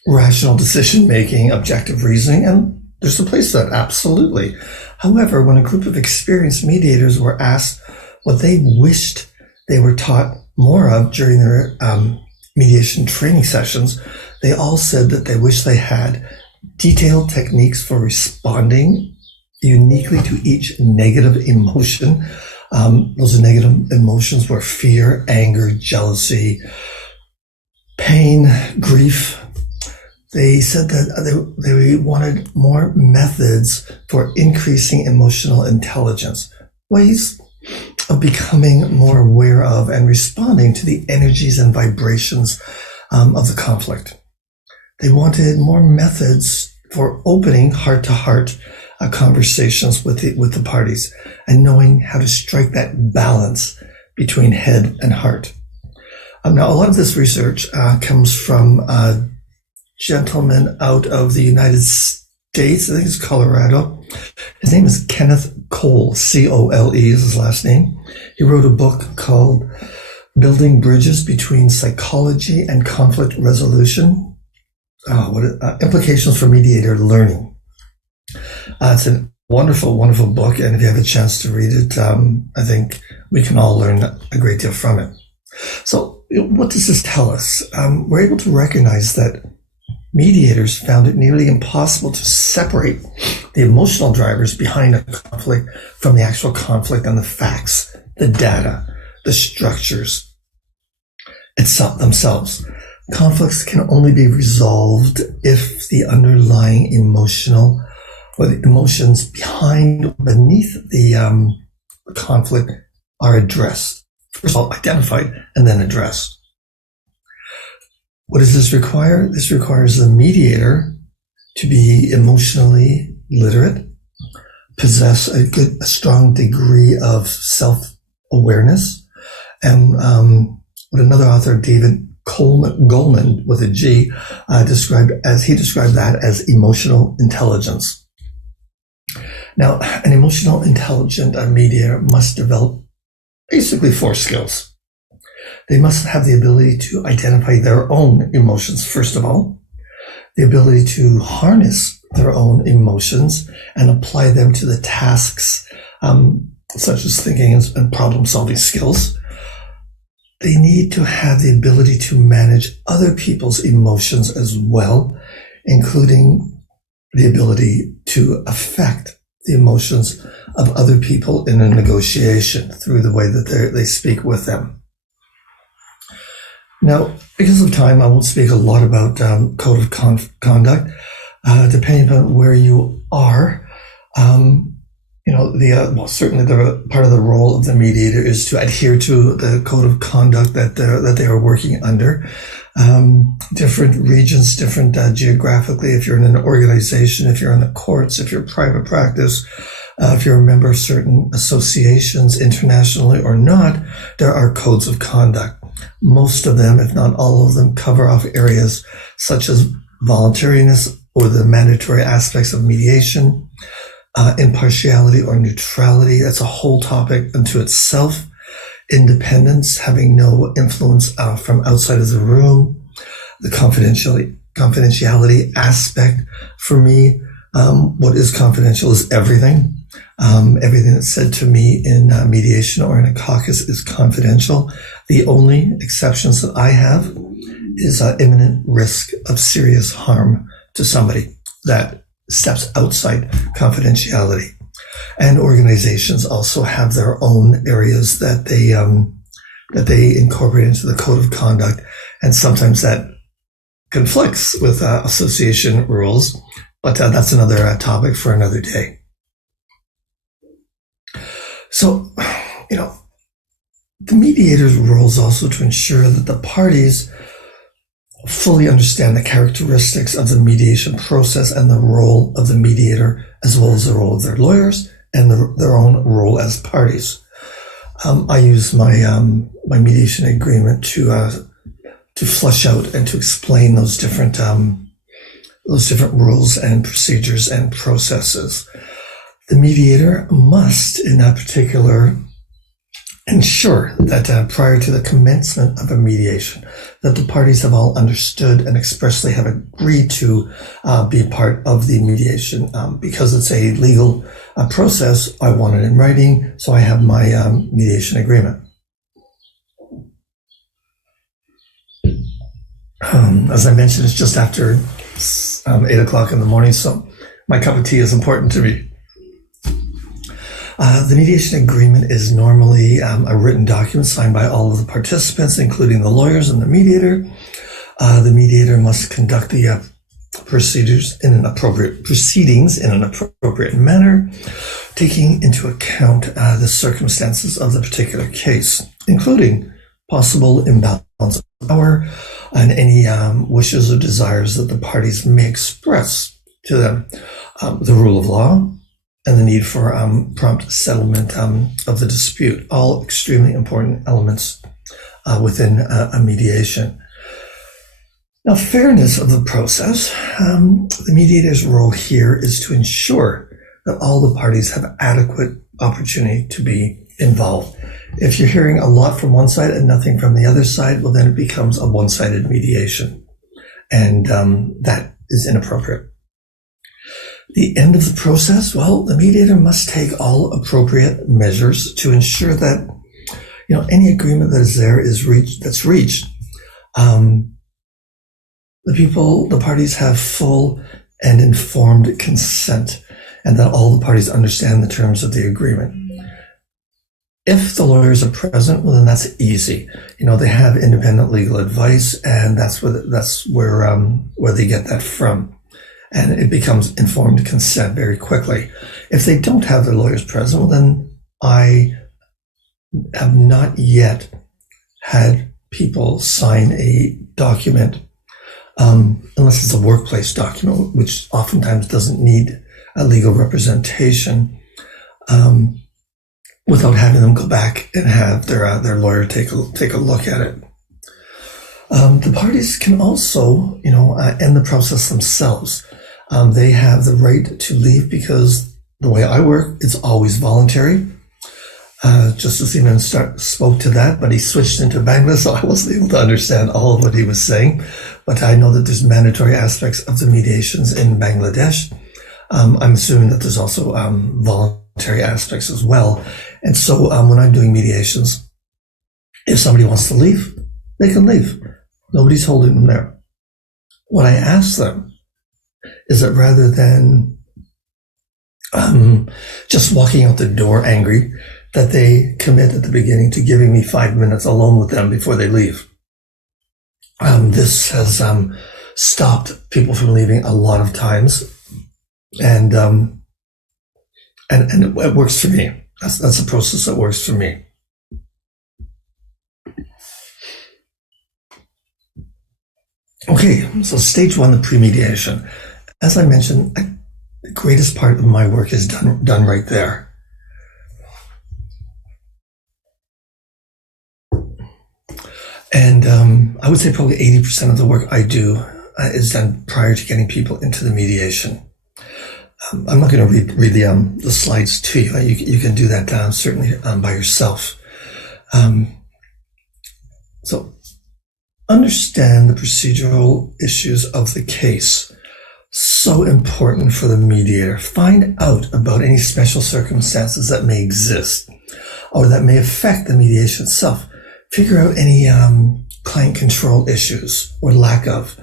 rational decision-making, objective reasoning, and there's a place for that, absolutely. However, when a group of experienced mediators were asked what they wished they were taught more of during their mediation training sessions, they all said that they wish they had detailed techniques for responding uniquely to each negative emotion. Those negative emotions were fear, anger, jealousy, pain, grief. They said that they wanted more methods for increasing emotional intelligence, ways of becoming more aware of and responding to the energies and vibrations of the conflict. They wanted more methods for opening heart-to-heart conversations with the parties and knowing how to strike that balance between head and heart. Now, a lot of this research comes from a gentleman out of the United States. I think it's Colorado. His name is Kenneth Cole, C-O-L-E is his last name. He wrote a book called Building Bridges Between Psychology and Conflict Resolution. Implications for Mediator Learning. It's a wonderful, wonderful book, and if you have a chance to read it, I think we can all learn a great deal from it. So what does this tell us? We're able to recognize that mediators found it nearly impossible to separate the emotional drivers behind a conflict from the actual conflict and the facts, the data, the structures themselves. Conflicts can only be resolved if the underlying emotional or the emotions beneath the conflict are addressed. First of all, identified and then addressed. What does this require? This requires the mediator to be emotionally literate, possess a strong degree of self-awareness, and what another author, David Goleman with a G, described that as emotional intelligence. Now, an emotional intelligent mediator must develop basically 4 skills. They must have the ability to identify their own emotions, first of all, the ability to harness their own emotions and apply them to the tasks such as thinking and problem-solving skills. They need to have the ability to manage other people's emotions as well, including the ability to affect the emotions of other people in a negotiation through the way that they speak with them. Now, because of time, I won't speak a lot about code of conduct. Depending on where you are, certainly the part of the role of the mediator is to adhere to the code of conduct that they are working under. Different regions, different geographically, if you're in an organization, if you're in the courts, if you're private practice, if you're a member of certain associations, internationally or not, there are codes of conduct. Most of them, if not all of them, cover off areas such as voluntariness or the mandatory aspects of mediation, impartiality or neutrality. That's a whole topic unto itself. Independence, having no influence from outside of the room. The confidentiality aspect. For me, what is confidential is everything. Everything that's said to me in mediation or in a caucus is confidential. The only exceptions that I have is imminent risk of serious harm to somebody that steps outside confidentiality. And organizations also have their own areas that they incorporate into the code of conduct, and sometimes that conflicts with association rules, but that's another topic for another day. So, the mediator's role is also to ensure that the parties fully understand the characteristics of the mediation process and the role of the mediator, as well as the role of their lawyers and their own role as parties. I use my mediation agreement to flesh out and to explain those different rules and procedures and processes. The mediator must, in that particular, ensure that prior to the commencement of a mediation, that the parties have all understood and expressly have agreed to be a part of the mediation. Because it's a legal process, I want it in writing, so I have my mediation agreement. As I mentioned, it's just after 8 o'clock in the morning, so my cup of tea is important to me. The mediation agreement is normally a written document signed by all of the participants, including the lawyers and the mediator. The mediator must conduct the proceedings in an appropriate manner, taking into account the circumstances of the particular case, including possible imbalance of power and any wishes or desires that the parties may express to them, the rule of law, and the need for prompt settlement of the dispute, all extremely important elements within a mediation. Now, fairness of the process, the mediator's role here is to ensure that all the parties have adequate opportunity to be involved. If you're hearing a lot from one side and nothing from the other side, well, then it becomes a one-sided mediation, and that is inappropriate. The end of the process, well, the mediator must take all appropriate measures to ensure that, any agreement that is there is reached. The parties have full and informed consent, and that all the parties understand the terms of the agreement. If the lawyers are present, well, then that's easy. They have independent legal advice, and that's where they get that from. And it becomes informed consent very quickly. If they don't have their lawyers present, well, then I have not yet had people sign a document, unless it's a workplace document, which oftentimes doesn't need a legal representation, without having them go back and have their lawyer take a look at it. The parties can also, end the process themselves. They have the right to leave because the way I work, it's always voluntary. Justice Iman spoke to that, but he switched into Bangla, so I wasn't able to understand all of what he was saying. But I know that there's mandatory aspects of the mediations in Bangladesh. I'm assuming that there's also voluntary aspects as well. And so when I'm doing mediations, if somebody wants to leave, they can leave. Nobody's holding them there. What I ask them is that rather than just walking out the door angry, that they commit at the beginning to giving me 5 minutes alone with them before they leave. This has stopped people from leaving a lot of times, and it works for me. That's a process that works for me. Okay, so stage one, the pre-mediation. As I mentioned, the greatest part of my work is done right there. And I would say probably 80% of the work I do is done prior to getting people into the mediation. I'm not going to read the slides to you. You can do that certainly by yourself. So understand the procedural issues of the case. So important for the mediator. Find out about any special circumstances that may exist or that may affect the mediation itself. Figure out any client control issues or lack of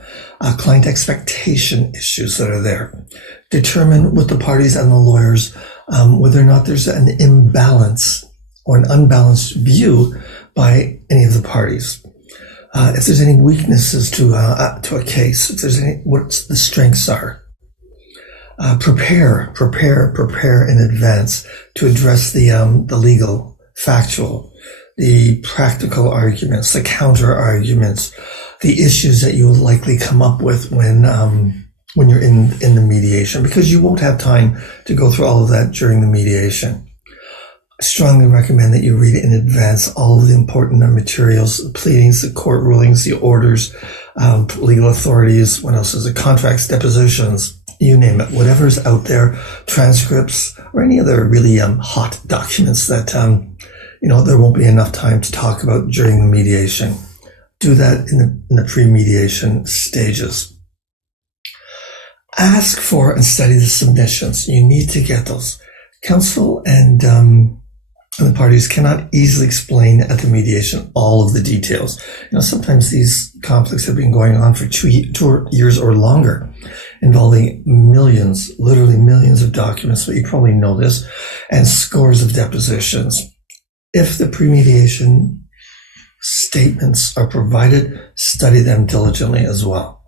client expectation issues that are there. Determine with the parties and the lawyers whether or not there's an imbalance or an unbalanced view by any of the parties. If there's any weaknesses to a case, if there's any, what the strengths are. Prepare in advance to address the legal, factual, the practical arguments, the counter arguments, the issues that you will likely come up with when you're in the mediation, because you won't have time to go through all of that during the mediation. I strongly recommend that you read in advance all of the important materials, the pleadings, the court rulings, the orders, legal authorities, what else is it, contracts, depositions, you name it, whatever's out there, transcripts, or any other really hot documents that there won't be enough time to talk about during the mediation. Do that in the pre-mediation stages. Ask for and study the submissions. You need to get those. Counsel and the parties cannot easily explain at the mediation all of the details. Sometimes these conflicts have been going on for 2 years or longer, involving millions, literally millions of documents, but you probably know this, and scores of depositions. If the pre-mediation statements are provided, study them diligently as well.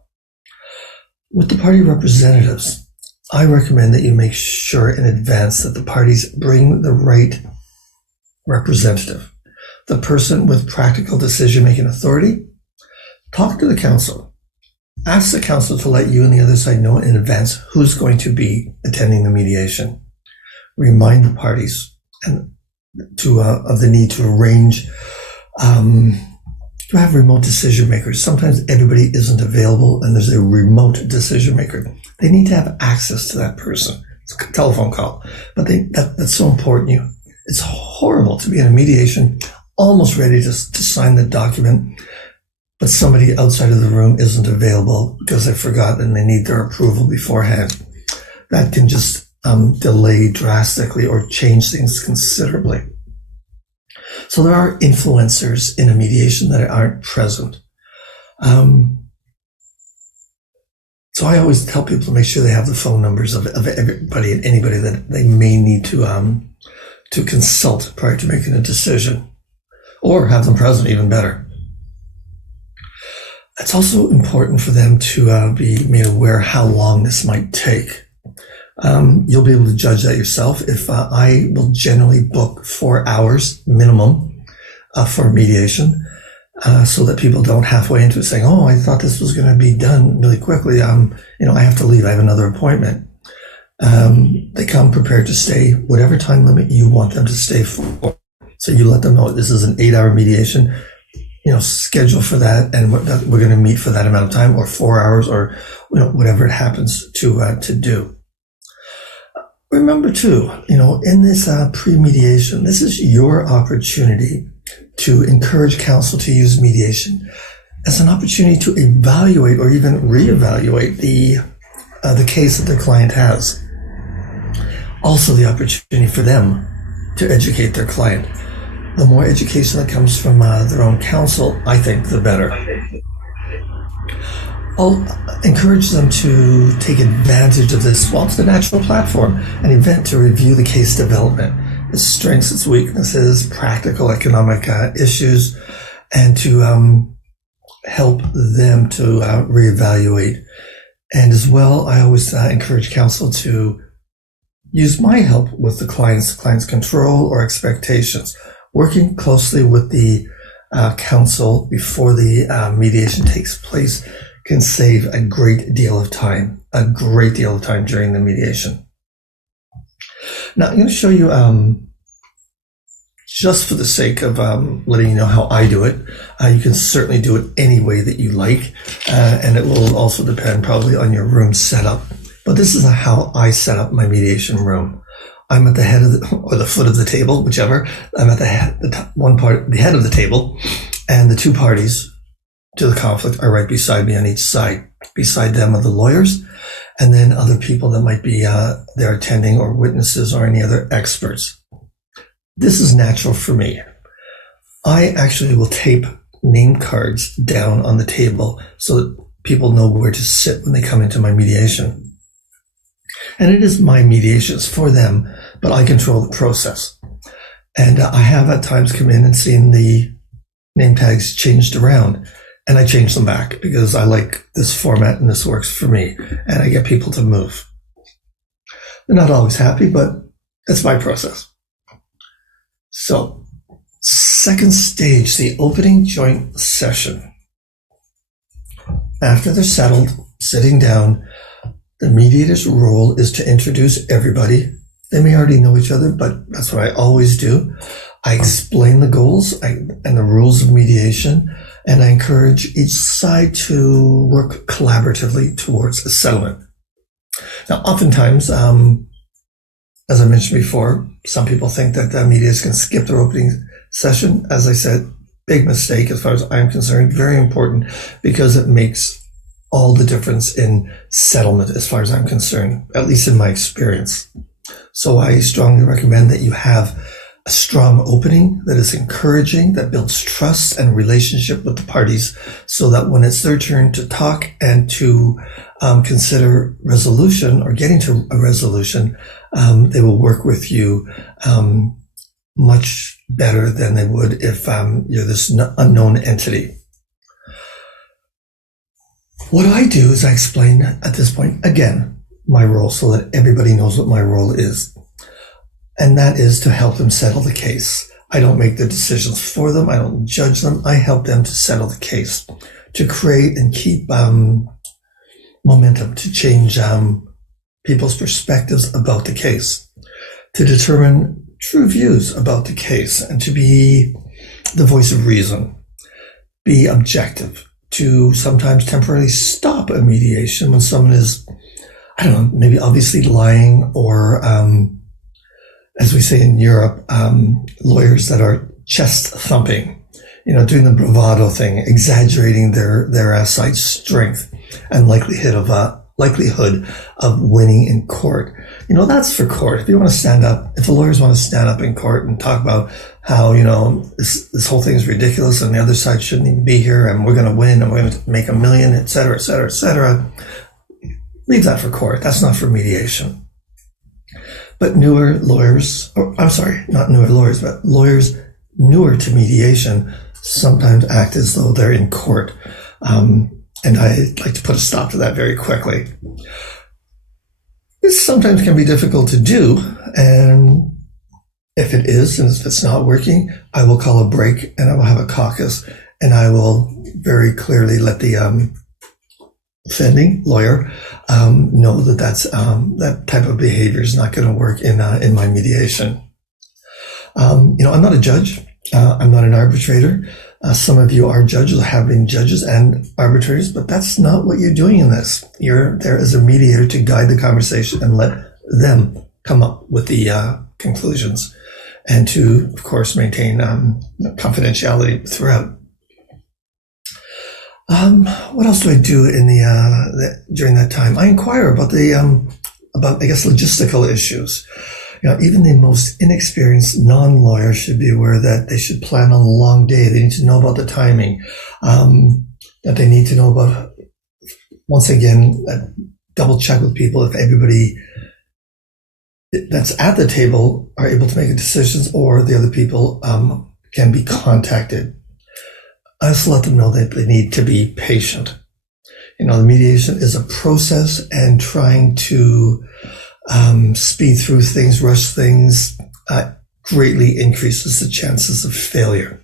With the party representatives, I recommend that you make sure in advance that the parties bring the right representative, the person with practical decision-making authority. Talk to the counsel. Ask the counsel to let you and the other side know in advance who's going to be attending the mediation. Remind the parties and of the need to arrange to have remote decision makers. Sometimes everybody isn't available and there's a remote decision maker. They need to have access to that person. It's a telephone call, but that's so important. It's horrible to be in a mediation, almost ready to sign the document, but somebody outside of the room isn't available because they forgot and they need their approval beforehand. That can just delay drastically or change things considerably. So there are influencers in a mediation that aren't present. So I always tell people to make sure they have the phone numbers of everybody and anybody that they may need to consult prior to making a decision, or have them present, even better. It's also important for them to be made aware how long this might take. You'll be able to judge that yourself. If I will generally book 4 hours minimum for mediation, so that people don't halfway into it saying, "Oh, I thought this was going to be done really quickly. I have to leave. I have another appointment." They come prepared to stay whatever time limit you want them to stay for. So you let them know this is an 8-hour mediation. Schedule for that, and we're going to meet for that amount of time, or 4 hours, or whatever it happens to do. Remember too, in this pre-mediation, this is your opportunity to encourage counsel to use mediation as an opportunity to evaluate or even reevaluate the case that their client has. Also, the opportunity for them to educate their client. The more education that comes from their own counsel, I think, the better. I'll encourage them to take advantage of this. Well, it's the natural platform, an event to review the case development, its strengths, its weaknesses, practical economic issues, and to help them to reevaluate. And as well, I always encourage counsel to use my help with the client's control or expectations. Working closely with the counsel before the mediation takes place can save a great deal of time during the mediation. Now, I'm going to show you, just for the sake of letting you know how I do it. You can certainly do it any way that you like, and it will also depend probably on your room setup. But this is how I set up my mediation room. I'm at the head of or the foot of the table, whichever. I'm at the head of the table, and the two parties to the conflict are right beside me on each side. Beside them are the lawyers, and then other people that might be there attending, or witnesses, or any other experts. This is natural for me. I actually will tape name cards down on the table so that people know where to sit when they come into my mediation. And it is my mediation, it's for them, but I control the process. And I have at times come in and seen the name tags changed around, and I change them back because I like this format and this works for me, and I get people to move. They're not always happy, but it's my process. So, second stage, the opening joint session. After they're settled, sitting down, the mediator's role is to introduce everybody. They may already know each other, but that's what I always do. I explain the goals and the rules of mediation, and I encourage each side to work collaboratively towards a settlement. Now, oftentimes, as I mentioned before, some people think that the mediators can skip their opening session. As I said, big mistake as far as I'm concerned, very important, because it makes all the difference in settlement as far as I'm concerned, at least in my experience. So I strongly recommend that you have a strong opening that is encouraging, that builds trust and relationship with the parties, so that when it's their turn to talk and to consider resolution or getting to a resolution, they will work with you much better than they would if you're this unknown entity. What I do is I explain at this point, again, my role, so that everybody knows what my role is. And that is to help them settle the case. I don't make the decisions for them. I don't judge them. I help them to settle the case, to create and keep momentum, to change people's perspectives about the case, to determine true views about the case, and to be the voice of reason, be objective, to sometimes temporarily stop a mediation when someone is, I don't know, maybe obviously lying, or as we say in Europe, lawyers that are chest thumping, doing the bravado thing, exaggerating their side strength and likelihood of winning in court. That's for court. If you want to stand up, if the lawyers want to stand up in court and talk about how, this whole thing is ridiculous and the other side shouldn't even be here and we're going to win and we're going to make $1 million, et cetera, et cetera, et cetera, leave that for court. That's not for mediation. But newer lawyers, not newer lawyers, but lawyers newer to mediation sometimes act as though they're in court. And I'd like to put a stop to that very quickly. This sometimes can be difficult to do, and if it is, and if it's not working, I will call a break and I will have a caucus, and I will very clearly let the offending lawyer know that that type of behavior is not going to work in my mediation. I'm not a judge. I'm not an arbitrator. Some of you are judges, have been judges and arbitrators, but that's not what you're doing in this. You're there as a mediator to guide the conversation and let them come up with the conclusions, and to, of course, maintain confidentiality throughout. What else do I do in during that time? I inquire about logistical issues. Even the most inexperienced non-lawyer should be aware that they should plan on a long day. They need to know about the timing, that they need to know about, once again, double check with people if everybody that's at the table are able to make decisions, or the other people can be contacted. I also let them know that they need to be patient. The mediation is a process, and trying to speed through things, rush things, greatly increases the chances of failure.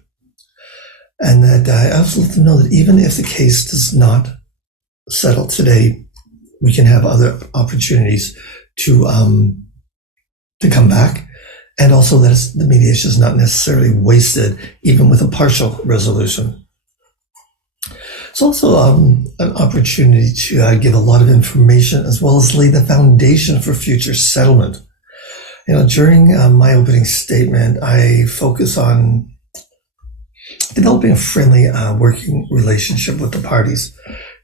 And that I also let them know that even if the case does not settle today, we can have other opportunities to come back, and also that the mediation is not necessarily wasted, even with a partial resolution. It's also an opportunity to give a lot of information, as well as lay the foundation for future settlement. During my opening statement, I focus on developing a friendly working relationship with the parties.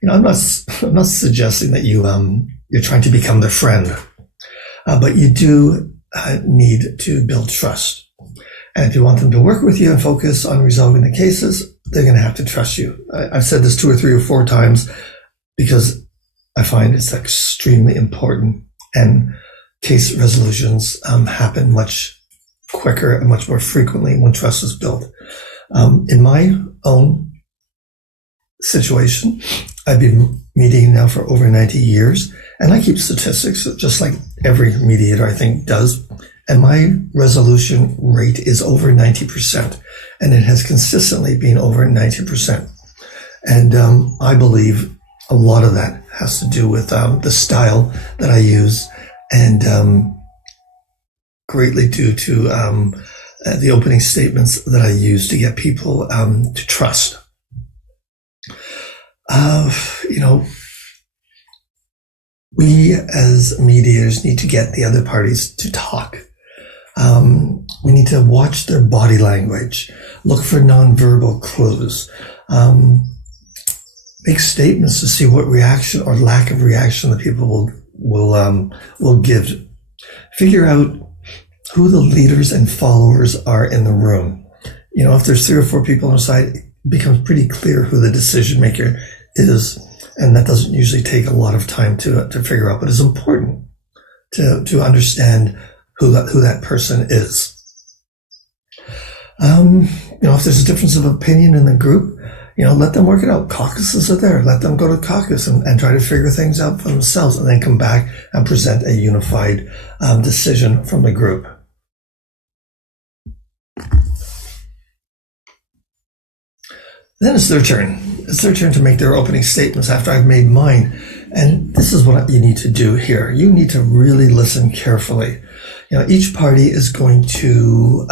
I'm not suggesting that you're trying to become their friend, but you do need to build trust. And if you want them to work with you and focus on resolving the cases, they're going to have to trust you. I've said this 2 or 3 or 4 times because I find it's extremely important, and case resolutions happen much quicker and much more frequently when trust is built. In my own situation, I've been mediating now for over 90 years, and I keep statistics just like every mediator I think does. And my resolution rate is over 90%, and it has consistently been over 90%. And I believe a lot of that has to do with the style that I use, and greatly due to the opening statements that I use to get people to trust. We as mediators need to get the other parties to talk. We need to watch their body language, look for nonverbal clues, make statements to see what reaction or lack of reaction that people will give. Figure out who the leaders and followers are in the room. If there's 3 or 4 people on the side, it becomes pretty clear who the decision maker is, and that doesn't usually take a lot of time to figure out, but it's important to understand who that person is. If there's a difference of opinion in the group, let them work it out. Caucuses are there. Let them go to caucus and try to figure things out for themselves, and then come back and present a unified decision from the group. Then it's their turn. It's their turn to make their opening statements after I've made mine. And this is what you need to do here. You need to really listen carefully. Each party is going to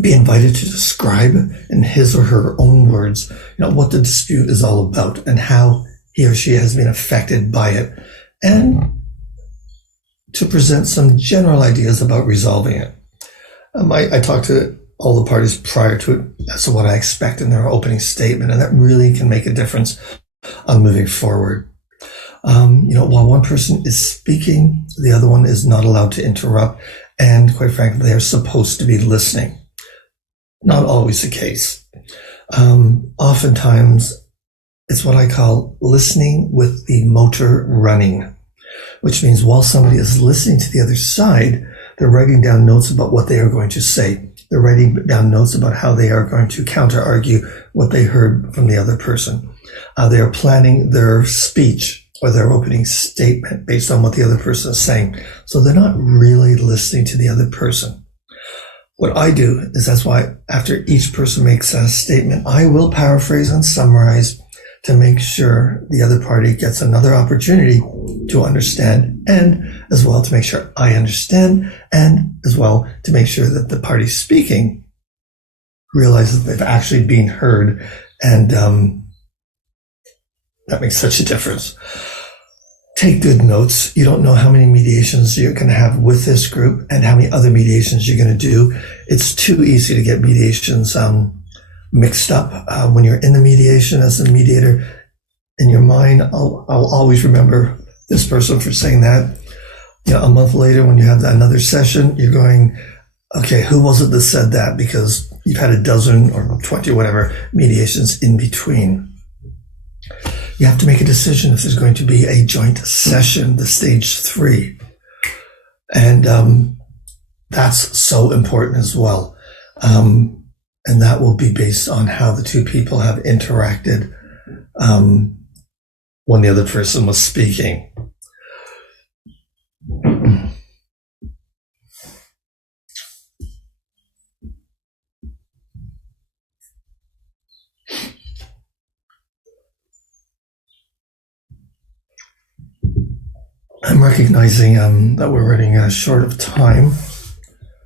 be invited to describe in his or her own words, what the dispute is all about and how he or she has been affected by it, and to present some general ideas about resolving it. I talked to all the parties prior to it as to what I expect in their opening statement, and that really can make a difference on moving forward. While one person is speaking, the other one is not allowed to interrupt, and quite frankly, they are supposed to be listening. Not always the case. Oftentimes, it's what I call listening with the motor running, which means while somebody is listening to the other side, they're writing down notes about what they are going to say. They're writing down notes about how they are going to counter-argue what they heard from the other person. They are planning their speech or their opening statement based on what the other person is saying. So they're not really listening to the other person. What I do is, that's why after each person makes a statement, I will paraphrase and summarize to make sure the other party gets another opportunity to understand, and as well to make sure I understand, and as well to make sure that the party speaking realizes they've actually been heard, and that makes such a difference. Take good notes. You don't know how many mediations you're going to have with this group and how many other mediations you're going to do. It's too easy to get mediations mixed up. When you're in the mediation as a mediator, in your mind, I'll always remember this person for saying that. A month later, when you have another session, you're going, okay, who was it that said that? Because you've had a dozen or 20 or whatever mediations in between. You have to make a decision if there's going to be a joint session, the stage 3. And that's so important as well. And that will be based on how the two people have interacted when the other person was speaking. I'm recognizing that we're running short of time,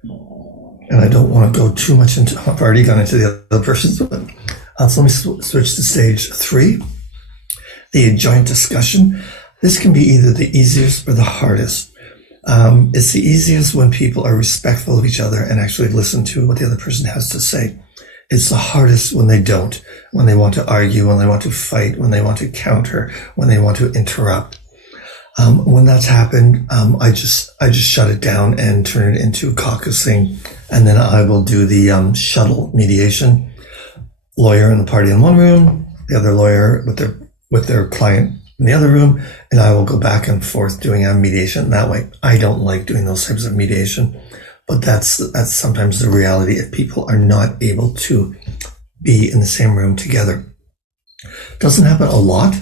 and I don't want to go too much into, I've already gone into the other persons, but so let me switch to stage 3, the joint discussion. This can be either the easiest or the hardest. It's the easiest when people are respectful of each other and actually listen to what the other person has to say. It's the hardest when they don't, when they want to argue, when they want to fight, when they want to counter, when they want to interrupt. When that's happened, I just shut it down and turn it into caucusing, and then I will do the shuttle mediation. Lawyer and the party in one room, the other lawyer with their client in the other room, and I will go back and forth doing a mediation that way. I don't like doing those types of mediation, but that's sometimes the reality if people are not able to be in the same room together. Doesn't happen a lot,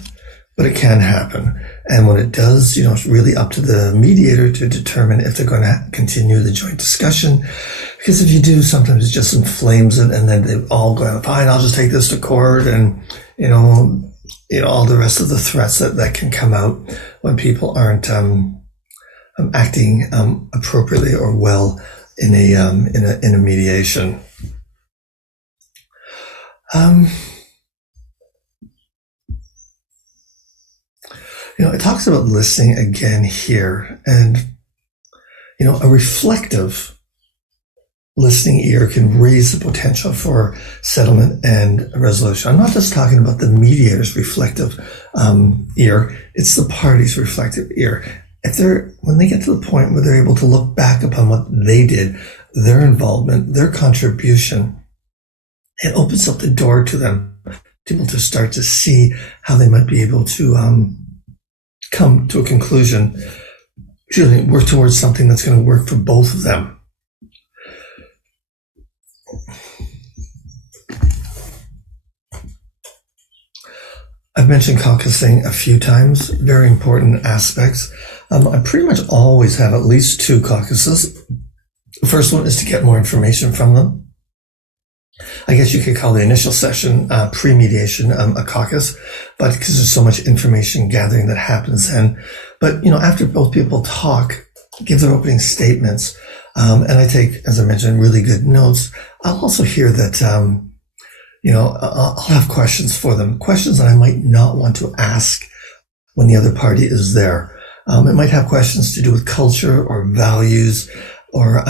but it can happen. And when it does, it's really up to the mediator to determine if they're going to continue the joint discussion. Because if you do, sometimes it just inflames it, and then they all go, fine, I'll just take this to court, and all the rest of the threats that can come out when people aren't acting appropriately or well in a mediation. It talks about listening again here, and a reflective listening ear can raise the potential for settlement and resolution. I'm not just talking about the mediator's reflective ear, it's the party's reflective ear. When they get to the point where they're able to look back upon what they did, their involvement, their contribution, it opens up the door to them to be able to start to see how they might be able to come to a conclusion, work towards something that's going to work for both of them. I've mentioned caucusing a few times, very important aspects. I pretty much always have at least 2 caucuses. The first one is to get more information from them. I guess you could call the initial session pre-mediation a caucus, but because there's so much information gathering that happens then. But, after both people talk, give their opening statements, and I take, as I mentioned, really good notes, I'll also hear that I'll have questions for them, questions that I might not want to ask when the other party is there. It might have questions to do with culture or values or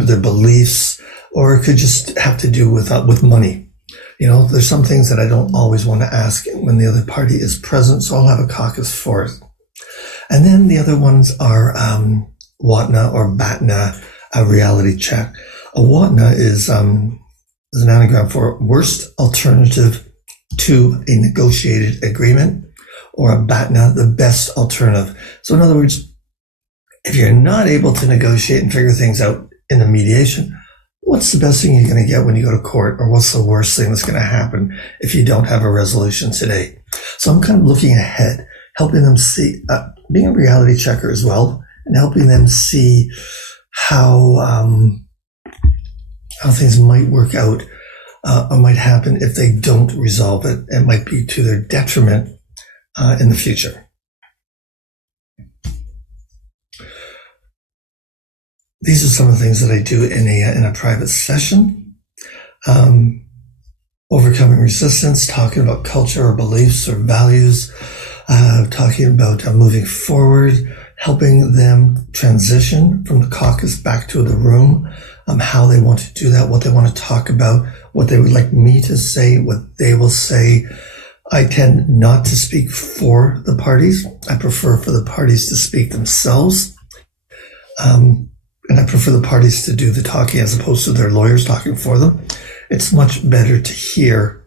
their beliefs, or it could just have to do with money. There's some things that I don't always want to ask when the other party is present, so I'll have a caucus for it. And then the other ones are WATNA or BATNA, a reality check. A WATNA is an anagram for worst alternative to a negotiated agreement, or a BATNA, the best alternative. So in other words, if you're not able to negotiate and figure things out in a mediation, what's the best thing you're going to get when you go to court, or what's the worst thing that's going to happen if you don't have a resolution today? So I'm kind of looking ahead, helping them see, being a reality checker as well, and helping them see how things might work out or might happen if they don't resolve it. It might be to their detriment in the future. These are some of the things that I do in a private session. Overcoming resistance, talking about culture or beliefs or values, talking about moving forward, helping them transition from the caucus back to the room, how they want to do that, what they want to talk about, what they would like me to say, what they will say. I tend not to speak for the parties. I prefer for the parties to speak themselves. And I prefer the parties to do the talking as opposed to their lawyers talking for them. It's much better to hear.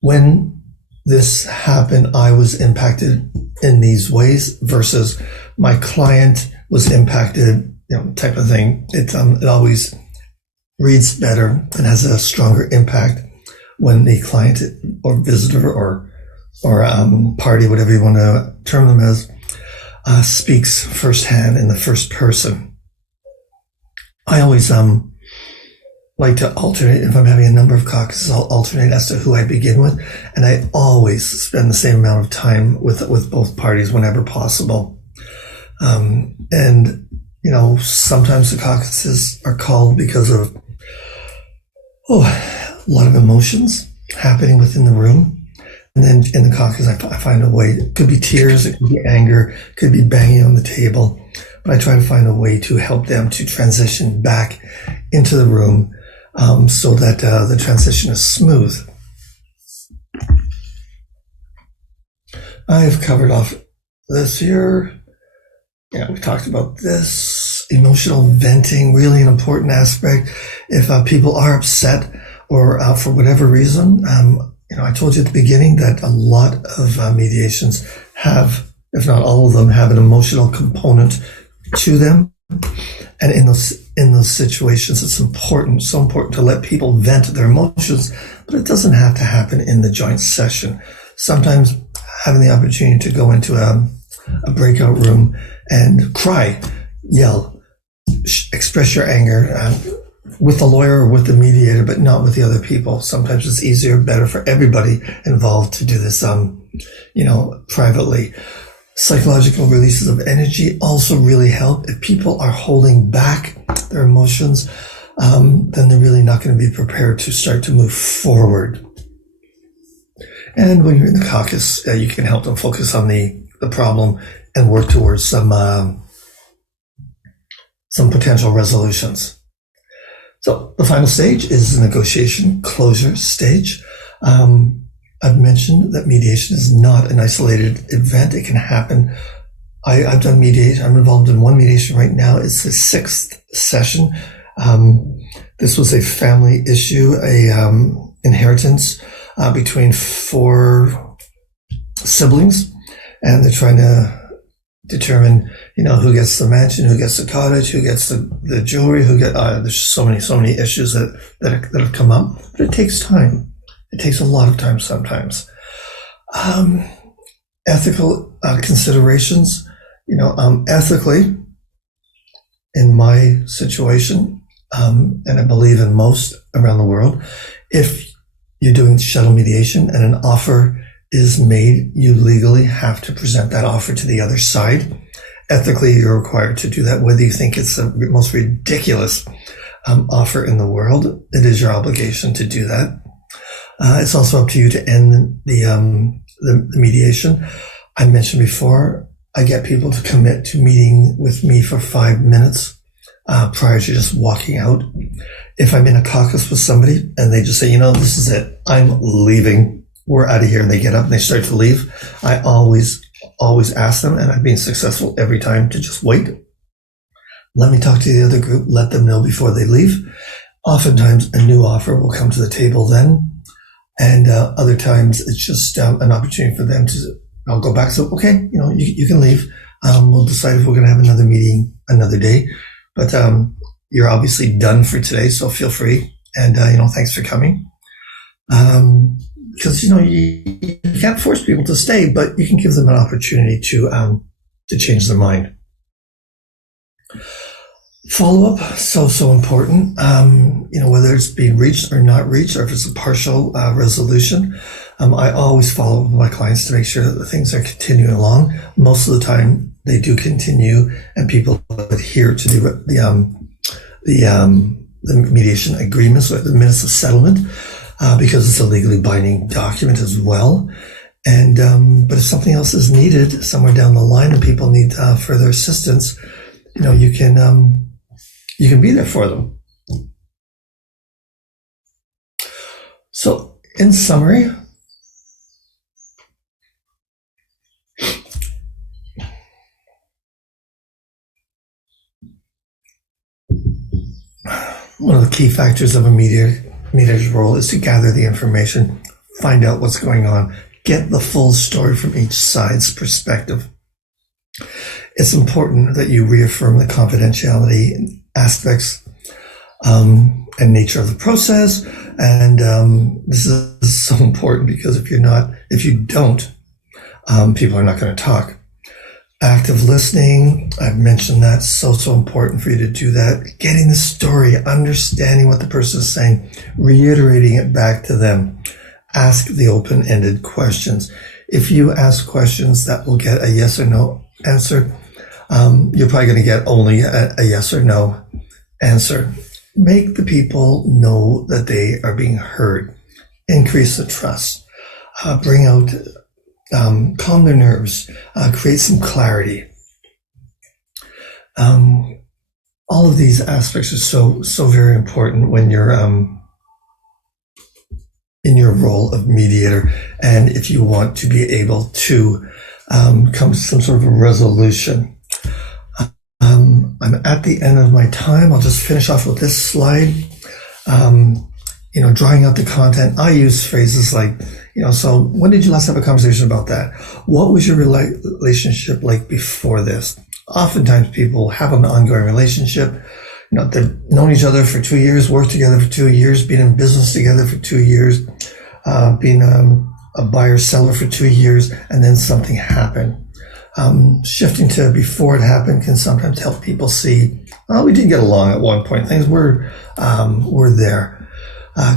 When this happened, I was impacted in these ways versus my client was impacted, type of thing. It always reads better and has a stronger impact when the client or visitor or party, whatever you want to term them as, speaks firsthand in the first person. I always like to alternate. If I'm having a number of caucuses, I'll alternate as to who I begin with, and I always spend the same amount of time with both parties whenever possible. And sometimes the caucuses are called because of a lot of emotions happening within the room. And then in the caucus, I find a way. It could be tears, it could be anger, it could be banging on the table. But I try to find a way to help them to transition back into the room so that the transition is smooth. I've covered off this here. Yeah, we talked about this. Emotional venting, really an important aspect. If people are upset or for whatever reason, I told you at the beginning that a lot of mediations have, if not all of them, have an emotional component to them. And in those situations, it's important, so important to let people vent their emotions, but it doesn't have to happen in the joint session. Sometimes having the opportunity to go into a breakout room and cry, yell, express your anger with the lawyer or with the mediator, but not with the other people. Sometimes it's easier, better for everybody involved to do this, privately. Psychological releases of energy also really help. If people are holding back their emotions, then they're really not going to be prepared to start to move forward. And when you're in the caucus, you can help them focus on the problem and work towards some potential resolutions. So the final stage is the negotiation closure stage. I've mentioned that mediation is not an isolated event. It can happen. I've done mediation. I'm involved in one mediation right now. It's the 6th session. This was a family issue, inheritance between 4 siblings, and they're trying to determine, who gets the mansion, who gets the cottage, who gets the jewelry, there's so many issues that have come up, but it takes time. It takes a lot of time sometimes. Ethical considerations, ethically, in my situation, and I believe in most around the world, if you're doing shuttle mediation and an offer is made, you legally have to present that offer to the other side. Ethically, you're required to do that, whether you think it's the most ridiculous offer in the world. It is your obligation to do that. It's also up to you to end the mediation. I mentioned before, I get people to commit to meeting with me for 5 minutes prior to just walking out. If I'm in a caucus with somebody and they just say, this is it, I'm leaving, we're out of here, and they get up and they start to leave, I always ask them, and I've been successful every time, to just wait. Let me talk to the other group, let them know before they leave. Oftentimes, a new offer will come to the table then. And other times it's just an opportunity for them to, I'll go back and say, okay, you can leave. We'll decide if we're going to have another meeting another day. But you're obviously done for today, so feel free. And, thanks for coming. Because, you can't force people to stay, but you can give them an opportunity to change their mind. Follow-up, so important. Whether it's being reached or not reached, or if it's a partial resolution, I always follow up with my clients to make sure that the things are continuing along. Most of the time, they do continue, and people adhere to the mediation agreements, or the minutes of settlement, because it's a legally binding document as well. And but if something else is needed somewhere down the line, and people need further assistance, you can be there for them. So, in summary, one of the key factors of a mediator's role is to gather the information, find out what's going on, get the full story from each side's perspective. It's important that you reaffirm the confidentiality aspects and nature of the process. And this is so important, because if you don't, people are not going to talk. Active listening, I've mentioned that, so important for you to do that. Getting the story, understanding what the person is saying, reiterating it back to them. Ask the open-ended questions. If you ask questions that will get a yes or no answer, you're probably going to get only a yes or no answer. Make the people know that they are being heard. Increase the trust. Bring out, calm their nerves. Create some clarity. all of these aspects are so very important when you're in your role of mediator, and if you want to be able to come to some sort of a resolution. I'm at the end of my time. I'll just finish off with this slide. Drawing out the content, I use phrases like, so when did you last have a conversation about that? What was your relationship like before this? Oftentimes people have an ongoing relationship. They've known each other for 2 years, worked together for 2 years, been in business together for 2 years, been a buyer seller for 2 years, and then something happened. Shifting to before it happened can sometimes help people see, well, we did get along at one point. Things were there.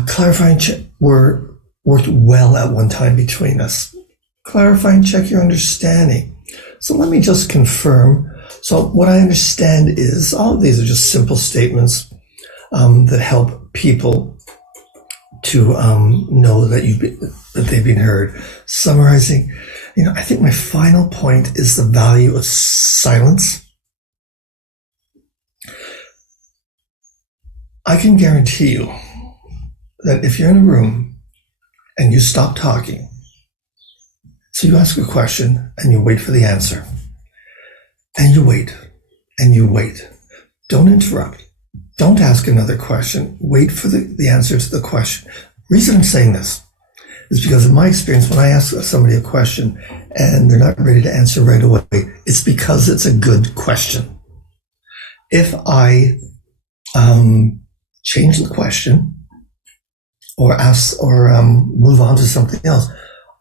Clarifying worked well at one time between us. Clarify and check your understanding. So let me just confirm. So what I understand is all of these are just simple statements that help people to know that they've been heard. Summarizing, I think my final point is the value of silence. I can guarantee you that if you're in a room and you stop talking, so you ask a question and you wait for the answer, and you wait, and you wait. Don't interrupt. Don't ask another question. Wait for the answer to the question. Reason I'm saying this is because in my experience, when I ask somebody a question and they're not ready to answer right away, it's because it's a good question. If I change the question or move on to something else,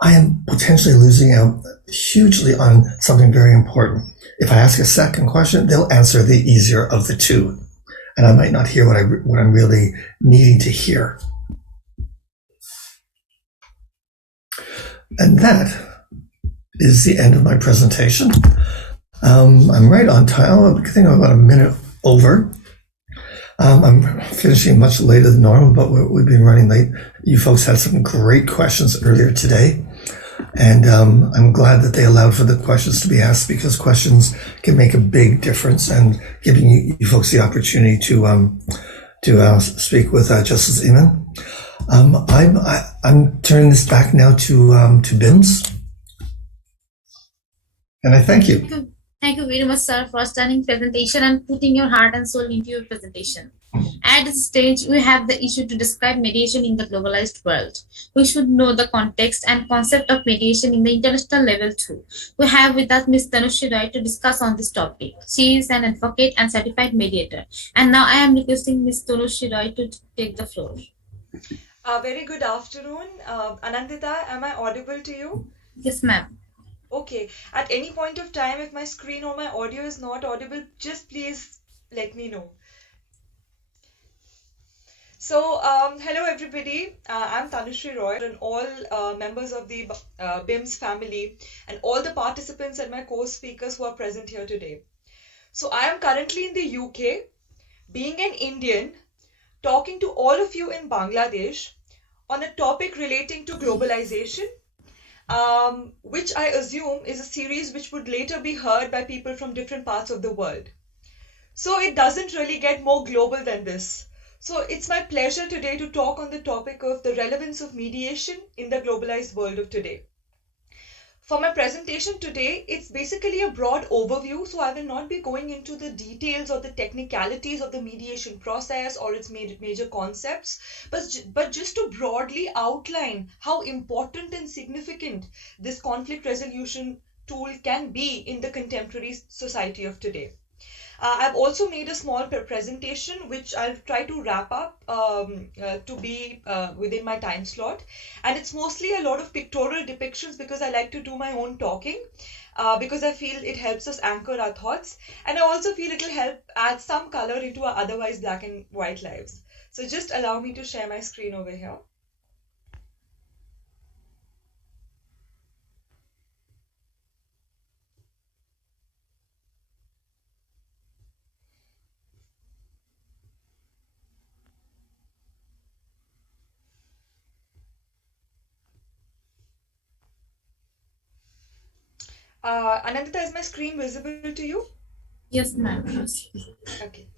I am potentially losing out hugely on something very important. If I ask a second question, they'll answer the easier of the two, and I might not hear what I'm really needing to hear. And that is the end of my presentation. I'm right on time. I think I'm about a minute over. I'm finishing much later than normal, but we've been running late. You folks had some great questions earlier today, and I'm glad that they allowed for the questions to be asked, because questions can make a big difference, and giving you folks the opportunity to speak with Justice Iman. I'm turning this back now to BIMS, and I thank you. Thank you very much, sir, for starting presentation and putting your heart and soul into your presentation. At this stage, we have the issue to describe mediation in the globalized world. We should know the context and concept of mediation in the international level too. We have with us Ms. Tanushree Roy to discuss on this topic. She is an advocate and certified mediator. And now I am requesting Ms. Tanushree Roy to take the floor. Very good afternoon. Anandita, am I audible to you? Yes, ma'am. Okay. At any point of time, if my screen or my audio is not audible, just please let me know. So, hello everybody. I'm Tanushree Roy, and all members of the BIMS family, and all the participants and my co-speakers who are present here today. So, I am currently in the UK, being an Indian, talking to all of you in Bangladesh on a topic relating to globalization, which I assume is a series which would later be heard by people from different parts of the world. So it doesn't really get more global than this. So it's my pleasure today to talk on the topic of the relevance of mediation in the globalized world of today. For my presentation today, it's basically a broad overview, so I will not be going into the details or the technicalities of the mediation process or its major concepts, but just to broadly outline how important and significant this conflict resolution tool can be in the contemporary society of today. I've also made a small presentation which I'll try to wrap up to be within my time slot, and it's mostly a lot of pictorial depictions because I like to do my own talking because I feel it helps us anchor our thoughts, and I also feel it'll help add some color into our otherwise black and white lives. So just allow me to share my screen over here. Anandita, is my screen visible to you? Yes, ma'am. Okay.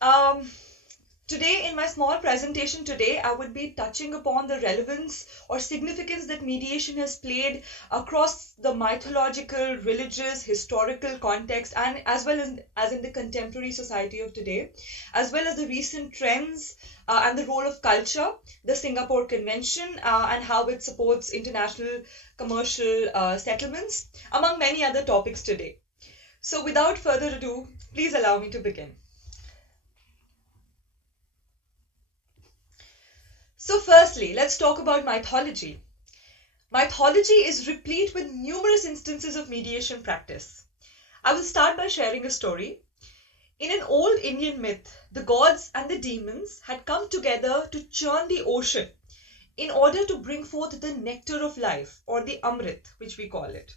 Today, in my small presentation today, I would be touching upon the relevance or significance that mediation has played across the mythological, religious, historical context, and as well as in the contemporary society of today, as well as the recent trends and the role of culture, the Singapore Convention, and how it supports international commercial settlements, among many other topics today. So without further ado, please allow me to begin. So firstly, let's talk about mythology. Mythology is replete with numerous instances of mediation practice. I will start by sharing a story. In an old Indian myth, the gods and the demons had come together to churn the ocean in order to bring forth the nectar of life, or the Amrit, which we call it.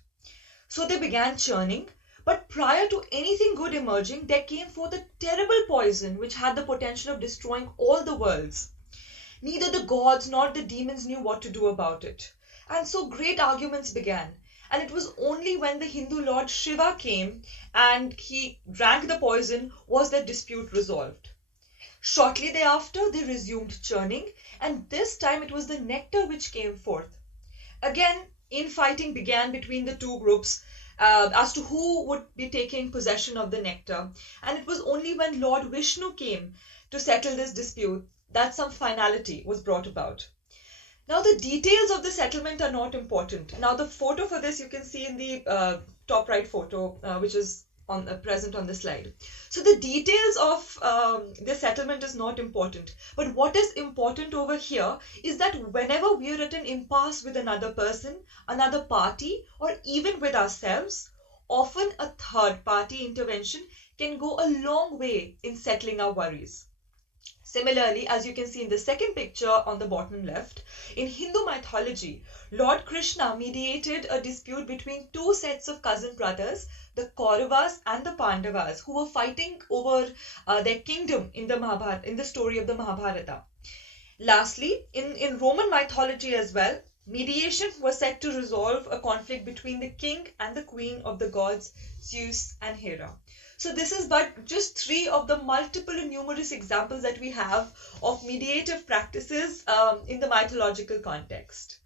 So they began churning, but prior to anything good emerging, there came forth a terrible poison which had the potential of destroying all the worlds. Neither the gods nor the demons knew what to do about it. And so great arguments began. And it was only when the Hindu lord Shiva came and he drank the poison was their dispute resolved. Shortly thereafter, they resumed churning, and this time it was the nectar which came forth. Again, infighting began between the two groups as to who would be taking possession of the nectar. And it was only when Lord Vishnu came to settle this dispute that some finality was brought about. Now the details of the settlement are not important. Now the photo for this you can see in the top right photo, which is present on the slide. So the details of this settlement is not important. But what is important over here is that whenever we are at an impasse with another person, another party, or even with ourselves, often a third party intervention can go a long way in settling our worries. Similarly, as you can see in the second picture on the bottom left, in Hindu mythology, Lord Krishna mediated a dispute between two sets of cousin brothers, the Kauravas and the Pandavas, who were fighting over their kingdom in the story of the Mahabharata. Lastly, in Roman mythology as well, mediation was said to resolve a conflict between the king and the queen of the gods Zeus and Hera. So this is but just three of the multiple and numerous examples that we have of mediative practices in the mythological context.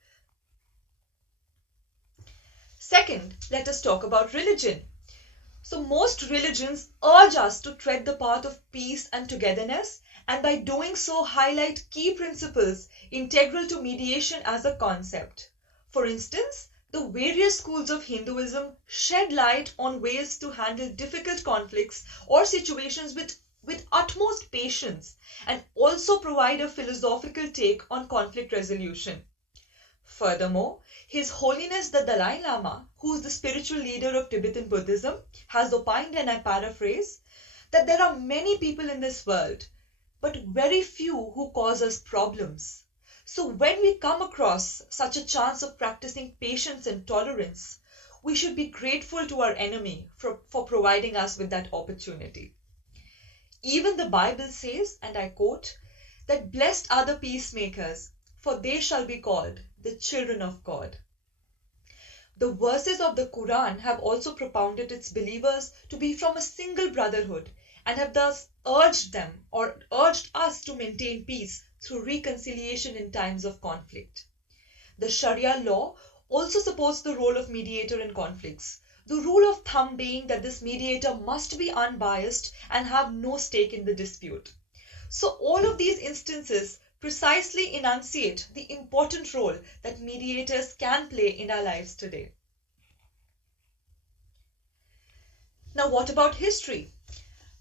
Second, let us talk about religion. So most religions urge us to tread the path of peace and togetherness, and by doing so highlight key principles integral to mediation as a concept. For instance, the various schools of Hinduism shed light on ways to handle difficult conflicts or situations with utmost patience, and also provide a philosophical take on conflict resolution. Furthermore, His Holiness the Dalai Lama, who is the spiritual leader of Tibetan Buddhism, has opined, and I paraphrase, that there are many people in this world, but very few who cause us problems. So when we come across such a chance of practicing patience and tolerance, we should be grateful to our enemy for providing us with that opportunity. Even the Bible says, and I quote, that blessed are the peacemakers, for they shall be called the children of God. The verses of the Quran have also propounded its believers to be from a single brotherhood, and have thus urged us to maintain peace through reconciliation in times of conflict. The Sharia law also supports the role of mediator in conflicts, the rule of thumb being that this mediator must be unbiased and have no stake in the dispute. So all of these instances precisely enunciate the important role that mediators can play in our lives today. Now, what about history?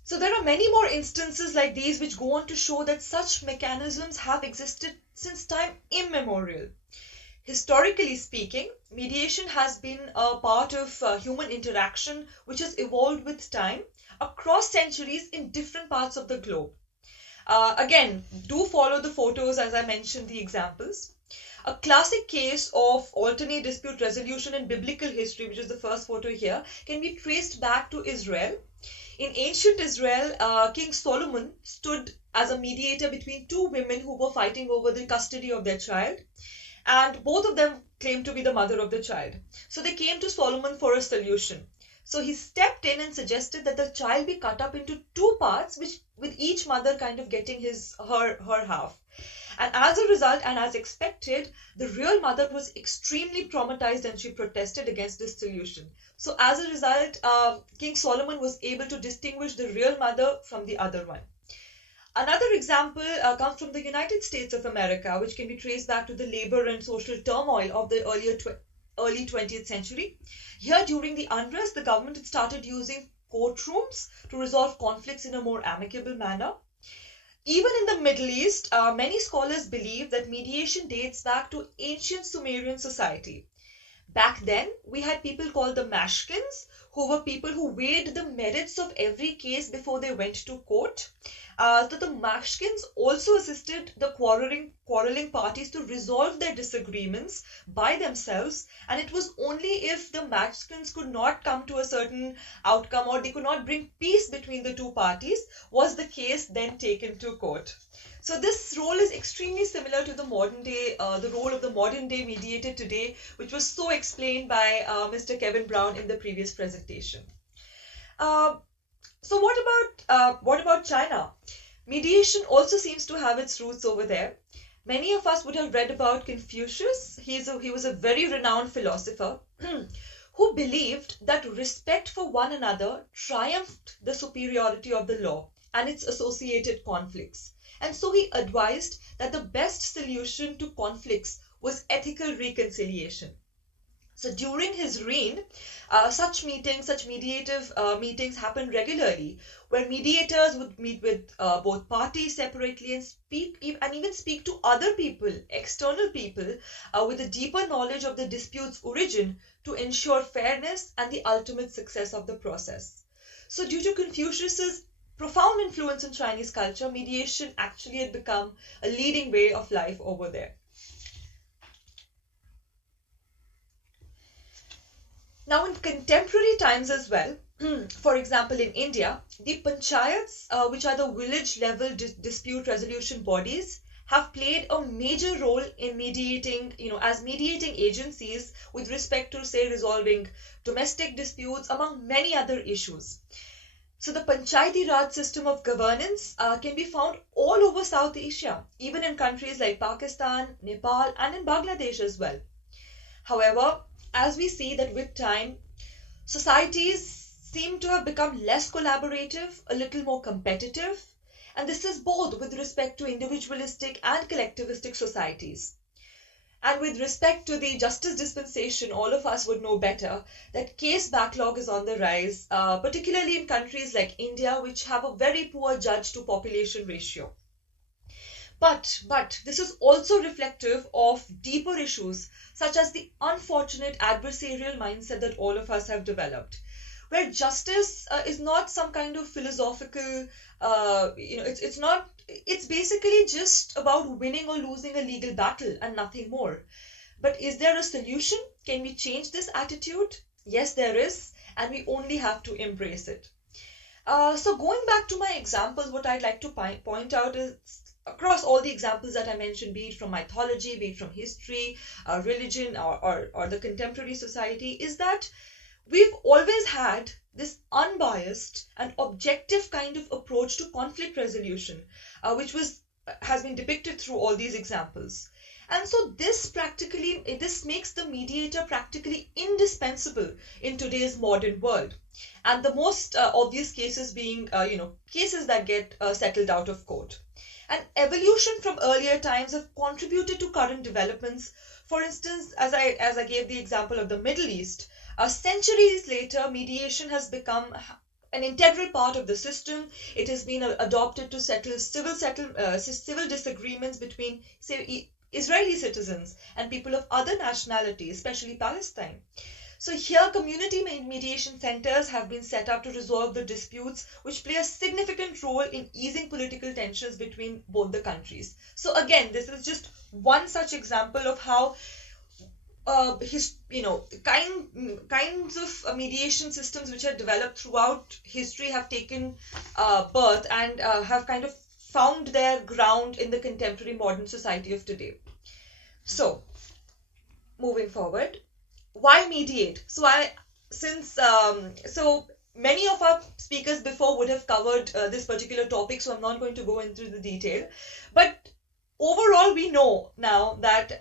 So there are many more instances like these which go on to show that such mechanisms have existed since time immemorial. Historically speaking, mediation has been a part of human interaction which has evolved with time across centuries in different parts of the globe. Again, do follow the photos as I mentioned the examples. A classic case of alternate dispute resolution in biblical history, which is the first photo here, can be traced back to Israel. In ancient Israel, King Solomon stood as a mediator between two women who were fighting over the custody of their child, and both of them claimed to be the mother of the child. So they came to Solomon for a solution. So he stepped in and suggested that the child be cut up into two parts, which with each mother kind of getting her half. And as a result, and as expected, the real mother was extremely traumatized and she protested against this solution. So as a result, King Solomon was able to distinguish the real mother from the other one. Another example comes from the United States of America, which can be traced back to the labor and social turmoil of the early 20th century. Here, during the unrest, the government had started using courtrooms to resolve conflicts in a more amicable manner. Even in the Middle East, many scholars believe that mediation dates back to ancient Sumerian society. Back then, we had people called the Mashkins, who were people who weighed the merits of every case before they went to court. So the Mashkins also assisted the quarreling parties to resolve their disagreements by themselves, and it was only if the Mashkins could not come to a certain outcome or they could not bring peace between the two parties was the case then taken to court. So this role is extremely similar to the modern day, the role of the modern day mediator today, which was so explained by Mr. Kevin Brown in the previous presentation. So what about China? Mediation also seems to have its roots over there. Many of us would have read about Confucius. He was a very renowned philosopher who believed that respect for one another triumphed the superiority of the law and its associated conflicts. And so he advised that the best solution to conflicts was ethical reconciliation. So during his reign, such mediative meetings happened regularly, where mediators would meet with both parties separately and even speak to other people, external people, with a deeper knowledge of the dispute's origin to ensure fairness and the ultimate success of the process. So due to Confucius's profound influence in Chinese culture, mediation actually had become a leading way of life over there. Now in contemporary times as well, for example in India, the panchayats, which are the village level dispute resolution bodies, have played a major role in mediating, as mediating agencies with respect to, say, resolving domestic disputes among many other issues. So the Panchayati Raj system of governance can be found all over South Asia, even in countries like Pakistan, Nepal, and in Bangladesh as well. However, as we see that with time, societies seem to have become less collaborative, a little more competitive, and this is both with respect to individualistic and collectivistic societies. And with respect to the justice dispensation, all of us would know better that case backlog is on the rise, particularly in countries like India, which have a very poor judge to population ratio. But this is also reflective of deeper issues, such as the unfortunate adversarial mindset that all of us have developed, where justice is not some kind of philosophical, it's basically just about winning or losing a legal battle and nothing more. But is there a solution? Can we change this attitude? Yes, there is, and we only have to embrace it. So going back to my examples, what I'd like to point out is, across all the examples that I mentioned, be it from mythology, be it from history, religion, or the contemporary society, is that we've always had this unbiased and objective kind of approach to conflict resolution, which has been depicted through all these examples. And so this makes the mediator practically indispensable in today's modern world. And the most obvious cases being, cases that get settled out of court. And evolution from earlier times have contributed to current developments. For instance, as I gave the example of the Middle East, centuries later, mediation has become an integral part of the system. It has been adopted to settle civil disagreements between, say, Israeli citizens and people of other nationalities, especially Palestine. So here, community mediation centers have been set up to resolve the disputes, which play a significant role in easing political tensions between both the countries. So again, this is just one such example of how kinds of mediation systems which are developed throughout history have taken birth and have kind of found their ground in the contemporary modern society of today. So, moving forward, why mediate? So so many of our speakers before would have covered this particular topic, so I'm not going to go into the detail. But overall, we know now that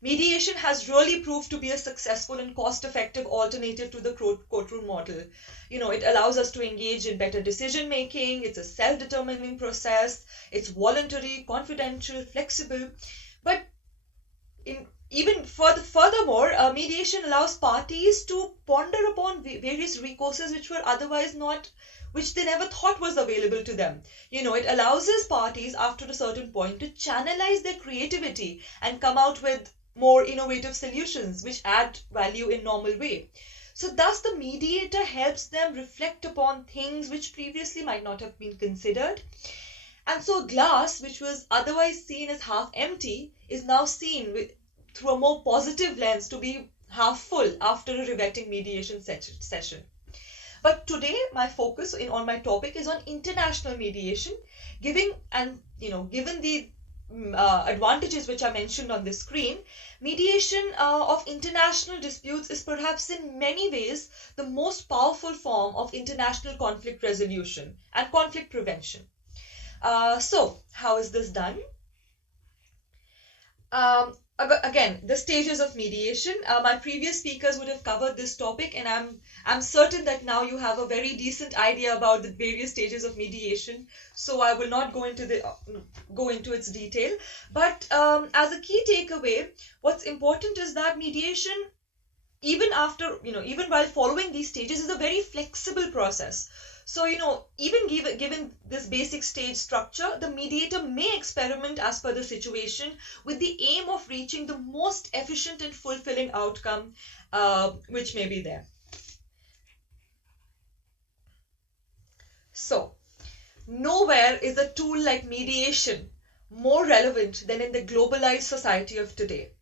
mediation has really proved to be a successful and cost-effective alternative to the courtroom model. It allows us to engage in better decision-making. It's a self-determining process. It's voluntary, confidential, flexible. But furthermore, mediation allows parties to ponder upon various recourses which they never thought was available to them. It allows these parties after a certain point to channelize their creativity and come out with more innovative solutions which add value in normal way. So thus the mediator helps them reflect upon things which previously might not have been considered. And so glass, which was otherwise seen as half empty, is now seen through a more positive lens to be half full after a riveting mediation session. But today my focus on my topic is on international mediation, given the advantages which are mentioned on the screen. Mediation of international disputes is perhaps in many ways the most powerful form of international conflict resolution and conflict prevention. So how is this done? Again, the stages of mediation. My previous speakers would have covered this topic, and I'm certain that now you have a very decent idea about the various stages of mediation. So I will not go into its detail. But as a key takeaway, what's important is that mediation, even while following these stages, is a very flexible process. So, even given this basic stage structure, the mediator may experiment as per the situation with the aim of reaching the most efficient and fulfilling outcome which may be there. So, nowhere is a tool like mediation more relevant than in the globalized society of today.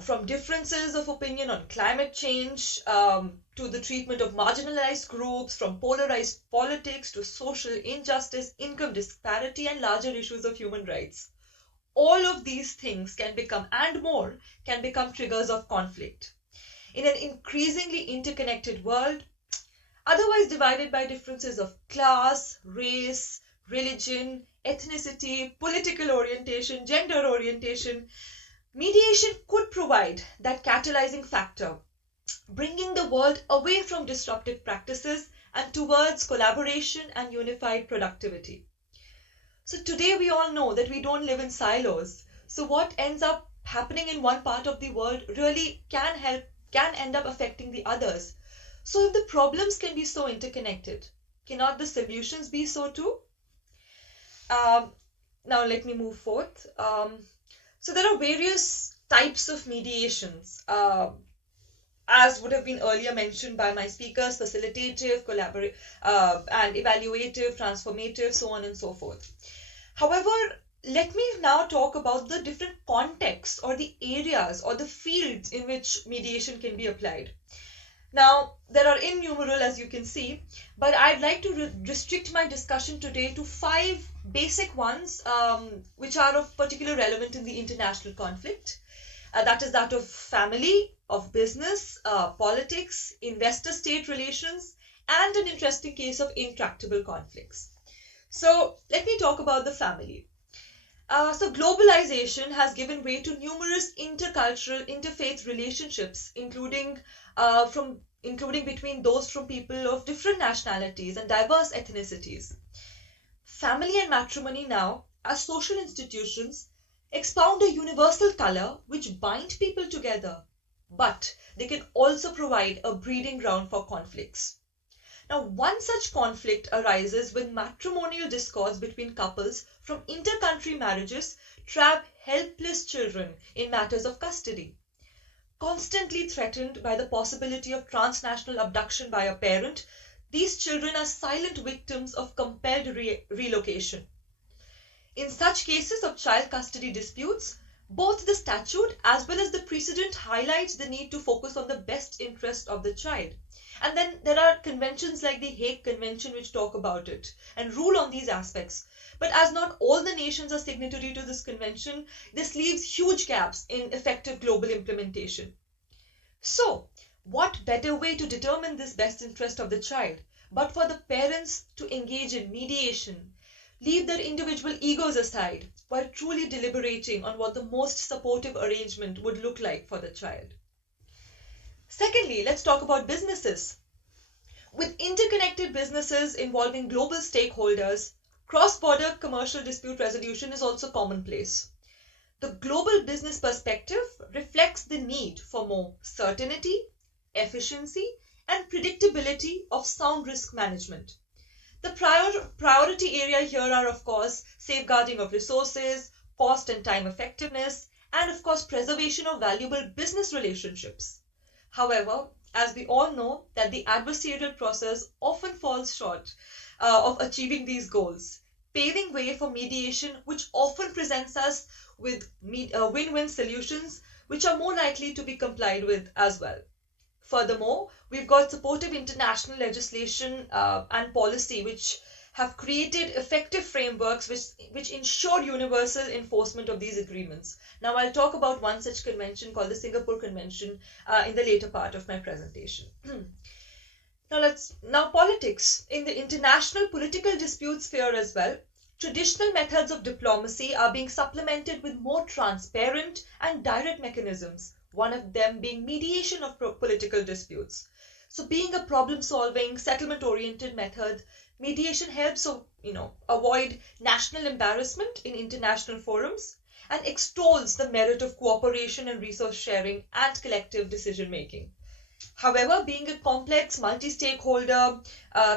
From differences of opinion on climate change to the treatment of marginalized groups, from polarized politics to social injustice, income disparity, and larger issues of human rights. All of these things can become triggers of conflict. In an increasingly interconnected world, otherwise divided by differences of class, race, religion, ethnicity, political orientation, gender orientation, mediation could provide that catalyzing factor, bringing the world away from disruptive practices and towards collaboration and unified productivity. So today we all know that we don't live in silos. So what ends up happening in one part of the world really can end up affecting the others. So if the problems can be so interconnected, cannot the solutions be so too? Now let me move forth. So there are various types of mediations, as would have been earlier mentioned by my speakers: facilitative, collaborative, and evaluative, transformative, so on and so forth. However, let me now talk about the different contexts or the areas or the fields in which mediation can be applied. Now, there are innumerable, as you can see, but I'd like to restrict my discussion today to 5 basic ones which are of particular relevance in the international conflict. That is that of family, of business, politics, investor-state relations, and an interesting case of intractable conflicts. So let me talk about the family. So globalization has given way to numerous intercultural, interfaith relationships, including between those from people of different nationalities and diverse ethnicities. Family and matrimony now, as social institutions, expound a universal color which bind people together, but they can also provide a breeding ground for conflicts. Now, one such conflict arises when matrimonial discords between couples from inter-country marriages trap helpless children in matters of custody. Constantly threatened by the possibility of transnational abduction by a parent, these children are silent victims of compelled relocation. In such cases of child custody disputes, both the statute as well as the precedent highlights the need to focus on the best interest of the child. And then there are conventions like the Hague Convention which talk about it and rule on these aspects. But as not all the nations are signatory to this convention, this leaves huge gaps in effective global implementation. So, what better way to determine this best interest of the child but for the parents to engage in mediation, leave their individual egos aside while truly deliberating on what the most supportive arrangement would look like for the child. Secondly, let's talk about businesses. With interconnected businesses involving global stakeholders, cross-border commercial dispute resolution is also commonplace. The global business perspective reflects the need for more certainty, efficiency, and predictability of sound risk management. The priority area here are, of course, safeguarding of resources, cost and time effectiveness, and of course, preservation of valuable business relationships. However, as we all know, that the adversarial process often falls short of achieving these goals, paving way for mediation, which often presents us with win-win solutions, which are more likely to be complied with as well. Furthermore, we've got supportive international legislation and policy which have created effective frameworks which ensure universal enforcement of these agreements. Now, I'll talk about one such convention called the Singapore Convention in the later part of my presentation. Now politics. In the international political dispute sphere as well, traditional methods of diplomacy are being supplemented with more transparent and direct mechanisms, one of them being mediation of political disputes. So being a problem-solving, settlement-oriented method, mediation helps avoid national embarrassment in international forums and extols the merit of cooperation and resource sharing and collective decision-making. However, being a complex, multi-stakeholder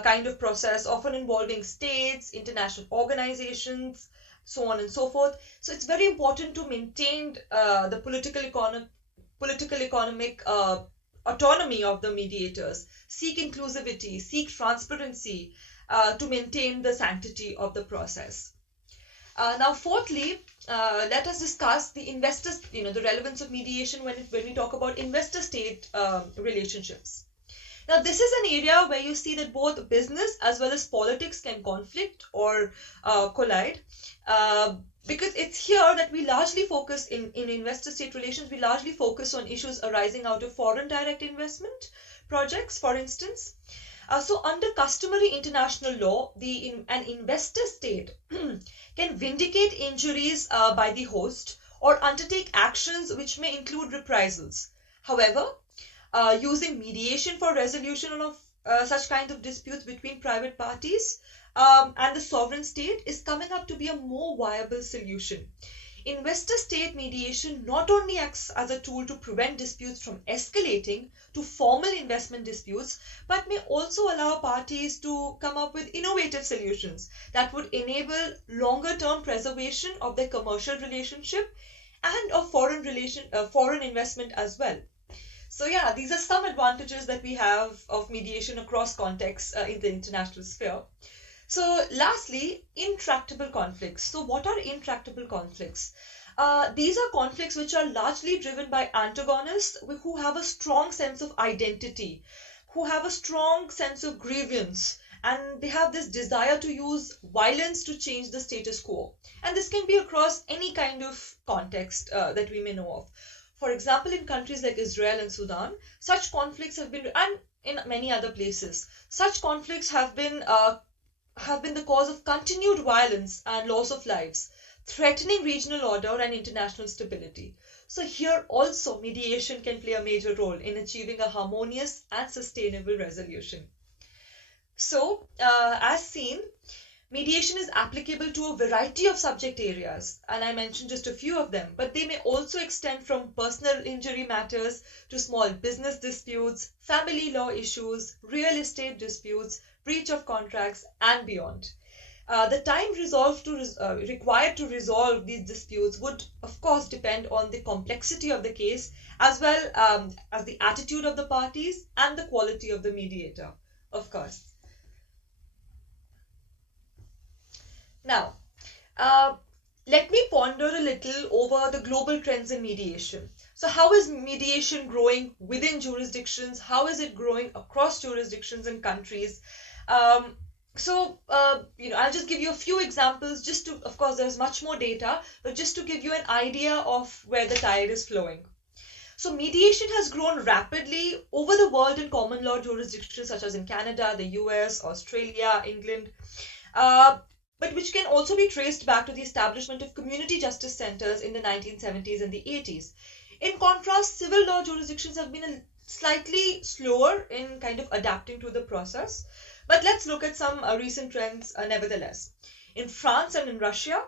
kind of process, often involving states, international organizations, so on and so forth, so it's very important to maintain the political economic autonomy of the mediators, seek inclusivity, seek transparency to maintain the sanctity of the process. Now, fourthly, let us discuss the the relevance of mediation when we talk about investor-state relationships. Now, this is an area where you see that both business as well as politics can conflict or collide. Because it's here that we largely focus in investor-state relations, we largely focus on issues arising out of foreign direct investment projects, for instance. So under customary international law, an investor state can vindicate injuries by the host or undertake actions which may include reprisals. However, using mediation for resolution of such kind of disputes between private parties and the sovereign state is coming up to be a more viable solution. Investor-state mediation not only acts as a tool to prevent disputes from escalating to formal investment disputes, but may also allow parties to come up with innovative solutions that would enable longer-term preservation of their commercial relationship and of foreign investment as well. So yeah, these are some advantages that we have of mediation across contexts in the international sphere. So lastly, intractable conflicts. So what are intractable conflicts? These are conflicts which are largely driven by antagonists who have a strong sense of identity, who have a strong sense of grievance, and they have this desire to use violence to change the status quo. And this can be across any kind of context that we may know of. For example, in countries like Israel and Sudan, such conflicts have been, and in many other places, such conflicts have been the cause of continued violence and loss of lives, threatening regional order and international stability. So here also mediation can play a major role in achieving a harmonious and sustainable resolution. So, as seen, mediation is applicable to a variety of subject areas, and I mentioned just a few of them, but they may also extend from personal injury matters to small business disputes, family law issues, real estate disputes, breach of contracts, and beyond. The time required to resolve these disputes would, of course, depend on the complexity of the case, as well as the attitude of the parties and the quality of the mediator, of course. Now, let me ponder a little over the global trends in mediation. So how is mediation growing within jurisdictions? How is it growing across jurisdictions and countries? I'll just give you a few examples just to, of course, there's much more data, but just to give you an idea of where the tide is flowing. So mediation has grown rapidly over the world in common law jurisdictions such as in Canada, the US, Australia, England, but which can also be traced back to the establishment of community justice centers in the 1970s and the 80s. In contrast, civil law jurisdictions have been slightly slower in kind of adapting to the process. But let's look at some recent trends nevertheless. In France and in Russia,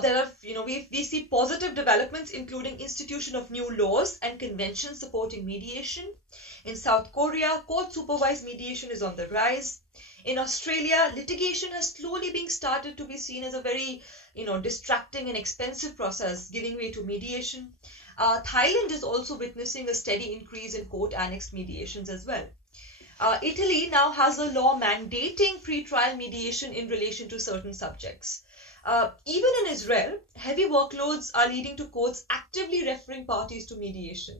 there are, we see positive developments, including institution of new laws and conventions supporting mediation. In South Korea, court-supervised mediation is on the rise. In Australia, litigation has slowly been started to be seen as a very, distracting and expensive process, giving way to mediation. Thailand is also witnessing a steady increase in court-annexed mediations as well. Italy now has a law mandating pre-trial mediation in relation to certain subjects. Even in Israel, heavy workloads are leading to courts actively referring parties to mediation.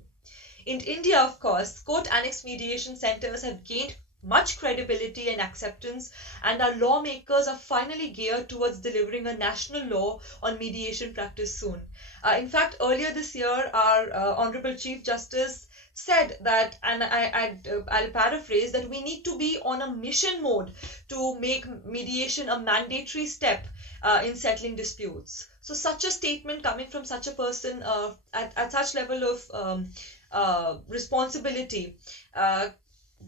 In India, of course, court-annexed mediation centers have gained much credibility and acceptance, and our lawmakers are finally geared towards delivering a national law on mediation practice soon. In fact, earlier this year, our Honorable Chief Justice said that, and I'll paraphrase, that we need to be on a mission mode to make mediation a mandatory step in settling disputes. So such a statement coming from such a person at such level of responsibility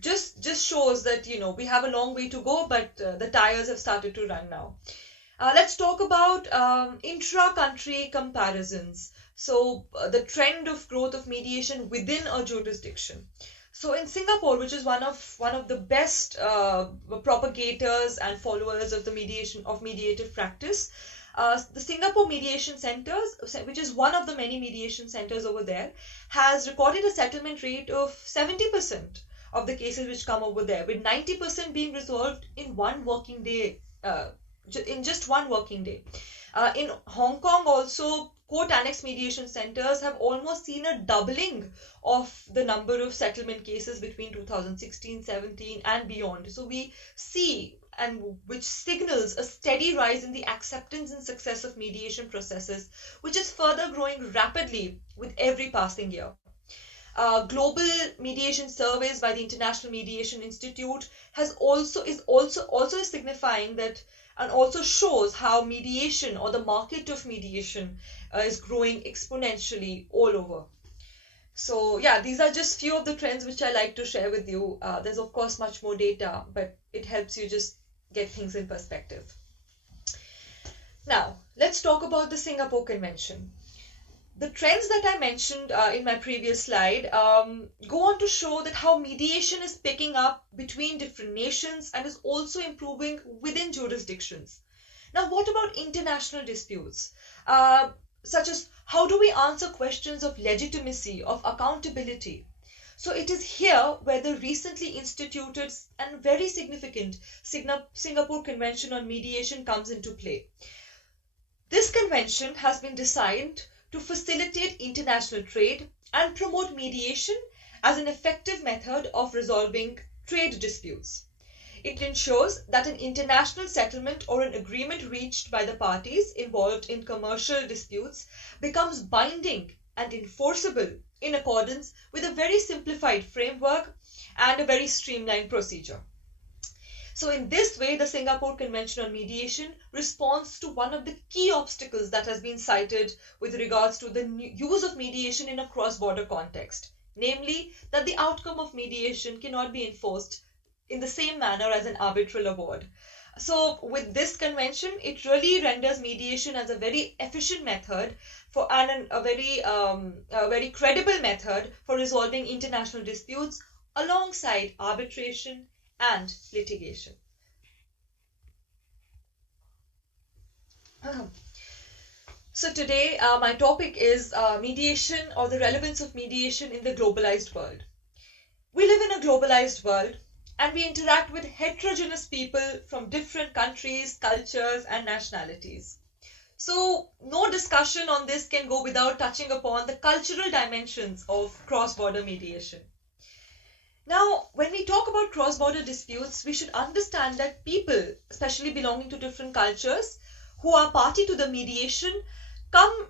just shows that, we have a long way to go, but the tires have started to run now. Let's talk about intra-country comparisons. So the trend of growth of mediation within a jurisdiction. So in Singapore, which is one of the best propagators and followers of the mediative practice, the Singapore Mediation Centers, which is one of the many mediation centers over there, has recorded a settlement rate of 70% of the cases which come over there, with 90% being resolved in one working day, in just one working day. In Hong Kong also, court-annexed mediation centers have almost seen a doubling of the number of settlement cases between 2016, 17 and beyond. So we see, and which signals a steady rise in the acceptance and success of mediation processes, which is further growing rapidly with every passing year. Global mediation surveys by the International Mediation Institute is also signifying that, and also shows how mediation, or the market of mediation, is growing exponentially all over. So yeah, these are just few of the trends which I like to share with you. There's of course much more data, but it helps you just get things in perspective. Now, let's talk about the Singapore Convention. The trends that I mentioned in my previous slide go on to show that how mediation is picking up between different nations and is also improving within jurisdictions. Now, what about international disputes? Such as, how do we answer questions of legitimacy, of accountability? So it is here where the recently instituted and very significant Singapore Convention on Mediation comes into play. This convention has been designed to facilitate international trade and promote mediation as an effective method of resolving trade disputes. It ensures that an international settlement or an agreement reached by the parties involved in commercial disputes becomes binding and enforceable in accordance with a very simplified framework and a very streamlined procedure. So in this way, the Singapore Convention on Mediation responds to one of the key obstacles that has been cited with regards to the use of mediation in a cross-border context, namely that the outcome of mediation cannot be enforced in the same manner as an arbitral award. So with this convention, it really renders mediation as a very efficient method for and a very credible method for resolving international disputes alongside arbitration and litigation. So today my topic is mediation, or the relevance of mediation in the globalized world. We live in a globalized world and we interact with heterogeneous people from different countries, cultures and nationalities. So no discussion on this can go without touching upon the cultural dimensions of cross-border mediation. Now, when we talk about cross-border disputes, we should understand that people, especially belonging to different cultures, who are party to the mediation, come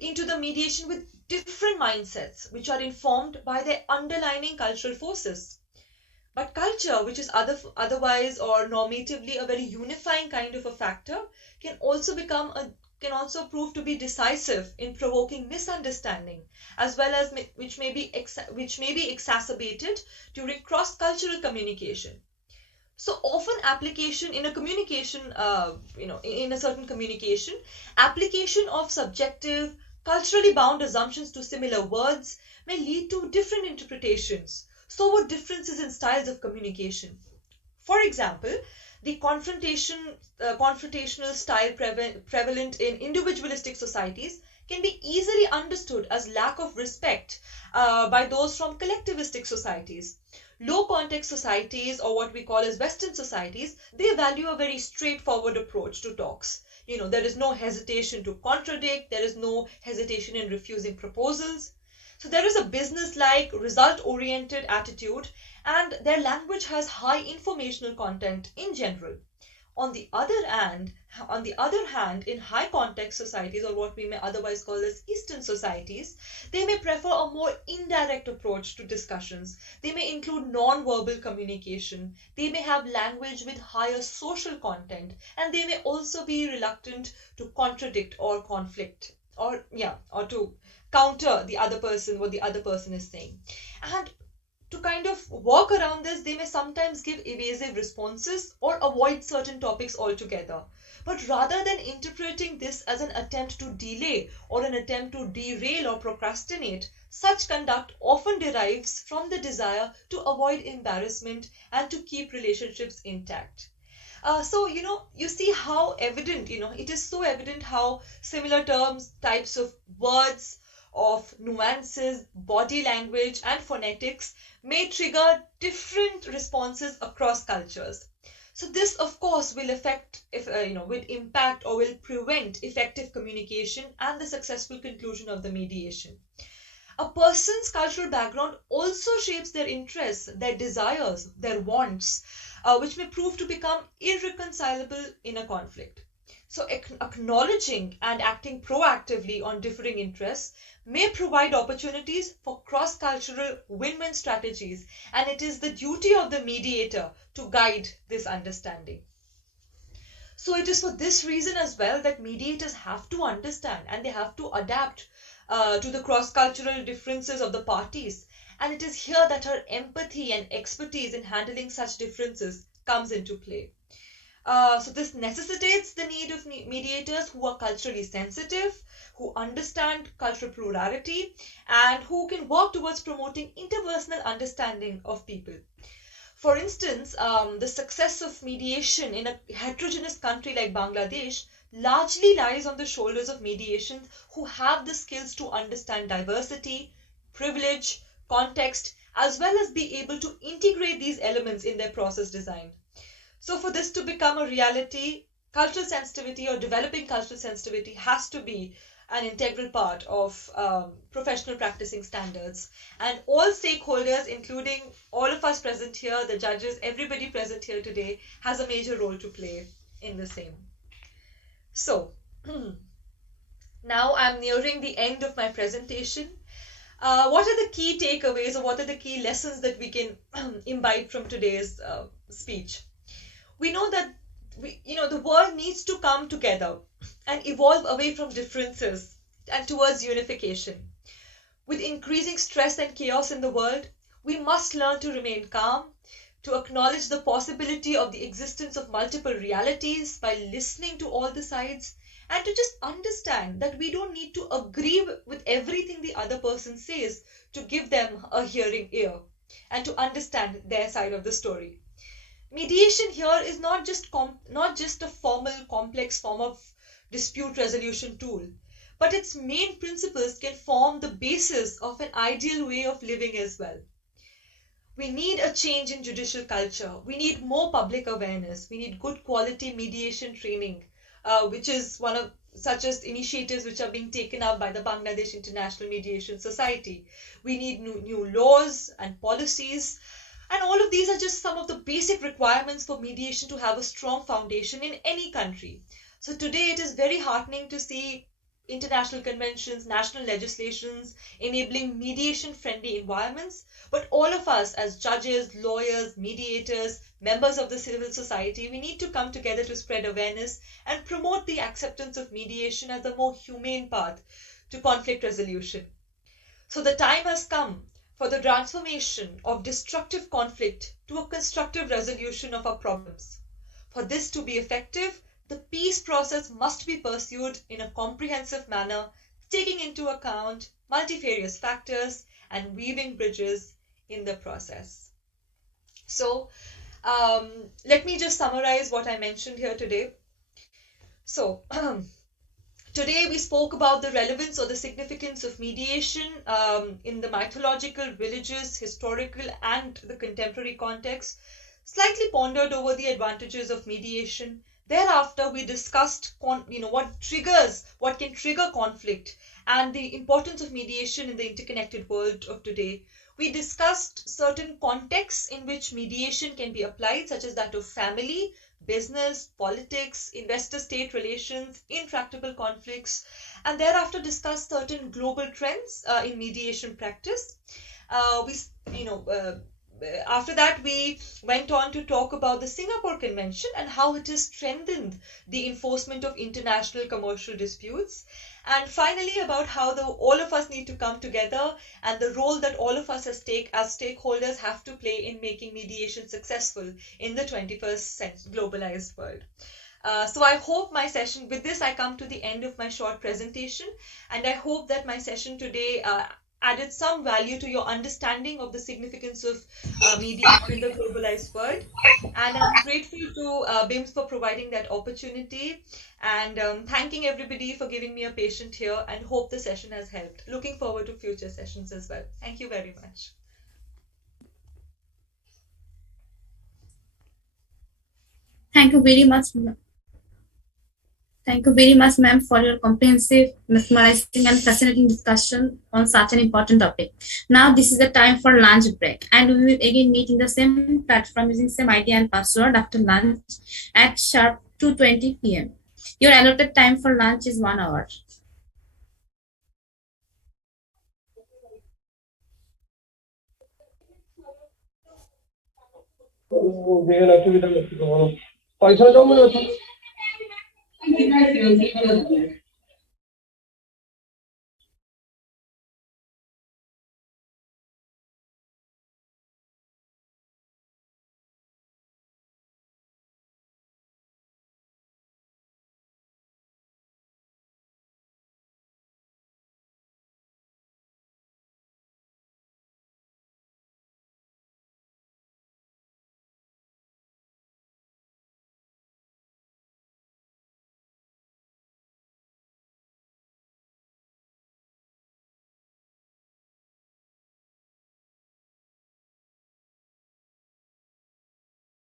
into the mediation with different mindsets which are informed by their underlying cultural forces. But culture, which is otherwise or normatively a very unifying kind of a factor, can also prove to be decisive in provoking misunderstanding, as well as which may be exacerbated during cross-cultural communication. So often application in a communication, in a certain communication, application of subjective, culturally bound assumptions to similar words may lead to different interpretations. So would differences in styles of communication. For example, the confrontational style prevalent in individualistic societies can be easily understood as lack of respect by those from collectivistic societies. Low context societies, or what we call as Western societies, they value a very straightforward approach to talks. There is no hesitation to contradict, there is no hesitation in refusing proposals. So there is a business-like, result-oriented attitude, and their language has high informational content in general. On the other hand, in high context societies, or what we may otherwise call as Eastern societies, they may prefer a more indirect approach to discussions. They may include non-verbal communication. They may have language with higher social content, and they may also be reluctant to contradict or conflict, or to counter the other person, what the other person is saying. And to kind of work around this, they may sometimes give evasive responses or avoid certain topics altogether. But rather than interpreting this as an attempt to delay or an attempt to derail or procrastinate, such conduct often derives from the desire to avoid embarrassment and to keep relationships intact. So, you see how evident, it is so evident how similar terms, types of words, of nuances, body language, and phonetics may trigger different responses across cultures. So this, of course, will will impact or will prevent effective communication and the successful conclusion of the mediation. A person's cultural background also shapes their interests, their desires, their wants, which may prove to become irreconcilable in a conflict. So acknowledging and acting proactively on differing interests may provide opportunities for cross-cultural win-win strategies, and it is the duty of the mediator to guide this understanding. So it is for this reason as well that mediators have to understand and they have to adapt to the cross-cultural differences of the parties, and it is here that her empathy and expertise in handling such differences comes into play. So this necessitates the need of mediators who are culturally sensitive, who understand cultural plurality, and who can work towards promoting interpersonal understanding of people. For instance, the success of mediation in a heterogeneous country like Bangladesh largely lies on the shoulders of mediations who have the skills to understand diversity, privilege, context, as well as be able to integrate these elements in their process design. So for this to become a reality, cultural sensitivity or developing cultural sensitivity has to be an integral part of professional practicing standards. And all stakeholders, including all of us present here, the judges, everybody present here today, has a major role to play in the same. So, now I'm nearing the end of my presentation. What are the key takeaways, or what are the key lessons that we can imbibe from today's speech? We know that the world needs to come together and evolve away from differences and towards unification. With increasing stress and chaos in the world, we must learn to remain calm, to acknowledge the possibility of the existence of multiple realities by listening to all the sides, and to just understand that we don't need to agree with everything the other person says to give them a hearing ear and to understand their side of the story. Mediation here is not just a formal, complex form of dispute resolution tool, but its main principles can form the basis of an ideal way of living as well. We need a change in judicial culture. We need more public awareness. We need good quality mediation training, which is one of such as initiatives which are being taken up by the Bangladesh International Mediation Society. We need new laws and policies. And all of these are just some of the basic requirements for mediation to have a strong foundation in any country. So today it is very heartening to see international conventions, national legislations, enabling mediation-friendly environments. But all of us as judges, lawyers, mediators, members of the civil society, we need to come together to spread awareness and promote the acceptance of mediation as a more humane path to conflict resolution. So the time has come for the transformation of destructive conflict to a constructive resolution of our problems. For this to be effective, the peace process must be pursued in a comprehensive manner, taking into account multifarious factors and weaving bridges in the process. So, let me just summarize what I mentioned here today. So, today we spoke about the relevance or the significance of mediation in the mythological, religious, historical, and the contemporary context. Slightly pondered over the advantages of mediation. Thereafter, we discussed what can trigger conflict and the importance of mediation in the interconnected world of today. We discussed certain contexts in which mediation can be applied, such as that of family, business, politics, investor-state relations, intractable conflicts, and thereafter discussed certain global trends in mediation practice. After that, we went on to talk about the Singapore Convention and how it has strengthened the enforcement of international commercial disputes. And finally, about how all of us need to come together and the role that all of us as stakeholders have to play in making mediation successful in the 21st globalized world. So I hope my session, with this I come to the end of my short presentation, and I hope that my session today added some value to your understanding of the significance of mediation in the globalized world. And I'm grateful to BIMS for providing that opportunity, and thanking everybody for giving me a patient here, and hope the session has helped. Looking forward to future sessions as well. Thank you very much. Thank you very much. Thank you very much, ma'am, for your comprehensive, mesmerizing, and fascinating discussion on such an important topic. Now, this is the time for lunch break, and we will again meet in the same platform using same ID and password after lunch at sharp 2:20 p.m. Your allotted time for lunch is 1 hour. পয়সা জমে